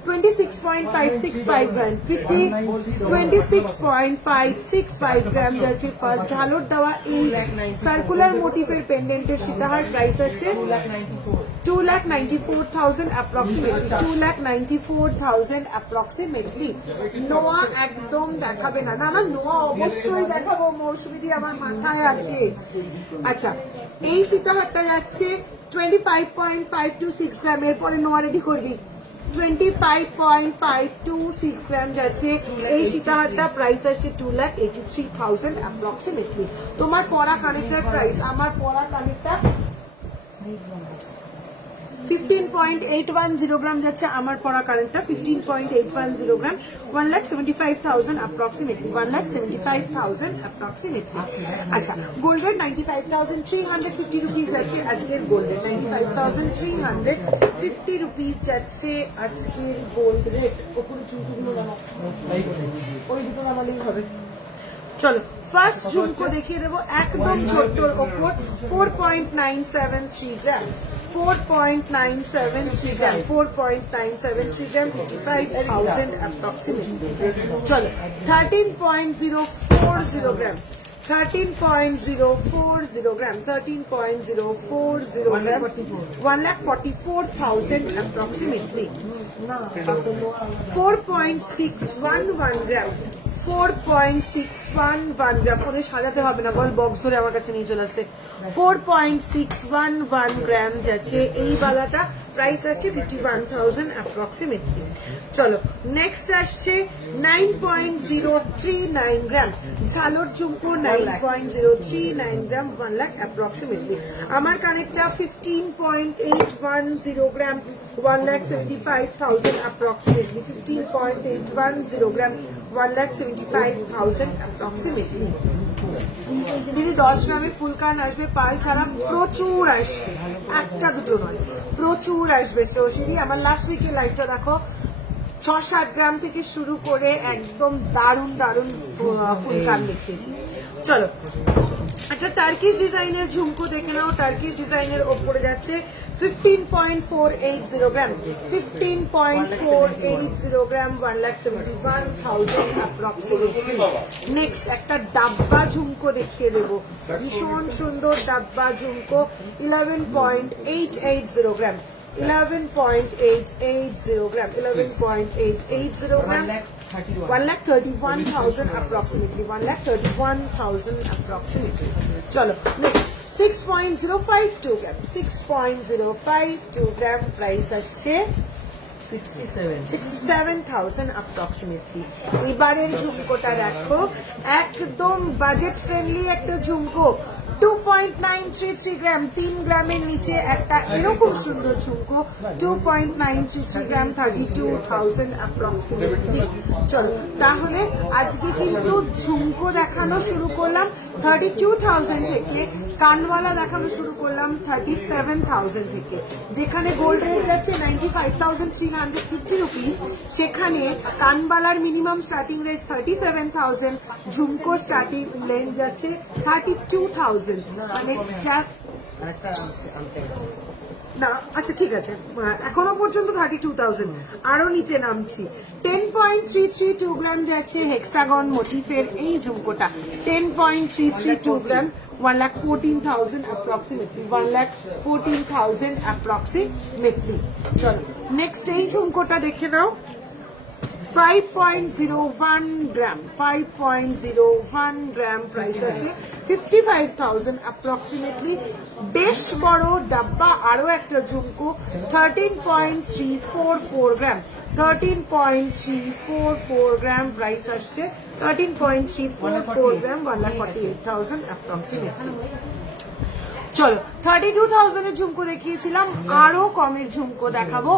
26.565 গ্রাম, 26.565 গ্রাম যাচ্ছে ফার্স্ট। ঝালর দেওয়া এই সার্কুলার মোটিভের পেন্ডেন্টের সীতাহার প্রাইস আসছে 2,94,000 approximately, 2,94,000 approximately. নোয়া একদম দেখাবে না, না না নোয়া অবশ্যই দেখাবো, মৌসুমী আমার মাথায় আছে। আচ্ছা এই সীতাহারটা যাচ্ছে 25.526 গ্রাম, এরপরে নোয়া রেডি করবি। 25.526 গ্রাম যাচ্ছে এই সীতাহারটা, প্রাইস আসছে 2,83,000 approximately। তোমার পরা কানেক্টার প্রাইস, আমার পরা কানেক্টটা 15.810 গ্রাম যাচ্ছে, আমার পরা কারেন্টটা 15.810 গ্রাম, 1,75,000 approximately, 1,75,000 approximately। আচ্ছা গোল্ড রেট 95,350 রুপিস যাচ্ছে আজকের গোল্ড রেট, 95,350 রুপিস যাচ্ছে আজকের গোল্ড রেট। ওপরে চুলগুলো নামাও, ওই দুটো নামালেই হবে। চলো ফার্স্ট ঝুমকো দেখিয়ে দেবো, একদম ছোট্টর ওপর 4.973 গ্রাম, 4.973 গ্রাম, 4.973 গ্রাম, 55,000 approximately। চলো 13.040 গ্রাম, 13.040 গ্রাম, 13.040 গ্রাম, 1,44,000 approximately। 4.611 গ্রাম, 4.611 গ্রাম, ফোনে সাজাতে হবে না, বল বক্স ধরে আমার কাছে নিয়ে চলে আসছে। 4.611 গ্রাম যাচ্ছে এই বালাটা, প্রাইস আসছে 51,000 approximately। চলো নেক্সট আসছে 9.039 গ্রাম, ঝালর ঝুমকো 9.039 গ্রাম, 1 লাখ approximately। আমার কানেক্টটা 15.810 গ্রাম, 1,75,000 approximately, 15.810 গ্রাম, 1,75,000 approximately। দিদি 10 গ্রামে ফুল কান আসবে, পাল ছাড়া প্রচুর আসবে, একটা দুটো নয়, প্রচুর আসবে। সৌশিদি আমার লাস্ট উইকে লাইভটা দেখো, 6-7 গ্রাম থেকে শুরু করে একদম দারুণ দারুণ ফুল কান দেখিয়েছি। চলো একটা টার্কিশ ডিজাইনের ঝুমকো দেখে নাও, টার্কিশ ডিজাইনের ওপরে যাচ্ছে 15.480 গ্রাম, 15.480 গ্রাম, 1,71,000 approximately। নেক্সট একটা ডাব্বা ঝুমকো দেখিয়ে দেবো, ভীষণ সুন্দর ডাব্বা ঝুমকো, 11.880 গ্রাম, 11.880 গ্রাম, 11.880 গ্রাম, 1,31,000 approximately, 1,31,000 approximately। চলো নেক্সট 6.052 গ্রাম, 6.052 গ্রাম, প্রাইস আসছে 67,000 approximately। এবারের ঝুমকোটা দেখো, একদম বাজেট ফ্রেন্ডলি একটা ঝুমকো, 2.933 গ্রাম, 3 গ্রামের নিচে একটা এরকম সুন্দর ঝুমকো, 2.933 গ্রাম, 32,000 approximately। চলো তাহলে আজকে কিন্তু ঝুমকো দেখানো শুরু করলাম 32,000 থেকে, কানওয়ালা দেখানো শুরু করলাম 37,000 থেকে। যেখানে গোল্ড রেট যাচ্ছে 95,350 রুপিস, সেখানে কানবালার মিনিমাম স্টার্টিং রেট 37,000, ঝুমকো স্টার্টিং রেঞ্জ যাচ্ছে 32,000। মানে না আচ্ছা ঠিক আছে, এখনো পর্যন্ত 32,000, আরো নিচে নামছি। 10.332 গ্রাম যাচ্ছে হেক্সাগন মোটিফের এই ঝুমকোটা, 10.332 গ্রাম, 1,14,000 approximately, 1,14,000 approximately। চলো নেক্সট এই ঝুমকোটা দেখে নাও, 5.01 গ্রাম, 5.01 গ্রাম, প্রাইস আছে 55,000 approximately। বেশ বড় ডাব্বা আরো একটা ঝুমকো, 13.344 গ্রাম, 13.344 গ্রাম, প্রাইস আসছে 13.344 গ্রাম, 1,48,000 approximately। চলো 32,000 এর ঝুমকো দেখিয়েছিলাম, আরো কমের ঝুমকো দেখাবো,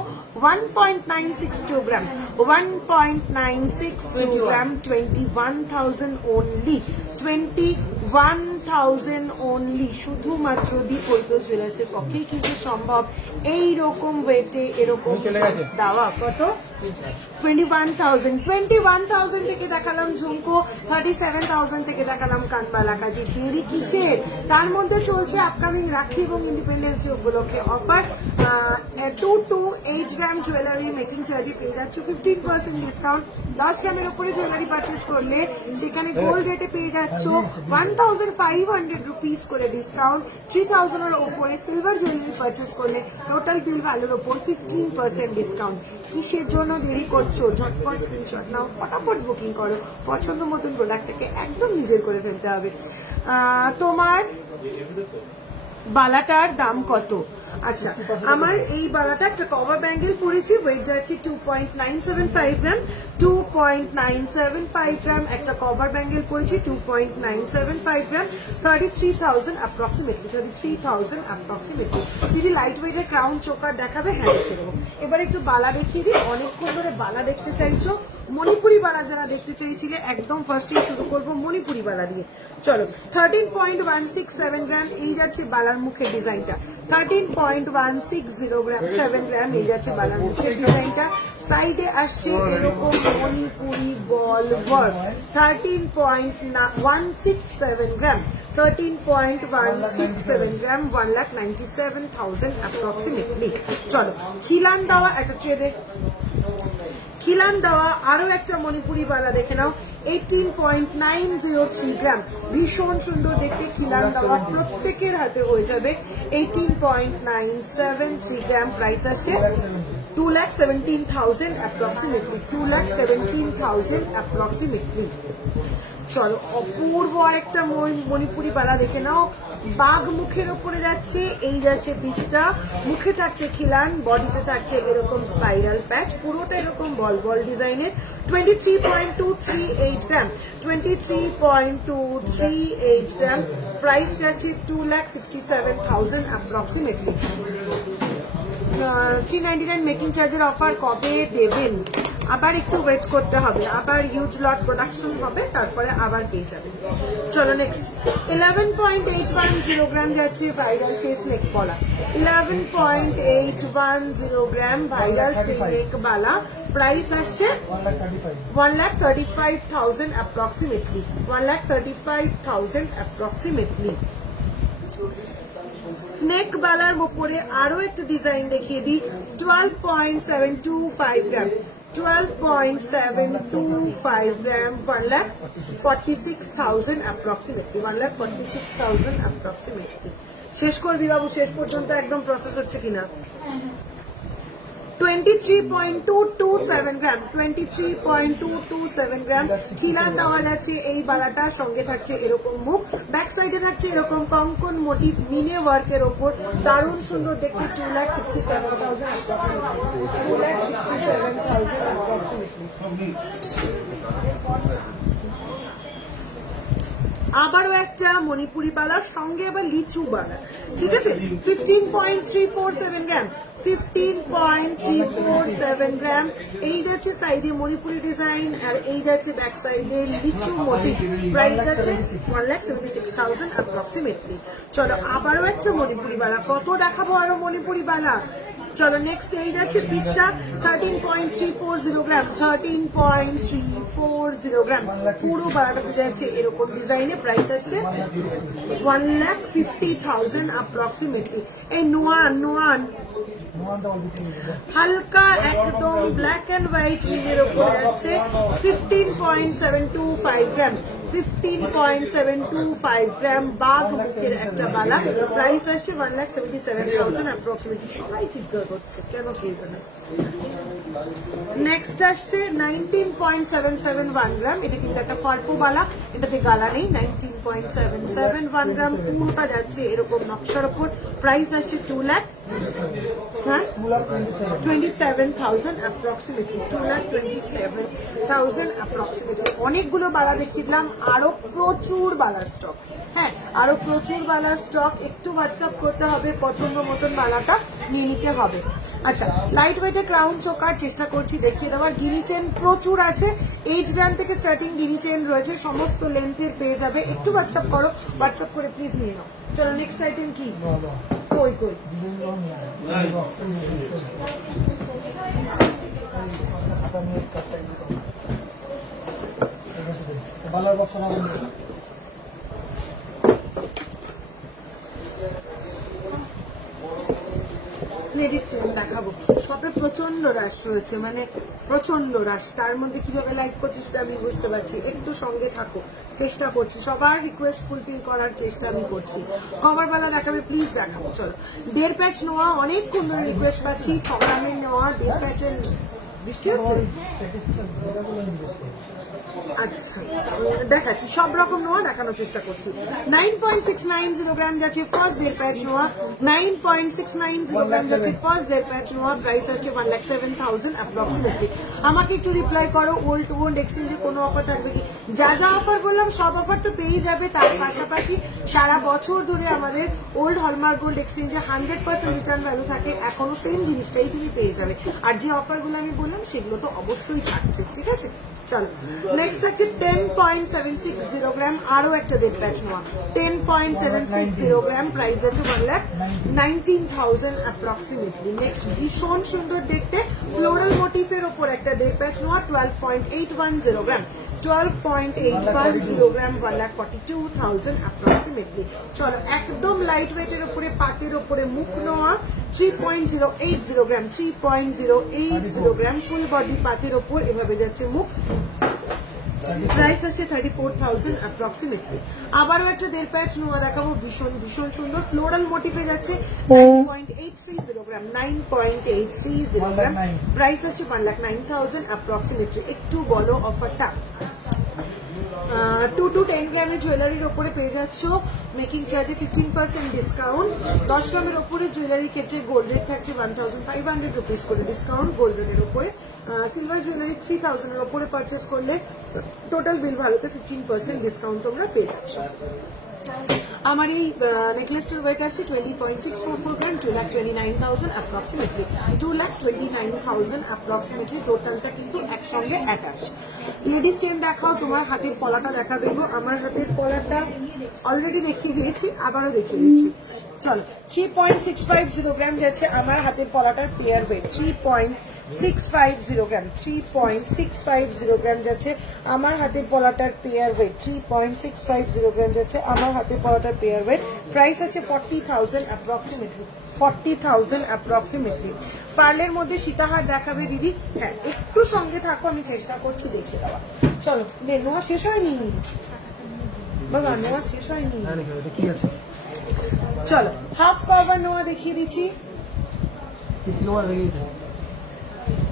1.962 গ্রাম, 1.962 গ্রাম, 21,000 only, 21,000 only। শুধুমাত্র দীপ ঐক্যস জুয়েলার্সের পক্ষেই কিন্তু সম্ভব এইরকম ওয়েটে এরকম দেওয়া। কত 21,000 থেকে দেখালাম ঝুমকো, 37,000 থেকে দেখালাম কানবালা। কাজে দেরি কিসের? তার মধ্যে চলছে আপকামিং রাখি এবং ইন্ডিপেন্ডেন্স ডে উপলক্ষে offer. 2 to 8 gram jewellery making চার্জে পেয়ে যাচ্ছে 15% ডিসকাউন্ট। 10 গ্রামের উপরে জুয়েলারি পারচেস করলে সেখানে গোল্ড রেটে পেয়ে যাচ্ছ 1,500 রুপিস করে ডিসকাউন্ট। 3,000 এর উপরে সিলভার জুয়েলারি পারচেস করলে টোটাল বিল ভ্যালুর উপর 15% ডিসকাউন্ট। কিসের জন্য দেরি করছো? ঝটপট স্ক্রিনশট নাও, ফটাফট বুকিং করো। পছন্দ মতন প্রোডাক্টটাকে একদম নিজের করে ফেলতে হবে। তোমার বালাটার দাম কত? আচ্ছা, আমার এই বালাটা একটা কভার ব্যাঙ্গেল পরেছি, ওয়েট যাচ্ছে 2.975 গ্রাম। 2.975 গ্রাম একটা কভার ব্যাঙ্গেল পরেছি, 2.975 গ্রাম, 33,000 অ্যাপ্রক্সিমেটলি। 33,000 অ্যাপ্রক্সিমেটলি। দিদি লাইট ওয়েটের ক্রাউন চোকার দেখাবে? হ্যাঁ, দেখে দেবো। এবার একটু বালা দেখিয়ে দিই। অনেকক্ষণ ধরে বালা দেখতে চাইছো, মণিপুরি বালা যারা দেখতে চাইছিলে একদম ফার্স্টে শুরু করবো মণিপুরি বালা দিয়ে। চলো, 13.167 গ্রাম এই যাচ্ছে বালার মুখের ডিজাইনটা। 13.160 গ্রাম 7 গ্রাম এই যাচ্ছে বালার মুখের ডিজাইনটা। সাইডে আসছে এরকম মণিপুরি বল ওয়ার্ক। 13.167 গ্রাম 13.167 গ্রাম 1,97,000 অ্যাপ্রক্সিমেটলি। চলো, খিলান দেওয়া একটা ট্রেডে খিলান দেওয়া আরো একটা মণিপুরি বালা দেখে নাও। 18.903 গ্রাম, ভীষণ সুন্দর দেখতে খিলান দেওয়া, প্রত্যেকের হাতে হয়ে যাবে। 18.973 গ্রাম, প্রাইস আসছে 2,17,000 অ্যাপ্রক্সিমেটলি। 2,17,000 অ্যাপ্রক্সিমেটলি। চলো, অপূর্ব আরেকটা মণিপুরি বালা দেখে নাও। বাঘ মুখের উপরে যাচ্ছে, এই যাচ্ছে পিসটা, মুখে থাকছে খিলান, বডিতে থাকছে এরকম স্পাইরাল প্যাচ, পুরোটা এরকম বল বল ডিজাইনের। 23.238 গ্রাম 23.238 গ্রাম, প্রাইস যাচ্ছে 2,67,000 অ্যাপ্রক্সিমেটলি। 399 মেকিং চার্জের অফার কবে দেবেন? আবার একটু ওয়েট করতে হবে, আবার হিউজ লট প্রোডাকশন হবে, তারপরে আবার পেয়ে যাবে। চলো নেক্সট, 11.810 গ্রাম যাচ্ছে ভাইরাল সেই স্নেক বালা। 11.810 গ্রাম ভাইরাল স্নেক বালা, প্রাইস আসছে 1,35,000 অ্যাপ্রক্সিমেটলি। 1,35,000 অ্যাপ্রক্সিমেটলি। স্নেক বালার উপরে আরো একটা ডিজাইন দেখিয়ে দিই। 12.725 গ্রাম 12.725 গ্রাম 1,46,000 অ্যাপ্রক্সিমেটলি। 1,46,000 অ্যাপ্রক্সিমেটলি। শেষ করবি বাবু, শেষ পর্যন্ত একদম প্রসেস হচ্ছে কিনা। 23.227 গ্রাম 23.227 গ্রাম খিলান দেওয়া যাচ্ছে এই বালাটা, সঙ্গে থাকছে এরকম মুখ, ব্যাক সাইডে থাকছে এরকম কঙ্কন মোটিভ মিনে ওয়ার্কের ওপর, দারুণ সুন্দর দেখতে। 2,67,000 অ্যাপ্রক্সিমেটলি। 2,67,000 অ্যাপ্রক্সিমেটলি। আবারও একটা মণিপুরি বালার সঙ্গে আবার লিচু বালা, ঠিক আছে। 15.347 গ্রাম 15.347 গ্রাম, এই যাচ্ছে সাইডে মণিপুরি ডিজাইন আর এই যাচ্ছে ব্যাক সাইডে লিচু মোটিভ, প্রাইস যাচ্ছে 1,76,000 অ্যাপ্রক্সিমেটলি। চলো, আবারও একটা মণিপুরি বালা, কত দেখাবো আরো মণিপুরি বালা। চলো নেক্সট, এই যাচ্ছে পিসটা 13.340 গ্রাম 13.340 গ্রাম, পুরো বালাটাতে যাচ্ছে এরকম ডিজাইনে, প্রাইস আসছে 1,50,000 অ্যাপ্রক্সিমেটলি। এই নোয়ান হালকা একদম ব্ল্যাক এন্ড হোয়াইট মিনের উপরে আছে। 15.725 গ্রাম 15.725 গ্রাম, বাঘ মুখের একটা বালা, প্রাইস আসছে 1,77,000 অ্যাপ্রক্সিমেটলি। সবাই ঠিক করছে কেন কে জানে। নেক্সট আসছে 19.771 গ্রাম, এটা কিন্তু একটা ফল্পো বালা, এটাতে গালা নেই। 19.771 গ্রাম, পুরোটা যাচ্ছে এরকম নকশার উপর, প্রাইস আসছে 2,27,000 অ্যাপ্রক্সিমেটলি। 2,27,000 অ্যাপ্রক্সিমেটলি। অনেকগুলো বালা দেখিয়ে দিলাম, আরো প্রচুর বালার স্টক। হ্যাঁ, আরো প্রচুর বালার স্টক, একটু হোয়াটসঅ্যাপ করতে হবে, পছন্দ মতন বালাটা নিয়ে নিতে হবে। আচ্ছা, লাইট ওয়েটে ক্রাউন চোকার চেষ্টা করছি দেখিয়ে দেওয়ার। গিনি চেন প্রচুর আছে, 8 গ্রাম থেকে স্টার্টিং গিনি চেন রয়েছে, সমস্ত লেন্থের পেয়ে যাবে। একটু হোয়াটসঅ্যাপ করো, হোয়াটসঅ্যাপ করে প্লিজ নিয়ে নাও। চলো নেক্সট আইটেম কি? কই কই বালার বক্স না লেডিস চেন দেখাবো। শপে প্রচন্ড রাশ রয়েছে, মানে প্রচন্ড রাশ। তার মধ্যে কিভাবে লাইক করছিস সেটা আমি বুঝতে পারছি। একটু সঙ্গে থাকো, চেষ্টা করছি, সবার রিকোয়েস্ট ফুলফিল করার চেষ্টা আমি করছি। কভারওয়ালা দেখাবে প্লিজ, দেখাবো। চলো, 1.5 প্যাচ নেওয়া, অনেকক্ষণ ধরে রিকোয়েস্ট পাচ্ছি। 6 গ্রামের নেওয়া 1.5 প্যাচের। বৃষ্টি হচ্ছে? আচ্ছা দেখাচ্ছি, সব রকম নোয়া দেখানোর চেষ্টা করছি। 9.690 গ্রাম যাচ্ছে ফার্স্ট 1.5 প্যাচ নোয়া, 9.690 গ্রাম যাচ্ছে ফার্স্ট 1.5 প্যাচ নোয়া। প্রাইস আসছে 1,07,000 অ্যাপ্রক্সিমেটলি। আমাকে একটু রিপ্লাই করো, ওল্ড টু ওল্ড এক্সচেঞ্জে কোনো অফার থাকবে কি? যা যা অফার বললাম সব অফার তো পেয়ে যাবে। তার পাশাপাশি সারা বছর ধরে আমাদের ওল্ড হলমার্ক গোল্ড এক্সচেঞ্জে 100% রিটার্ন ভ্যালু থাকে, এখনো সেম জিনিসটাই তুমি পেয়ে যাবে। আর যে অফারগুলো আমি বললাম সেগুলো তো অবশ্যই থাকছে, ঠিক আছে? চলো, নেক্সট আছে 10.760 গ্রাম, আরো একটা 1.5 প্যাচ নেওয়া। 10.760 গ্রাম, প্রাইস আছে 1,19,000 অ্যাপ্রক্সিমেটলি। নেক্সট ভীষণ সুন্দর দেখতে ফ্লোরাল মোটিফের ওপর একটা 1.5 প্যাচ নেওয়া, 12.810 গ্রাম। 12.810 গ্রাম, 1,42,000 অ্যাপ্রক্সিমেটলি। চলো, একদম লাইট ওয়েটের উপরে পাতের উপরে মুখ নেওয়া, 3.080 গ্রাম, 3.080 গ্রাম, ফুল বডি পাতের ওপর এভাবে যাচ্ছে মুখ। প্রাইস আছে 34,000 অ্যাপ্রক্সিমেটলি। আবারও একটা 1.5 প্যাচ নোয়া দেখাবো, ভীষণ ভীষণ সুন্দর ফ্লোরাল মোটিভে যাচ্ছে, 9.830 গ্রাম, 9.830 গ্রাম। প্রাইস আছে 1,09,000 অ্যাপ্রক্সিমেটলি। একটু বলো অফারটা। 2 to 10 গ্রামের জুয়েলারির ওপরে পেয়ে যাচ্ছ মেকিং চার্জে 15% ডিসকাউন্ট। 10 গ্রামের ওপরে জুয়েলারির ক্ষেত্রে গোল্ড রেট থাকছে 1,500 রুপিস করে ডিসকাউন্ট গোল্ড রেটের ওপরে। সিলভার জুয়েলারি 3,000 এর ওপরে পারচেস করলে টোটাল বিল ভালোতে 15% ডিসকাউন্ট তোমরা পেয়ে যাচ্ছ। আমার এই নেকলেসটার ওয়েট আসছে 20.644 গ্রাম, 2,29,000 অ্যাপ্রক্সিমেটলি। 2,29,000 অ্যাপ্রক্সিমেটলি টোটালটা কিন্তু একসঙ্গে অ্যাটাচ। লেডিস চেন দেখাও, তোমার হাতের পলাটা দেখা দেবো। আমার হাতের পলাটা অলরেডি দেখিয়ে দিয়েছি, আবারও দেখিয়ে দিচ্ছি। চলো, 3.650 গ্রাম যাচ্ছে আমার হাতের পলাটার পেয়ার ওয়েট। 3.650 গ্রাম, 3.650 গ্রাম যাচ্ছে আমার হাতের পলাটার পেয়ার ওয়েট। 3.650 গ্রাম যাচ্ছে আমার হাতের পলাটার পেয়ার ওয়েট। প্রাইস আছে 40,000 অ্যাপ্রক্সিমেটলি। 40,000 অ্যাপ্রক্সিমেটলি। পার্লের মধ্যে সীতাহার দেখাবে দিদি? হ্যাঁ, একটু সঙ্গে থাকো, আমি চেষ্টা করছি দেখিয়ে দেওয়া। চলো, নোয়া শেষ হয়নি বাবা, নোয়া শেষ হয়নি। কি আছে? চলো, হাফ কভার নোয়া দেখিয়ে দিচ্ছি।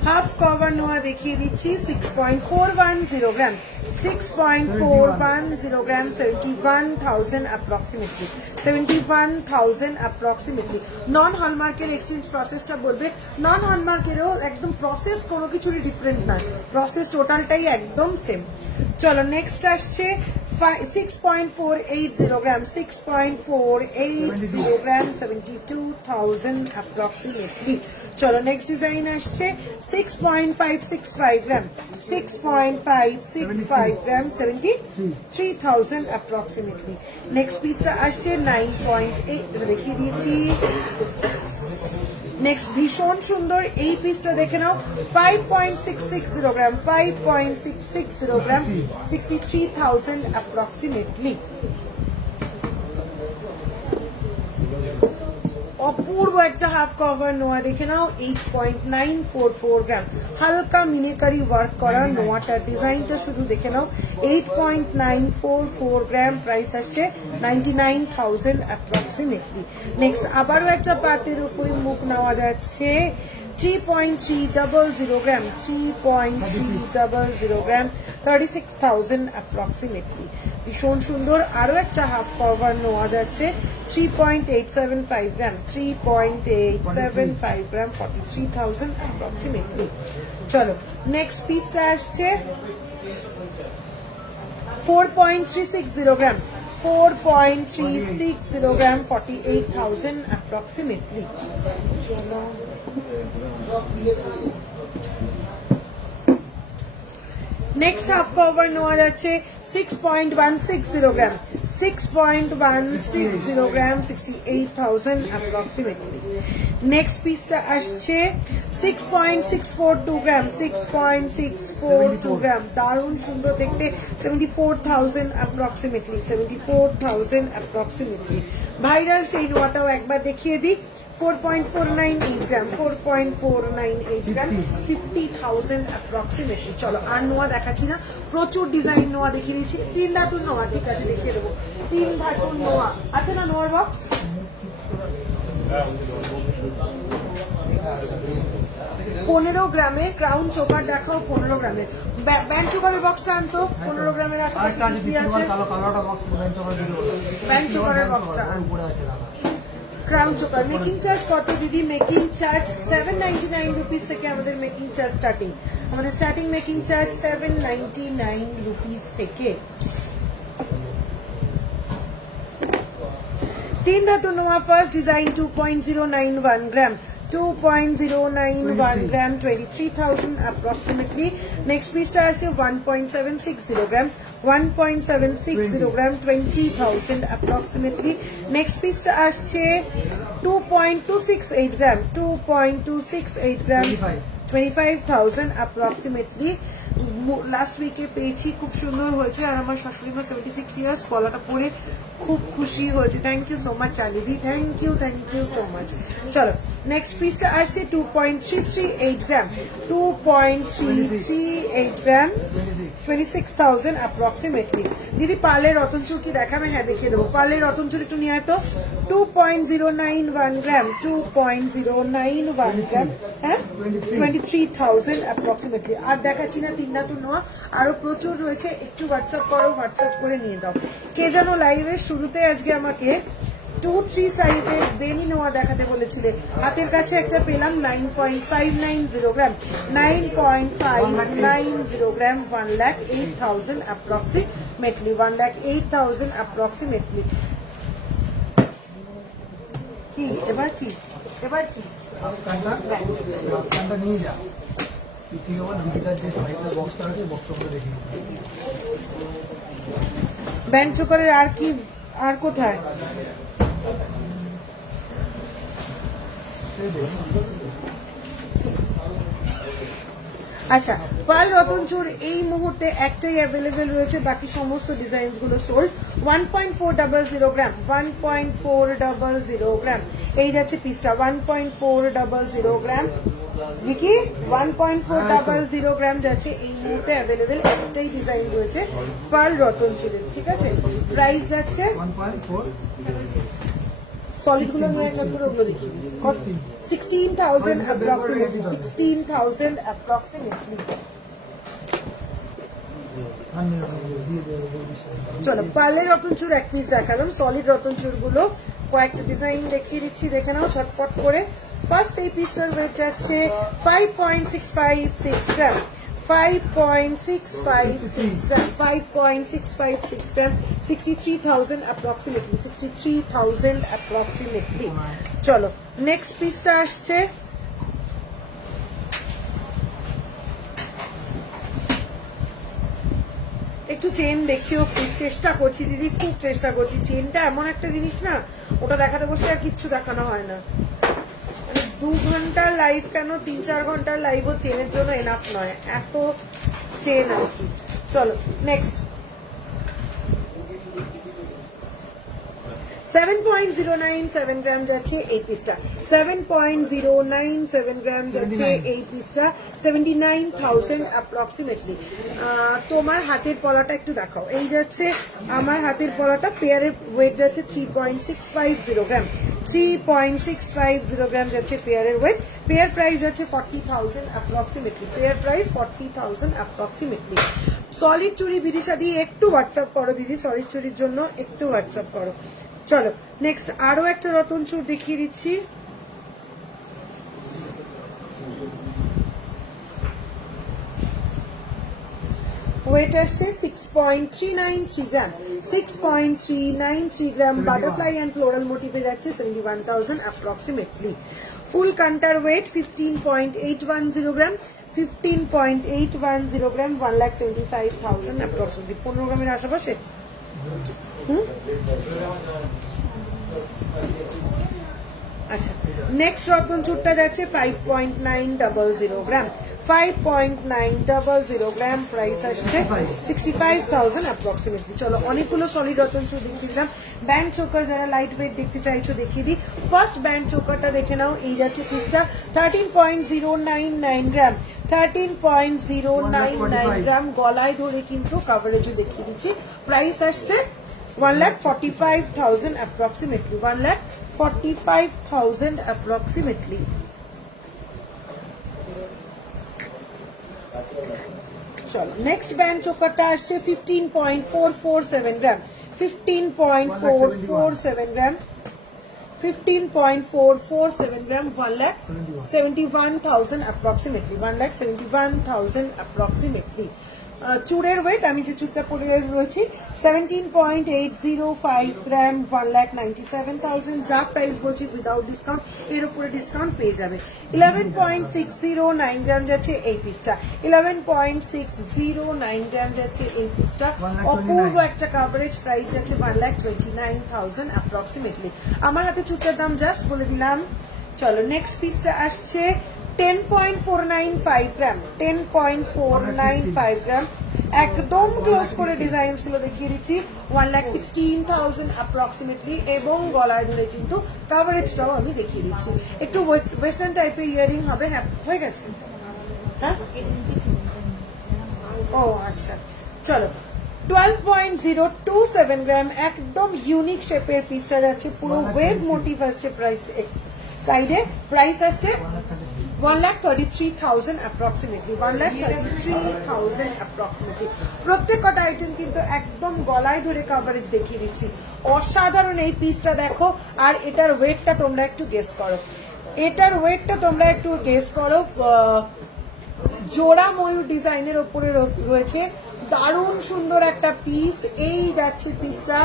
হাফ কভার নোয়া দেখিয়ে দিচ্ছি, 6.410 গ্রাম, 6.410 গ্রাম, 71,000 অ্যাপ্রক্সিমেটলি। 71,000 অ্যাপ্রক্সিমেটলি। নন হলমার্কের এক্সচেঞ্জ প্রসেসটা বলবে, নন হলমার্কেরও একদম প্রসেস কোনো কিছুরই ডিফারেন্ট নয়, প্রসেস টোটালটাই একদম সেম। চলো, নেক্সট আসছে 6.480 গ্রাম, 6.480 গ্রাম, 72,000 অ্যাপ্রক্সিমেটলি। চলো, নেক্সট ডিজাইন আসছে 6.565 গ্রাম, 6.565 গ্রাম, 73,000 অ্যাপ্রক্সিমেটলি। নেক্সট পিসটা আসছে 9.8, দেখিয়ে দিয়েছি। নেক্সট ভীষণ সুন্দর এই পিসটা দেখে নাও, 5.660 গ্রাম, 5.660 গ্রাম, 63,000 অ্যাপ্রক্সিমেটলি। অপূর্ব একটা হাফ কভার নোয়া দেখে নাও, 8.944 গ্রাম, হালকা মিনেকারি ওয়ার্ক করা নোয়াটার ডিজাইনটা শুধু দেখে নাও, 8.944 গ্রাম। প্রাইস আসছে 99,000 অ্যাপ্রক্সিমেটলি। নেক্সট আবারও একটা পাটের উপরে মুখ নেওয়া যাচ্ছে, 3.300 গ্রাম, 3.300 গ্রাম, 36,000 অ্যাপ্রক্সিমেটলি। ভীষণ সুন্দর আরো একটা হাফ কভার নেওয়া যাচ্ছে, 3.875 গ্রাম, 3.875 গ্রাম, 43,000 অ্যাপ্রক্সিমেটলি। চলো, নেক্সট পিসটা আসছে 4.360 গ্রাম, 4.360 গ্রাম, 48,000 অ্যাপ্রক্সিমেটলি। নেক্সট হাফ কভার নেওয়া যাচ্ছে 6.160 গ্রাম 6.160 গ্রাম 68,000 approximately. নেক্সট পিসটা আসছে 6.642 গ্রাম 6.642 গ্রাম দারুণ সুন্দর দেখতে 74,000 approximately 74,000 approximately. ভাইরাল সেই নোয়াটাও একবার দেখিয়ে দিই 4.498 গ্রাম 4.498 গ্রাম 50,000 approximately. চলো আর নোয়া দেখাচ্ছি না, প্রচুর ডিজাইন নোয়া দেখিয়ে দিচ্ছি। 3 ধাতুর নোয়া, ঠিক আছে দেখিয়ে দেবো। 3 ধাতুর নোয়া আছে না নোয়ার বক্স? 15 গ্রামের ক্রাউন চোকার দেখাও, 15 গ্রামের ব্যান্ড চোকারের বক্সটা আনতো। 15 গ্রামের আশেপাশে কি আছে? ব্যান্ড চোকারের বক্সটা ক্রাউন চোকার। মেকিং চার্জ কত দিদি? মেকিং চার্জ 799 রুপিস থেকে আমাদের মেকিং চার্জ স্টার্টিং। আমাদের স্টার্টিং মেকিং চার্জ 799 রুপিস থেকে। 3 ধাতু নোয়া ফার্স্ট ডিজাইন 2.091 গ্রাম 2.091 গ্রাম 23,000 approximately. Next piece আছে 1.760 গ্রাম 1.760 গ্রাম 20,000 approximately. Next piece আসছে 2.268 গ্রাম 2.268 গ্রাম 25,000 approximately. লাস্ট উইকে পেয়েছি, খুব সুন্দর হয়েছে। আর আমার শাশুড়ি মা 76 ইয়ার্স, পলাটা পরে খুব খুশি হয়েছে। থ্যাংক ইউ সো মাচ চালিদি, থ্যাংক ইউ সো মাচ। চলো নেক্সট পিসটা আসছে 2.338 গ্রাম 2.338 গ্রাম 26,000 approximately. দিদি পার্লের রতনচুর কি দেখাবে? হ্যাঁ দেখিয়ে দেবো। পার্লের রতনচুর একটু নিয়ে তো 2.091 গ্রাম 2.091 গ্রাম হ্যাঁ 23,000 approximately. আর দেখাচ্ছি না 3 ধাতুর নোয়া, আরো প্রচুর রয়েছে। একটু হোয়াটসঅ্যাপ করো, হোয়াটসঅ্যাপ করে নিয়ে দাও। কে যেন লাইভের শুরুতে আজকে আমাকে 2-3 সাইজের বেনি নোয়া দেখাতে বলেছিলে, হাতের কাছে একটা পেলাম 9.590 গ্রাম 9.590 গ্রাম 1,08,000 approximately 1,08,000 approximately. কি এবার কি নিয়ে যা বক্সটা আছে, বক্সটা দেখি ব্যান্ড চোকারের আর কি, আর কোথায়? আচ্ছা পার্ল রতনচুর এই মুহূর্তে একটাই অ্যাভেলেবেল রয়েছে, বাকি সমস্ত ডিজাইন গুলো সোল্ড। 1.400 গ্রাম 1.400 গ্রাম এই যাচ্ছে পিসটা 1.400 গ্রাম। ভিকি 1.400 গ্রাম যাচ্ছে এই মুহূর্তে অ্যাভেলেবেল, একটাই ডিজাইন রয়েছে পার্ল রতনচুরের, ঠিক আছে। প্রাইস যাচ্ছে 1.4 সলিড গুলো নিয়ে ওগুলো দেখি 16,000 approximately 16,000 approximately. চলো পার্লের রতনচুর এক পিস দেখালাম, সলিড রতনচুর গুলো কয়েকটা ডিজাইন দেখিয়ে দিচ্ছি, দেখে নাও ছটপট করে। ফার্স্ট এই পিসটার ওয়েট যাচ্ছে 5.656 গ্রাম 5.656 গ্রাম 5.656 গ্রাম 63,000 approximately 63,000 approximately. চলো নেক্সট পিসটা আসছে একটু চেন দেখিও প্লিজ। চেষ্টা করছি দিদি, খুব চেষ্টা করছি। চেনটা এমন একটা জিনিস না, ওটা দেখাতে বসে আর কিচ্ছু দেখানো হয় না। 2 ঘন্টার লাইভ কেন 3-4 ঘন্টার লাইভও চেনের জন্য এনাফ নয়, এত চেন আর কি। চলো নেক্সট 7.097 গ্রাম যাচ্ছে এই পিসটা 7.097 গ্রাম যাচ্ছে এই পিসটা 79,000 approximately. তোমার হাতের পলাটা একটু দেখাও। এই যাচ্ছে আমার হাতের পলাটা, পেয়ারের ওয়েট যাচ্ছে 3.650 গ্রাম 3.650 গ্রাম যাচ্ছে পেয়ারের ওয়েট। পেয়ার প্রাইস যাচ্ছে 40,000 approximately, pair price 40,000 approximately. Solid চুড়ি বিদিশা দিয়ে একটু হোয়াটসঅ্যাপ করো দিদি, সলিড চুরির জন্য একটু হোয়াটসঅ্যাপ করো। চলো নেক্সট আরো একটা রতন চুর দেখিয়ে দিচ্ছি। ওয়েট আসছে 6.393 গ্রাম 6.393 গ্রাম। বাটারফ্লাই অ্যান্ড ফ্লোরাল মোটিভে যাচ্ছে 71,000 approximately. ফুল কান্টার ওয়েট 15.810 গ্রাম 15.810 গ্রাম 1,75,000 অ্যাপ্রক্সিমেটলি 15 গ্রামের আশেপাশে। আচ্ছা, নেক্সট রত্নচূড়টা যাচ্ছে 5.900 গ্রাম 5.900 গ্রাম প্রাইস আসছে 65,000 অ্যাপ্রক্সিমেটলি। চলো অনেকগুলো সলিড রত্নচূড় দেখতে দিলাম। ব্যান্ড চোকার যারা লাইট ওয়েট দেখতে চাইছো দেখিয়ে দিই। ফার্স্ট ব্যান্ড চোকারটা দেখে নাও, এই যাচ্ছে পিসটা 13.099 গ্রাম 13.099 গ্রাম গলায় ধরে কিন্তু কাভারেজও দেখিয়ে দিচ্ছি। প্রাইস আসছে 1,45,000 approximately 1,45,000 approximately। চলো নেক্সট ব্যান্ড চোকারটা আসছে 15.447 গ্রাম 15.447 গ্রাম 15.447 গ্রাম 1,71,000 approximately 1,71,000 approximately। চুড়ের ওয়েট আমি যে চুড়টা পরে রয়েছি 17.805 গ্রাম 1,97,000। যা প্রাইস বলছি উইদাউট ডিসকাউন্ট, এর উপরে ডিসকাউন্ট পেয়ে যাবে। 11.609 গ্রাম যাচ্ছে এই পিসটা 11.609 গ্রাম যাচ্ছে এই পিসটা। অপূর্ব একটা কাভারেজ, প্রাইস যাচ্ছে 1,29,000 অ্যাপ্রক্সিমেটলি। আমার হাতে চুড়টার দাম জাস্ট বলে দিলাম। চলো নেক্সট পিসটা আসছে 10.495 গ্রাম 10.495 গ্রাম একদম ক্লোজ করে ডিজাইনস গুলো দেখিয়ে দিচ্ছি 1,16,000 অ্যাপ্রক্সিমেটলি এবং গলায় ধরে কিন্তু কাভারেজটাও আমি দেখিয়ে দিচ্ছি। একটু ওয়েস্টার্ন টাইপের ইয়ারিং হবে। হ্যাঁ হয়ে গেছে। হ্যাঁ ও আচ্ছা, চলো 12.027 গ্রাম একদম ইউনিক শেপের পিসটা যাচ্ছে, পুরো ওয়েভ মোটিভ আসছে প্রাইস সাইডে। প্রাইস আসছে 1,33,000 approximately 1,33,000 approximately। প্রত্যেক কটা আইটেম কিন্তু একদম গলায় ধরে কাভারেজ দেখিয়ে দিচ্ছি। অসাধারণ এই পিসটা দেখো, আর এটার ওয়েটটা তোমরা একটু গেস করো। জোড়া ময়ূর ডিজাইনের ওপরে রয়েছে, দারুণ সুন্দর একটা পিস। এই যাচ্ছে পিসটা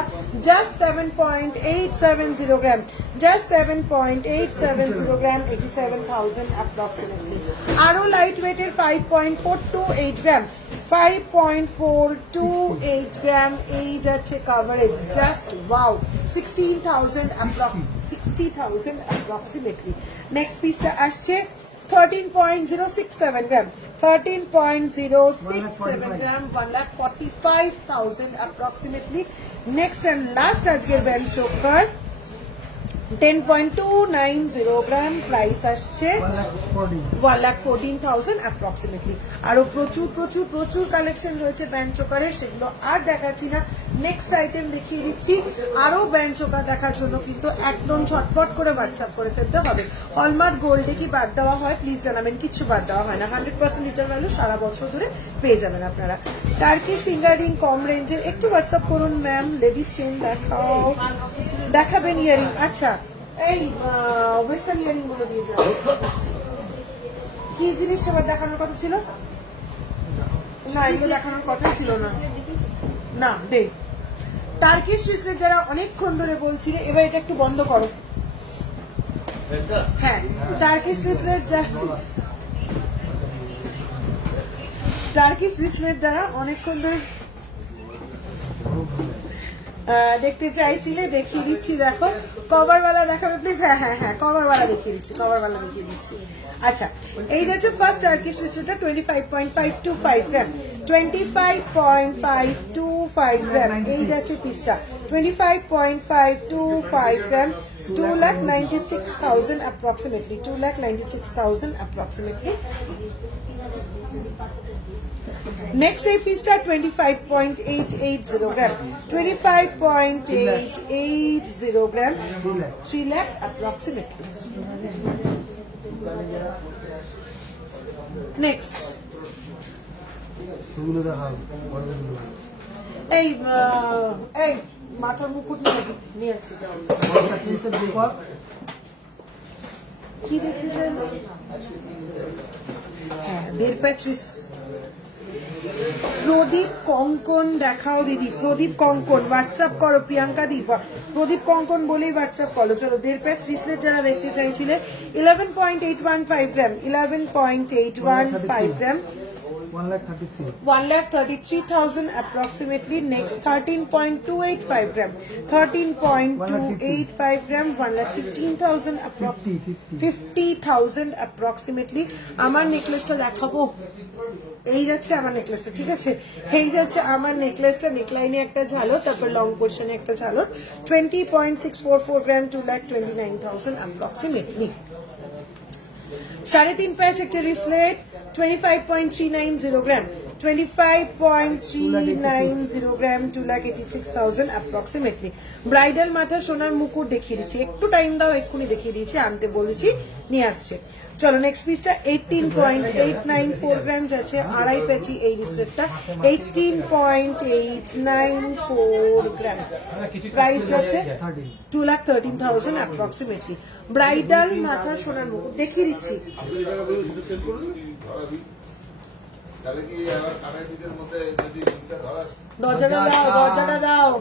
জাস্ট 7.870 গ্রাম 7.870 গ্রাম 87,000 অ্যাপ্রক্সিমেটলি। আরো লাইট ওয়েটের 5.428 গ্রাম 5.428 গ্রাম এই যাচ্ছে coverage. Just wow 60,000 approximately. Next পিসটা আসছে 13.067 গ্রাম 13.067 গ্রাম 1,45,000 approximately। নেক্সট এন্ড লাস্ট আজকের ব্যান্ড চোকার 10.290 গ্রাম প্রাইস আসছে 1,14,000 approximately। আরো প্রচুর প্রচুর প্রচুর কালেকশন রয়েছে ব্যান্ড চোকারের, সেগুলো আর দেখাচ্ছি না। নেক্সট আইটেম দেখিয়ে দিচ্ছি। আরো ব্যান্ড চোকার দেখার জন্য কিন্তু একদম ঝটপট করে হোয়াটসঅ্যাপ করে ফেলতে হবে। হলমার্ক গোল্ডে কি বাদ দেওয়া হয় প্লিজ জানাবেন। কিছু বাদ দেওয়া হয় না, 100% রিটার্ন ভ্যালু সারা বছর ধরে পেয়ে যাবেন আপনারা। টার্কিশ ফিঙ্গার রিং কম রেঞ্জের একটু হোয়াটসঅ্যাপ করুন ম্যাম। লেডিস চেন দেখাও, দেখাবেন ইয়ারিং। আচ্ছা এই ওয়েস্টার্ন ইয়ারিং গুলো দিয়ে যাবেন। কি জিনিস আবার দেখানোর কথা ছিল? না এগুলো দেখানোর কথা ছিল না। না দে টার্কিশ রিসলেট যারা অনেকক্ষণ ধরে বলছিলে, এবার এটা একটু বন্ধ করো। হ্যাঁ টার্কিশ রিসলেট যারা অনেকক্ষণ ধরে দেখতে চাইছিলে দেখিয়ে দিচ্ছি। দেখো কভারওয়ালা দেখাবে প্লিজ। হ্যাঁ হ্যাঁ হ্যাঁ কভারওয়ালা দেখিয়ে দিচ্ছি। আচ্ছা এই হচ্ছে ফার্স্ট টার্কিশ রিসলেটটা 25.525 গ্রাম 25.525 গ্রাম এই যাচ্ছে পিসটা 25.525 গ্রাম 2,96,000 approximately 2,96,000 approximately। নেক্সট এই পিসটা 25.880 গ্রাম 25.880 গ্রাম 3 lakh approximately। নেক্সট এই মাথার মুকুট নিয়ে আসছি। কি দেখতেছেন? হ্যাঁ 1.5 প্যাচ প্রদীপ কঙ্কন দেখাও দিদি, প্রদীপ কঙ্কন হোয়াটসঅ্যাপ করো প্রিয়াঙ্কা দি, প্রদীপ কঙ্কন বলেই হোয়াটসঅ্যাপ করো। চলো 1.5 প্যাচ রিসলেট যারা দেখতে চাইছিলে 11.815 গ্রাম, 11.815 গ্রাম, 1,33,000 approximately. Next 13.285 gram, 13.285 gram, 1,15,000 approximately, 50,000 approximately. আমার নেকলেসটা দেখাবো, এই যাচ্ছে আমার নেকলেসটা, ঠিক আছে, এই যাচ্ছে আমার নেকলেসটা, নেকলাইনে একটা ঝালর, তারপর লং পোর্শনে একটা ঝালর, 20.644 গ্রাম, 2,29,000 approximately. 3.5 প্যাচ একটা রিসলেট 25.390 গ্রাম, 25.390 গ্রাম, 2,86,000 approximately. ব্রাইডাল মাথা সোনার মুকুট দেখিয়ে দিচ্ছি, একটু টাইম দাও, এক্ষুনি দেখিয়ে দিয়েছি, আনতে বলেছি, নিয়ে আসছে। চলো নেক্সট পিসটা 18.894 গ্রাম যাচ্ছে, 2.5 প্যাচি এই রিসলেটটা, 18.894 গ্রাম, প্রাইস যাচ্ছে 2,13,000 approximately. ব্রাইডাল মাথা সোনার মুকুট দেখিয়ে দিচ্ছি। দরজাটা দাও, দরজাটা দাও।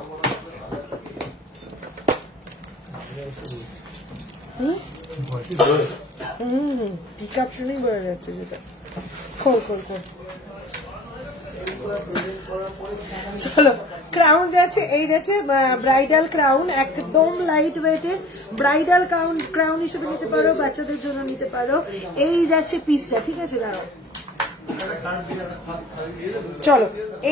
পিকআপ শুনেই বোঝা যাচ্ছে যেটা। খোল খোল খোল। চলো ক্রাউন যাচ্ছে, এই যাচ্ছে ব্রাইডাল ক্রাউন, একদম লাইট ওয়েটের ব্রাইডাল ক্রাউন হিসেবে নিতে পারো, বাচ্চাদের জন্য নিতে পারো। এই যাচ্ছে পিসটা, ঠিক আছে, দাঁড়াও, চলো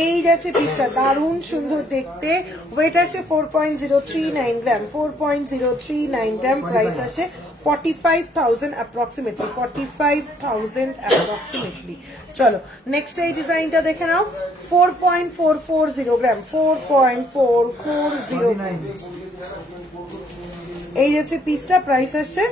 এই যাচ্ছে পিসটা, দারুণ সুন্দর দেখতে, ওয়েট আসে 4.039 গ্রাম, 4.039 গ্রাম, প্রাইস আসে 45,000 approximately, 45,000 approximately. চলো নেক্সট এই ডিজাইনটা দেখে নাও, 4.440 গ্রাম, 4.440, এই যাচ্ছে পিসটা, প্রাইস আসছে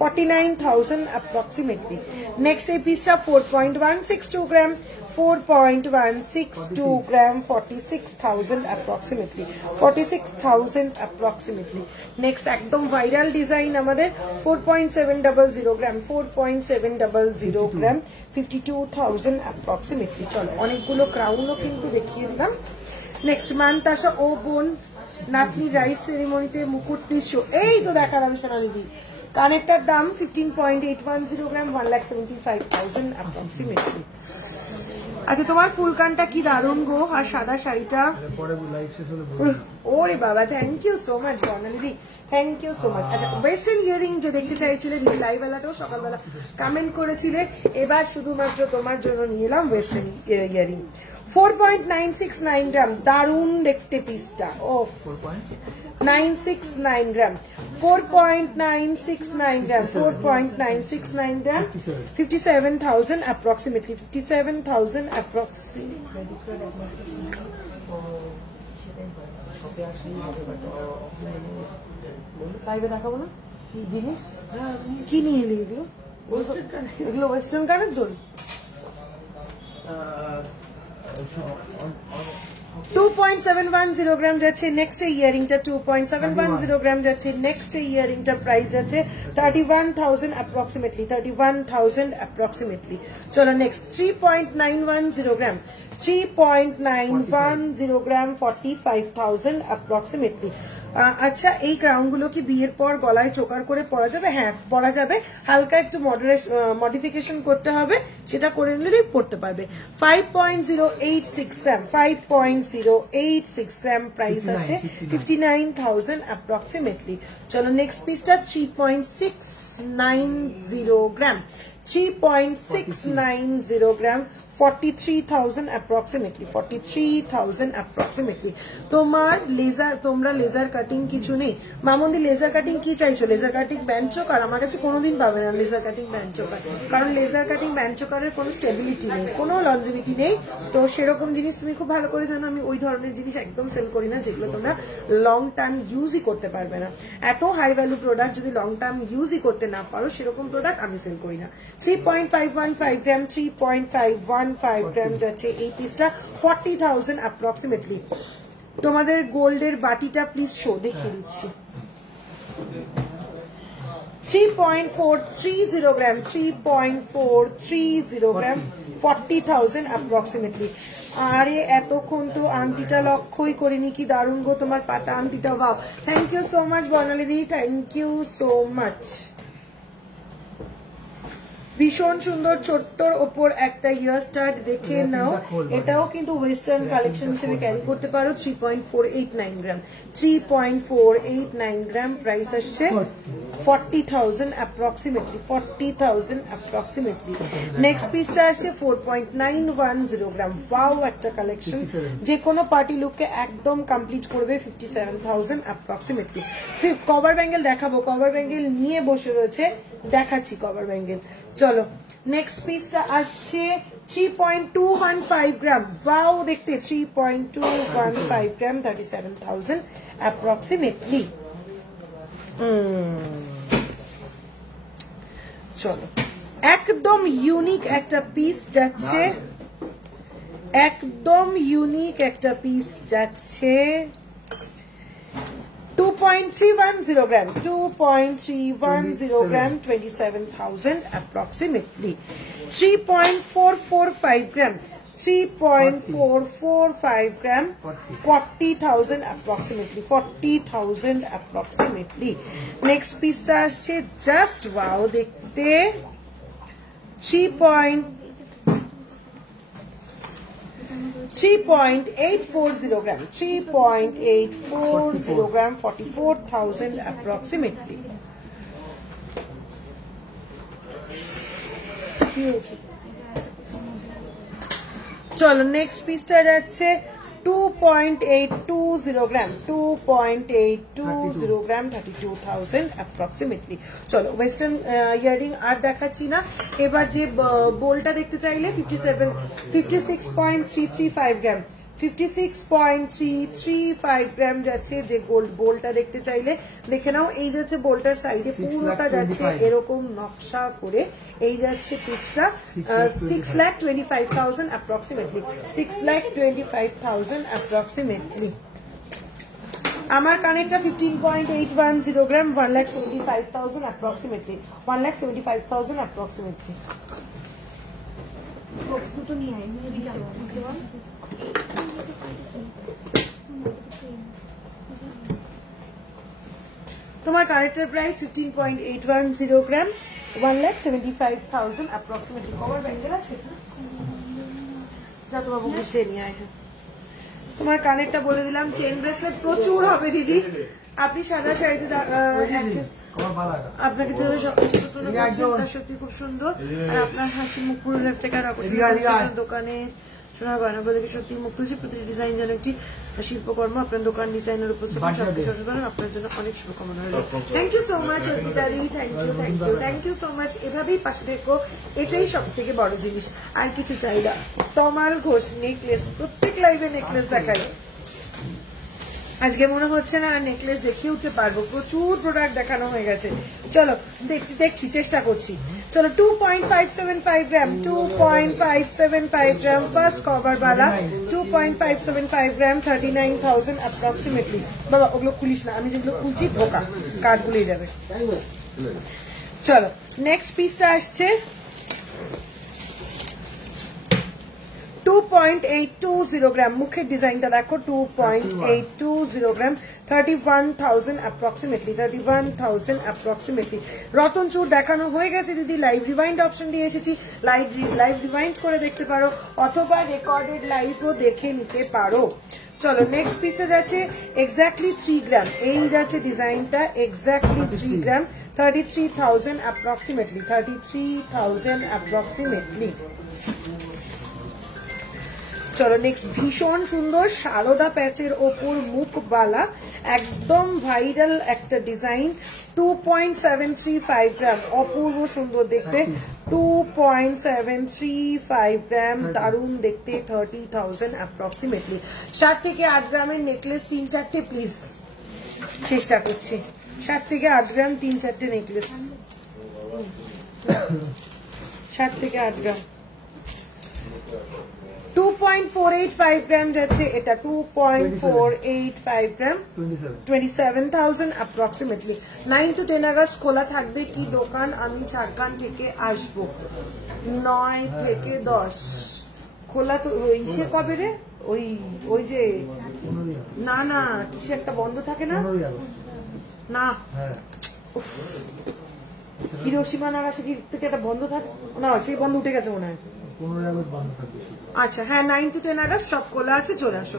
49,000 approximately. নেক্সট এই পিসটা 4.162 গ্রাম, 4.162 গ্রাম, 46,000 approximately, 46,000 approximately. নেক্সট একদম ভাইরাল ডিজাইন আমাদের 4.700 গ্রাম, 4.700 গ্রাম, 52,000 approximately. চলো অনেকগুলো ক্রাউনও কিন্তু দেখিয়ে দিলাম। নেক্সট মান্তাসা ও বোন নাতনি রাইস সেরিমনিতে মুকুট প্লিজ শো, এই তো দেখালাম সোনালিদি। কানেক্টার দাম 15.810 গ্রাম, 1,75,000 approximately. আচ্ছা তোমার ফুল কানটা কি দারুণ গো, আর সাদা শাড়িটা, ওরে বাবা, থ্যাংক ইউ সো মাচ বর্ণালিদি, থ্যাংক ইউ সো মাচ। আচ্ছা ওয়েস্টার্ন ইয়ারিং যে দেখতে চাইছিলে লাইভ বেলাটাও সকালবেলা কমেন্ট করেছিলে, এবার শুধুমাত্র তোমার জন্য নিয়ে এলাম ওয়েস্টার্ন ইয়ারিং, 4.969 গ্রাম, দারুণ দেখতে পিসটা, ও 969 গ্রাম, 4.969 গ্রাম, 4.969 গ্রাম, 57,000 approximately, 57,000 approximately. লাইভে দেখাবো না জিনিস, কি নিয়ে এলি এগুলো, এগুলো ওয়েস্টার্ন কানের জন্য। 2.710 গ্রাম যাচ্ছে নেক্সট ইয়ারিংটা, 2.710 গ্রাম যাচ্ছে নেক্সট ইয়ারিংটা, প্রাইস যাচ্ছে 31,000 approximately, 31,000 approximately. চলো নেক্সট 3.910 গ্রাম, 3.910 গ্রাম, 45,000 approximately. আচ্ছা এই ক্রাউন গুলো কি বিয়ের পর গলায় চোকার করে পরা যাবে? হ্যাঁ পরা যাবে, হালকা একটু মডিফিকেশন করতে হবে, সেটা করে নিলেই পড়তে পারবে। 5.086 গ্রাম, 5.086 গ্রাম, প্রাইস আছে 59,000 approximately. চলো নেক্সট পিসটা 3.690 গ্রাম, 3.690 গ্রাম, 43,000 approximately, 43,000 approximately. তোমার লেজার, তোমরা লেজার কাটিং কিছু নেই মামুন্দি, লেজার কাটিং কি চাইছো? লেজার কাটিং ব্যান্ড চোকার আমার কাছে কোনোদিন পাবে না লেজার কাটিং ব্যান্ড চোকার, কারণ লেজার কাটিং ব্যান্ড চোকারের কোনো স্টেবিলিটি নেই, কোনো লঞ্জিভিটি নেই। তো সেরকম জিনিস তুমি খুব ভালো করে জানো, আমি ওই ধরনের জিনিস একদম সেল করি না যেগুলো তোমরা লং টার্ম ইউজই করতে পারবে না। এত হাই ভ্যালু প্রোডাক্ট যদি লং টার্ম ইউজই করতে না পারো সেরকম প্রোডাক্ট আমি সেল করি না। 3.515 গ্রাম, 3.515 গ্রাম যাচ্ছে এই পিসটা, 40,000 approximately. তোমাদের গোল্ডের বাটিটা প্লিজ শো, দেখিয়ে দিচ্ছি। 3.430 গ্রাম, 3.430 গ্রাম, 40,000 অ্যাপ্রক্সিমেটলি। আরে এতক্ষণ তো আংটিটা লক্ষ্যই করিনি, কি দারুণ গো তোমার পাতা আংটিটা, wow, thank you so much Barnali, thank you so much. ভীষণ সুন্দর, ছোট্টর ওপর একটা ইয়ার স্টার্ট দেখে নাও, এটাও কিন্তু ওয়েস্টার্ন কালেকশন হিসেবে ক্যারি করতে পারো। 3.489 গ্রাম, 3.489 গ্রাম, প্রাইস আসছে 40,000 অ্যাপ্রক্সিমেটলি, 40,000 অ্যাপ্রক্সিমেটলি। নেক্সট পিসটা আসছে 4.910 গ্রাম, ওয়াও একটা কালেকশন, যে কোনো পার্টি লুককে একদম কমপ্লিট করবে। 57,000 অ্যাপ্রক্সিমেটলি। কভার ব্যাঙ্গেল দেখাবো, কভার ব্যাঙ্গেল নিয়ে বসে রয়েছে, দেখাচ্ছি কভার ব্যাঙ্গেল। চলো নেক্সট পিসটা আসছে 3.215 গ্রাম, ওয়াও দেখতে, 3.215 গ্রাম, 37,000 অ্যাপ্রক্সিমেটলি। চলো একদম ইউনিক একটা পিস যাচ্ছে, একদম ইউনিক একটা পিস যাচ্ছে 2.310 গ্রাম, 2.310 গ্রাম, 27,000 approximately. 3.445 গ্রাম, 3.445 গ্রাম, 40,000 approximately, 40,000 approximately. Next পিসটা আসছে জাস্ট ওয়াও দেখতে, 3.840 গ্রাম, 3.840 গ্রাম, 44,000 approximately. চলো নেক্সট পিসটা যাচ্ছে 2.820 গ্রাম, 2.820 গ্রাম, 32,000 approximately. চলো ওয়েস্টার্ন ইয়ারিং আর দেখাচ্ছি না, এবার যে বোলটা দেখতে চাইলে 56.335 গ্রাম, 56.335 গ্রাম যাচ্ছে যে গোল্ড বোলটা দেখতে চাইলে দেখে নাও। এই যাচ্ছে বোলটার সাইডে পুরোটা যাচ্ছে এরকম নকশা করে, এই যাচ্ছে পিসটা 6,25,000 approximately, 6,25,000 approximately. আমার কানেরটা 15.810 গ্রাম, 1,75,000 approximately, 1,75,000 approximately. দুটো নিয়ে আয়, নিয়ে দিয়ে যাবো। তোমার কারেক্টের প্রাইস 15.810 গ্রাম, 1,75,000 approximately. কভার ব্যাঙ্গেল আছে, যা তোমার বুকে চেন নিয়ে আয়। তোমার কানেরটা বলে দিলাম, চেন ব্রেসলেট প্রচুর হবে দিদি, আপনি সাদা শাড়িতে আপনাকে যেভাবে সবকিছু পছন্দ করছেন তার সত্যি খুব সুন্দর, আর আপনার হাসি মুখ পুরো রেফটেকার দোকানে সোনার গয়নাগুলো দেখে সত্যি মুখ খুশি। প্রতিটি ডিজাইন যেন একটি শিল্পকর্ম, আপনার দোকান ডিজাইনের উপস্থাপন সবকিছু আপনার জন্য অনেক শুভকামনা রইল। থ্যাংক ইউ সো মাচ অর্পিতাদি, thank you, thank you, thank you so much. এভাবেই পাশে দেখো, এটাই সব থেকে বড় জিনিস, আর কিছু চাইদা। তমাল ঘোষ নেকলেস, প্রত্যেক লাইভে নেকলেস দেখাই, আজকে মনে হচ্ছে না আর নেকলেস দেখিয়ে উঠতে পারবো, প্রচুর প্রোডাক্ট দেখানো হয়ে গেছে। চলো দেখছি, চেষ্টা করছি। চলো 2.575 গ্রাম, 2.575 গ্রাম, ফার্স্ট কভার বালা, 2.575 গ্রাম, 39,000 approximately. বাবা ওগুলো খুলিস না, আমি যেগুলো খুলছি ধোকা, কার্ড খুলে যাবে। চলো নেক্সট পিসটা আসছে 2.820 গ্রাম, মুখের ডিজাইনটা দেখো, 2.820 গ্রাম, 31,000 approximately, 31,000 approximately. রতন চুর দেখানো হয়ে গেছে দিদি, লাইভ রিভাইন্ড অপশন দিয়ে এসেছি, লাইভ রিভাইন্ড করে দেখতে পারো, অথবা রেকর্ডেড লাইভও দেখে নিতে পারো। চলো নেক্সট পিসটা যাচ্ছে এক্স্যাক্টলি 3 গ্রাম, এই যাচ্ছে ডিজাইনটা এক্স্যাক্টলি 3 গ্রাম, 33,000 approximately, 33,000 approximately. চলো নেক্সট ভীষণ সুন্দর সারদা প্যাচের ওপর মুখবালা, একদম ভাইরাল একটা ডিজাইন, 2.735 গ্রাম, অপূর্ব সুন্দর দেখতে, 2.735 গ্রাম, দারুণ দেখতে, 30,000 approximately. 7 থেকে 8 গ্রামের নেকলেস 3-4টে প্লিজ, চেষ্টা করছি। 7 থেকে 8 গ্রাম 3-4টে নেকলেস, 7 থেকে 8 গ্রাম। 2.485 গ্রাম যাচ্ছে এটা 2.485 গ্রাম 27,000 অ্যাপ্রক্সিমেটলি। 9 to 10 আগস্ট খোলা থাকবে কি দোকান? আমি ঝাড়খণ্ড থেকে আসবো 9 থেকে 10 খোলা। তো ইসে কবে রে? ওই যে না না কিসে একটা বন্ধ থাকে না না হিরোশিমা নাগাসাকি থেকে একটা বন্ধ থাকে না, সেই বন্ধ উঠে গেছে মনে হয়। আচ্ছা হ্যাঁ 9 to 10 আগস্ট সব খোলা আছে, চলে আসো।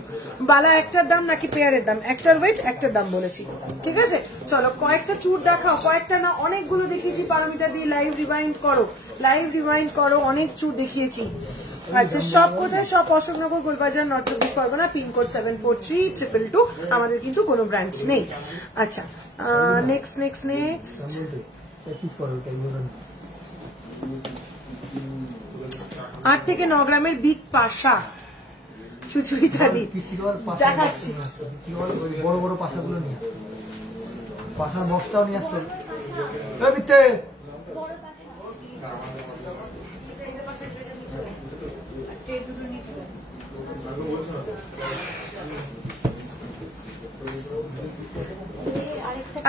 বালা একটার দাম নাকি পেয়ারের দাম? একটার ওয়েট একটার দাম বলেছি, ঠিক আছে। চলো কয়েকটা চুর দেখাও, কয়েকটা না অনেকগুলো দেখিয়েছি। পারমিতা দিয়ে লাইভ রিভাইন্ড করো, অনেক চুর দেখিয়েছি। আচ্ছা সব কোথায়? সব অশোকনগর, গোলবাজার, নর্থ চব্বিশ পরগনা, পিনকোড 74322। আমাদের কিন্তু কোনো ব্রাঞ্চ নেই। আচ্ছা নেক্সট 8 থেকে 9 গ্রামের বিগ পাশা সুচরিতা দি দেখাচ্ছি। বড় বড় পাশাগুলো নিয়ে পাশার বক্সটাও নিয়ে আসতে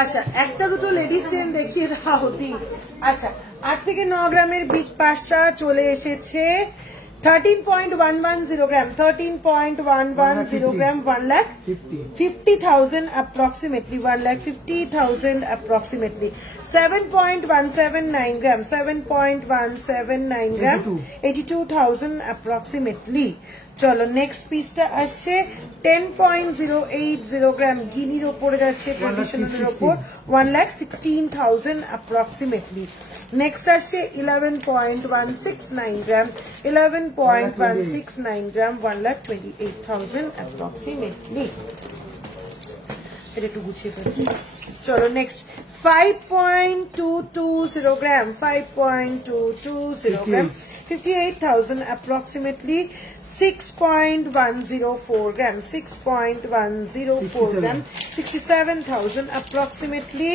আচ্ছা একটা দুটো লেডিস চেন দেখিয়ে দাও দি। আচ্ছা 8 থেকে 9 গ্রামের বিগ পাশা চলে এসেছে 13.110 গ্রাম 13.110 গ্রাম 1,50,000 approximately 1,50,000 approximately 7.179 গ্রাম 7.179 গ্রাম 82,000 approximately। চলো নেক্সট পিসটা আসছে 10.080 গ্রাম গিনির ওপরে যাচ্ছে, ট্রেডিশনালের ওপর 1,16,000 approximately। নেক্সট আসছে 11.169 গ্রাম 11.169 গ্রাম 1,28,000 approximately। এটা একটু গুছিয়ে ফেলি। চলো নেক্সট 5.220 গ্রাম 5.220 গ্রাম 58,000 approximately 6.104 gram 6.104 gram 67,000 approximately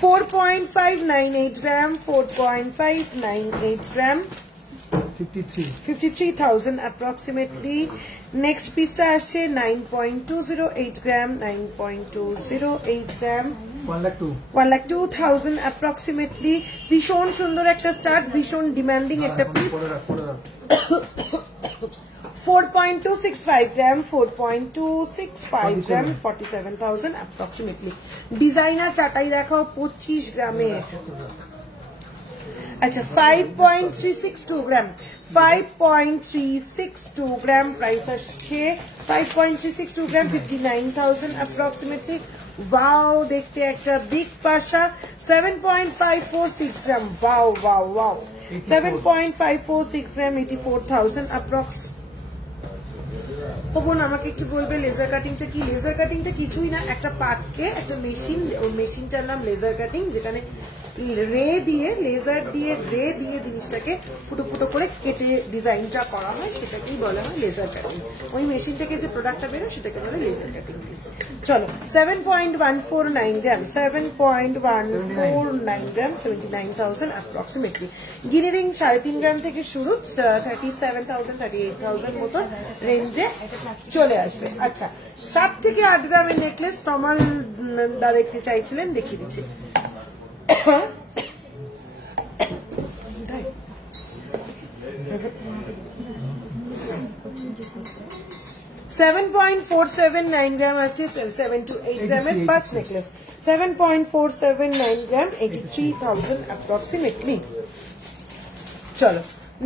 4.598 gram 4.598 gram 53,000 approximately। next piece টা আসছে 9.208 gram 9.208 gram 1,02,000 approximately। ভীষণ সুন্দর একটা স্টার্ট, ভীষণ ডিমান্ডিং একটা piece. 4.265 gram 4.265 gram 47,000 approximately। Designer চাটাই দেখাও 25 গ্রামে। আচ্ছা 5.362 গ্রাম 5.362 গ্রাম প্রাইস আসছে 5.362 গ্রাম 59,000 approximately। ওয়াও দেখতে একটা বিগ পাশা 7.546 গ্রাম ওয়াও 7.546 গ্রাম 84,000 approx। বোন আমাকে একটু বলবে লেজার কাটিংটা কি? লেজার কাটিংটা কিছুই না, একটা পার্টকে একটা মেশিন, ওই মেশিনটার নাম লেজার কাটিং, যেখানে লেজার দিয়ে জিনিসটাকে ফুটো ফুটো করে কেটে ডিজাইনটা করা হয়, সেটাকেই বলা হয় লেজার কাটিং। ওই মেশিন থেকে যে প্রোডাক্টটা বেরোয় সেটাকে বলে লেজার কাটিং পিস। চলো 7.149 গ্রাম 7.149 গ্রাম 79,000 approximately। গিনিরিং 3.5 গ্রাম থেকে শুরু 37,000 38,000 মতো রেঞ্জে চলে আসবে। আচ্ছা 7 থেকে 8 গ্রামের নেকলেস তমাল দা দেখতে চাইছিলেন, দেখিয়ে দিচ্ছি। 7.479 গ্রাম আছে 7 to 8 গ্রামের ফার্স্ট নেকলেস 7.479 গ্রাম 83,000 approximately। চলো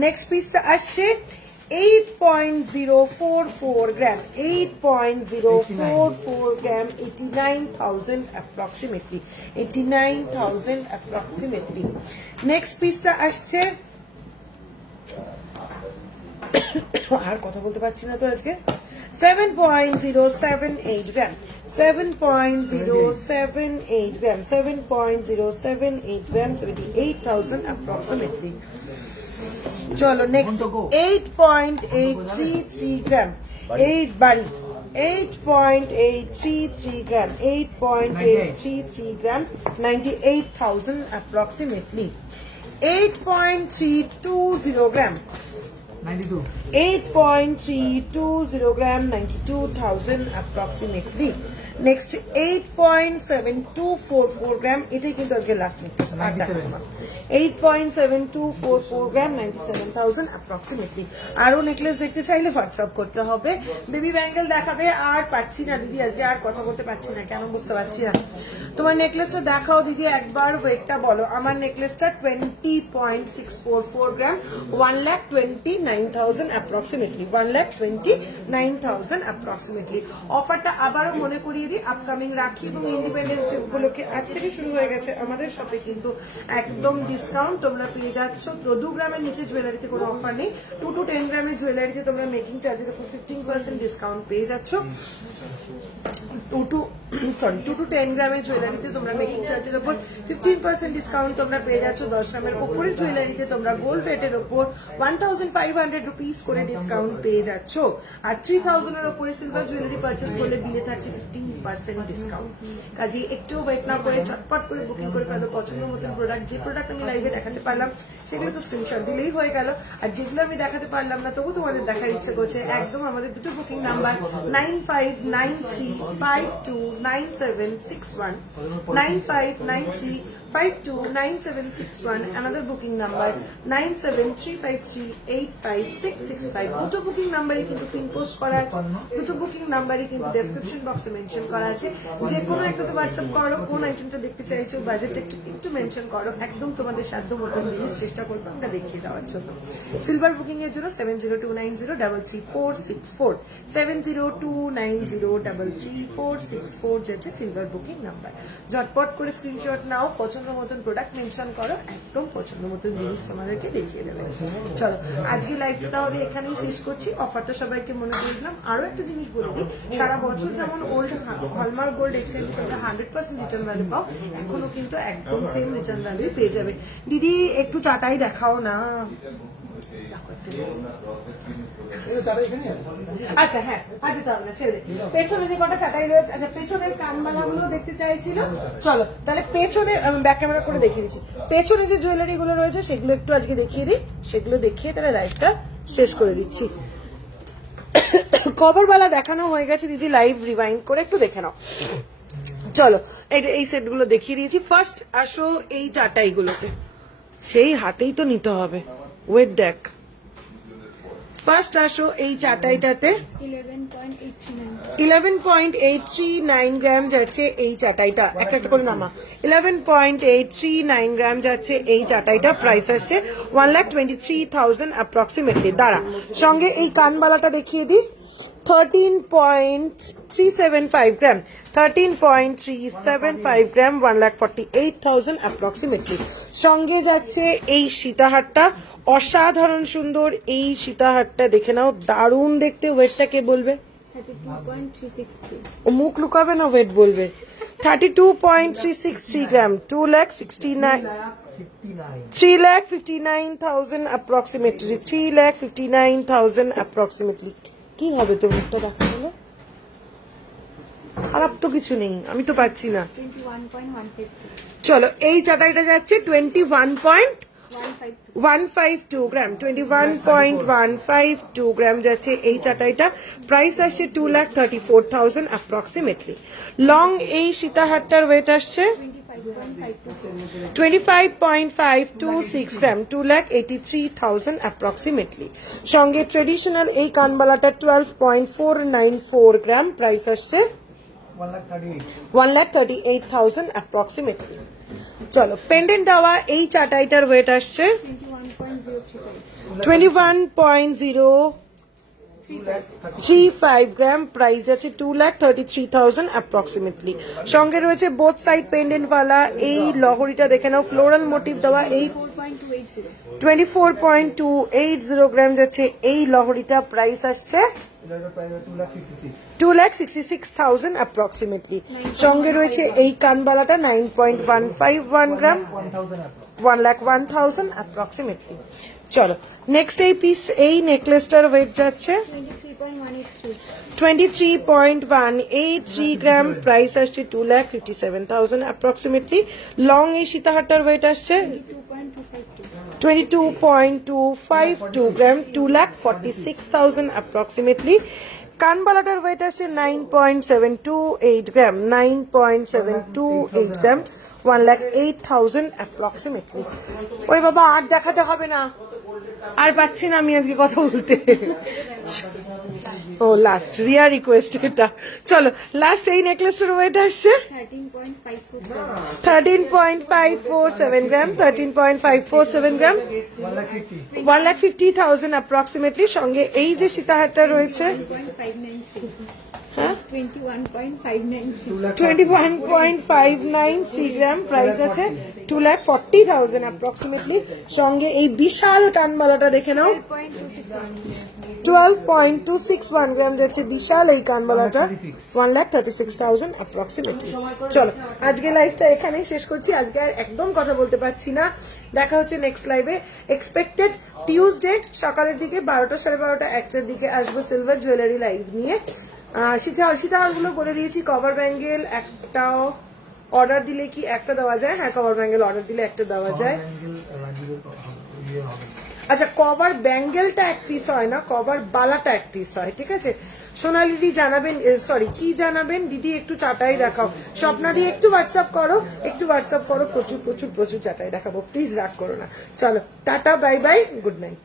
নেক্সট পিসটা আসছে 8.044 গ্রাম 8.044 গ্রাম 89,000 approximately 89,000 approximately। নেক্সট পিসটা আসছে আর কথা বলতে পারছি না তো আজকে 7.078 গ্রাম 7.078 গ্রাম 7.078 গ্রাম 78,000 approximately। চলো নেক্সট 8.833 গ্রাম 8.833 গ্রাম 8.833 গ্রাম 98,000 approximately। 8.320 গ্রাম 92 8.320 gram, 92,000 approximately. Next 8.7244 gram, এটাই কিন্তু আজকে লাস্ট নেকলেস 8.7244 gram, 97,000 approximately. আরো নেকলেস দেখতে চাইলে হোয়াটসঅ্যাপ করতে হবে। বেবি ব্যাঙ্গেল দেখাবে, আর পাচ্ছি না দিদি, আজকে আর কথা বলতে পারছি না, কেন বুঝতে পারছি না। তোমার নেকলেসটা দেখাও দিদি, একবার ওয়েটটা বলো। আমার নেকলেসটা 20.644 গ্রাম, 1,29,000 approximately, 1,29,000 approximately. অফারটা আবারও মনে করিয়ে দিই, আপকামিং রাখি এবং ইন্ডিপেন্ডেন্স উপলক্ষে আজ থেকে শুরু হয়ে গেছে আমাদের শপে কিন্তু একদম ডিসকাউন্ট তোমরা পেয়ে যাচ্ছ। তো 2 গ্রামের নিচে জুয়েলারিতে কোনো অফার নেই, 2 to 10 গ্রামের জুয়েলারিতে তোমরা মেকিং চার্জের উপর 15% ডিসকাউন্ট পেয়ে যাচ্ছ। 2 to 10 গ্রামের জুয়েলারিতে তোমরা মেকিং চার্জের উপর 15% ডিসকাউন্ট তোমরা পেয়ে যাচ্ছ। 10 গ্রামের উপরের জুয়েলারিতে তোমরা গোল্ড রেটের উপর 1,500 রুপিস করে ডিসকাউন্ট পেয়ে যাচ্ছ। আর 3,000 এর উপরে সিলভার জুয়েলারি পারচেস করলে বিলে থাকছে 15% ডিসকাউন্ট। কাজে একটু ওয়েট না করে চটপট করে বুকিং করে ফেলো পছন্দ মতো প্রোডাক্ট। যে প্রোডাক্ট আমি লাইভে দেখাতে পারলাম সেগুলো তো স্ক্রিনশট দিলেই হয়ে গেল, আর যেগুলো আমি দেখাতে পারলাম না তবু তোমাদের দেখার ইচ্ছে করছে, একদম আমাদের দুটো booking number 9593529761, 9593529761, another booking number 9735385665। দুটো বুকিং নাম্বারে কিন্তু পিন পোস্ট করা আছে, দুটো বুকিং নাম্বারে কিন্তু ডেসক্রিপশন বক্সে মেনশন করা আছে। যে কোনো একটাতে হোয়াটসঅ্যাপ করো, কোন আইটেমটা দেখতে চাইছো, বাজেটটা একটু মেনশন করো, একদম তোমাদের সাধ্য মতো জিনিস চেষ্টা করবো আমরা দেখিয়ে দেওয়ার জন্য। সিলভার বুকিং এর জন্য 7029033464, 7029033464 যাচ্ছে সিলভার বুকিং নাম্বার। ঝটপট করে স্ক্রিনশট নাও, পছন্দ মতন প্রোডাক্ট মেনশন করো, একদম পছন্দ মতন জিনিস তোমাদেরকে দেখিয়ে দেবে। চলো আজকে লাইভটা তাহলে এখানেই শেষ করছি। অফারটা সবাইকে মনে করে দিলাম। আরো একটা জিনিস বলে দিই, সারা বছর যেমন ওল্ড হলমার্ক গোল্ড এক্সচেঞ্জ তোমরা 100% রিটার্ন ভ্যালু পাও, এখনো কিন্তু একদম সেম রিটার্ন ভ্যালু পেয়ে যাবে। দিদি একটু চাটাই দেখাও না। আচ্ছা হ্যাঁ, আজ তাহলে না ছেড়ে পেছনে যে কটা চাটাই রয়েছে। আচ্ছা পেছনের কানমালা গুলো দেখতে চাইছিল, চলো তাহলে পেছনে ব্যাক ক্যামেরা করে দেখিয়ে দিচ্ছি। পেছনে যে জুয়েলারি গুলো রয়েছে সেগুলো একটু আজকে দেখিয়ে দিই, সেগুলো দেখিয়ে তাহলে লাইভটা শেষ করে দিচ্ছি। কভার বালা দেখানো হয়ে গেছে দিদি, লাইভ রিভাইন্ড করে একটু দেখে নাও। চলো এই সেট গুলো দেখিয়ে দিয়েছি। ফার্স্ট আসো এই চাটাই গুলোতে, সেই হাতেই তো নিতে হবে, ওয়েট দেখ। ফার্স্ট আসো এই চাটাইটাতে 11.839 গ্রাম যাচ্ছে এই চাটাইটা, একটা একটা করে নামা। 11.839 গ্রাম যাচ্ছে এই চাটাইটা, প্রাইস আসছে 1,23,000 অ্যাপ্রক্সিমেটলি। দাঁড়া, সঙ্গে এই কানবালাটা দেখিয়ে দিই, 13.375 গ্রাম, 13.375 গ্রাম, 1,48,000 অ্যাপ্রক্সিমেটলি। সঙ্গে যাচ্ছে এই সীতাহারটা, অসাধারণ সুন্দর এই সীতাহারটা দেখে নাও, দারুণ দেখতে। ওয়েটটা কে বলবে? 32.363। ও মুখ লুকাবে না, ওয়েট বলবে। 32.363 গ্রাম, 3,59,000 approximately, 3,59,000 approximately। কি হবে তোর মুখটা দেখা হলো? খারাপ তো কিছু নেই, আমি তো পাচ্ছি না। 21.152। চলো এই চাটাইটা যাচ্ছে 21.152 গ্রাম, 21.152 গ্রাম যাচ্ছে এই চাটাইটা, প্রাইস আসছে 2,34,000 অ্যাপ্রক্সিমেটলি। লং এই সীতাহারটার ওয়েট আসছে 25.526 গ্রাম, 2,83,000 অ্যাপ্রক্সিমেটলি। সঙ্গে ট্রেডিশনাল এই কানবালাটা 12.494 গ্রাম, প্রাইস আসছে 1,38,000 অ্যাপ্রক্সিমেটলি। চলো পেন্ডেন্ট দেওয়া এই চাটাইটার ওয়েট আসছে 21.035 গ্রাম, প্রাইস আছে 2,33,000 অ্যাপ্রক্সিমেটলি। সঙ্গে রয়েছে বোথ সাইড পেন্ডেন্ট ওয়ালা এই লহরিটা দেখে নাও, ফ্লোরাল মোটিভ দেওয়া এই 24.280 গ্রাম যাচ্ছে এই লহরিটা, প্রাইস আসছে 2,66,000 অ্যাপ্রক্সিমেটলি। সঙ্গে রয়েছে এই কানবালাটা 9.151 গ্রাম, 1,01,000 অ্যাপ্রক্সিমেটলি। চলো নেক্সট এই পিস, এই নেকলেসটার ওয়েট যাচ্ছে 23.183 গ্রাম, প্রাইস আসছে 2,57,000 অ্যাপ্রক্সিমেটলি। লং এই সীতাহারটার ওয়েট আসছে 22.252 গ্রাম, 2,46,000 অ্যাপ্রক্সিমেটলি। কানবালাটার ওয়েট আসছে 9.728 গ্রাম, 9.728 গ্রাম, 1,08,000 অ্যাপ্রক্সিমেটলি। ওরে বাবা আর দেখাতে হবে না, আর পাচ্ছি না আমি আজকে কথা বলতে। ও লাস্ট রিয়া রিকোয়েস্ট এটা। চলো লাস্ট এই নেকলেসটার ওয়েট আসছে 13.547 গ্রাম, 13.547 গ্রাম, 1,50,000 অ্যাপ্রক্সিমেটলি। সঙ্গে এই যে সীতাহারটা রয়েছে 21.593 গ্রাম, প্রাইস আছে 2,40,000 অ্যাপ্রক্সিমেটলি। সঙ্গে এই বিশাল কানমালাটা দেখে নাও, 12.261 গ্রাম যাচ্ছে বিশাল এই কানমালাটা, 1,36,000 অ্যাপ্রক্সিমেটলি। চলো আজকে লাইভটা এখানেই শেষ করছি, আজকে আর একদম কথা বলতে পারছি না। দেখা হচ্ছে নেক্সট লাইভে, এক্সপেক্টেড টিউসডে সকালের দিকে 12টা 12:30 1টার দিকে আসবো সিলভার জুয়েলারি লাইভ নিয়ে। সীতাহারগুলো বলে দিয়েছি, কভার ব্যাঙ্গেল একটাও অর্ডার দিলে কি একটা দেওয়া যায়? হ্যাঁ কভার ব্যাঙ্গেল অর্ডার দিলে একটা দেওয়া যায়। আচ্ছা কভার ব্যাঙ্গেলটা এক পিস হয় না, কভার বালাটা এক পিস হয়, ঠিক আছে। সোনালিদি জানাবেন, সরি কি জানাবেন দিদি, একটু চাটাই দেখাও। স্বপ্নাদি একটু হোয়াটসঅ্যাপ করো, একটু হোয়াটসঅ্যাপ করো, প্রচুর প্রচুর প্রচুর চাটাই দেখাবো, প্লিজ রাগ করো না। চলো tata, bye bye, good night.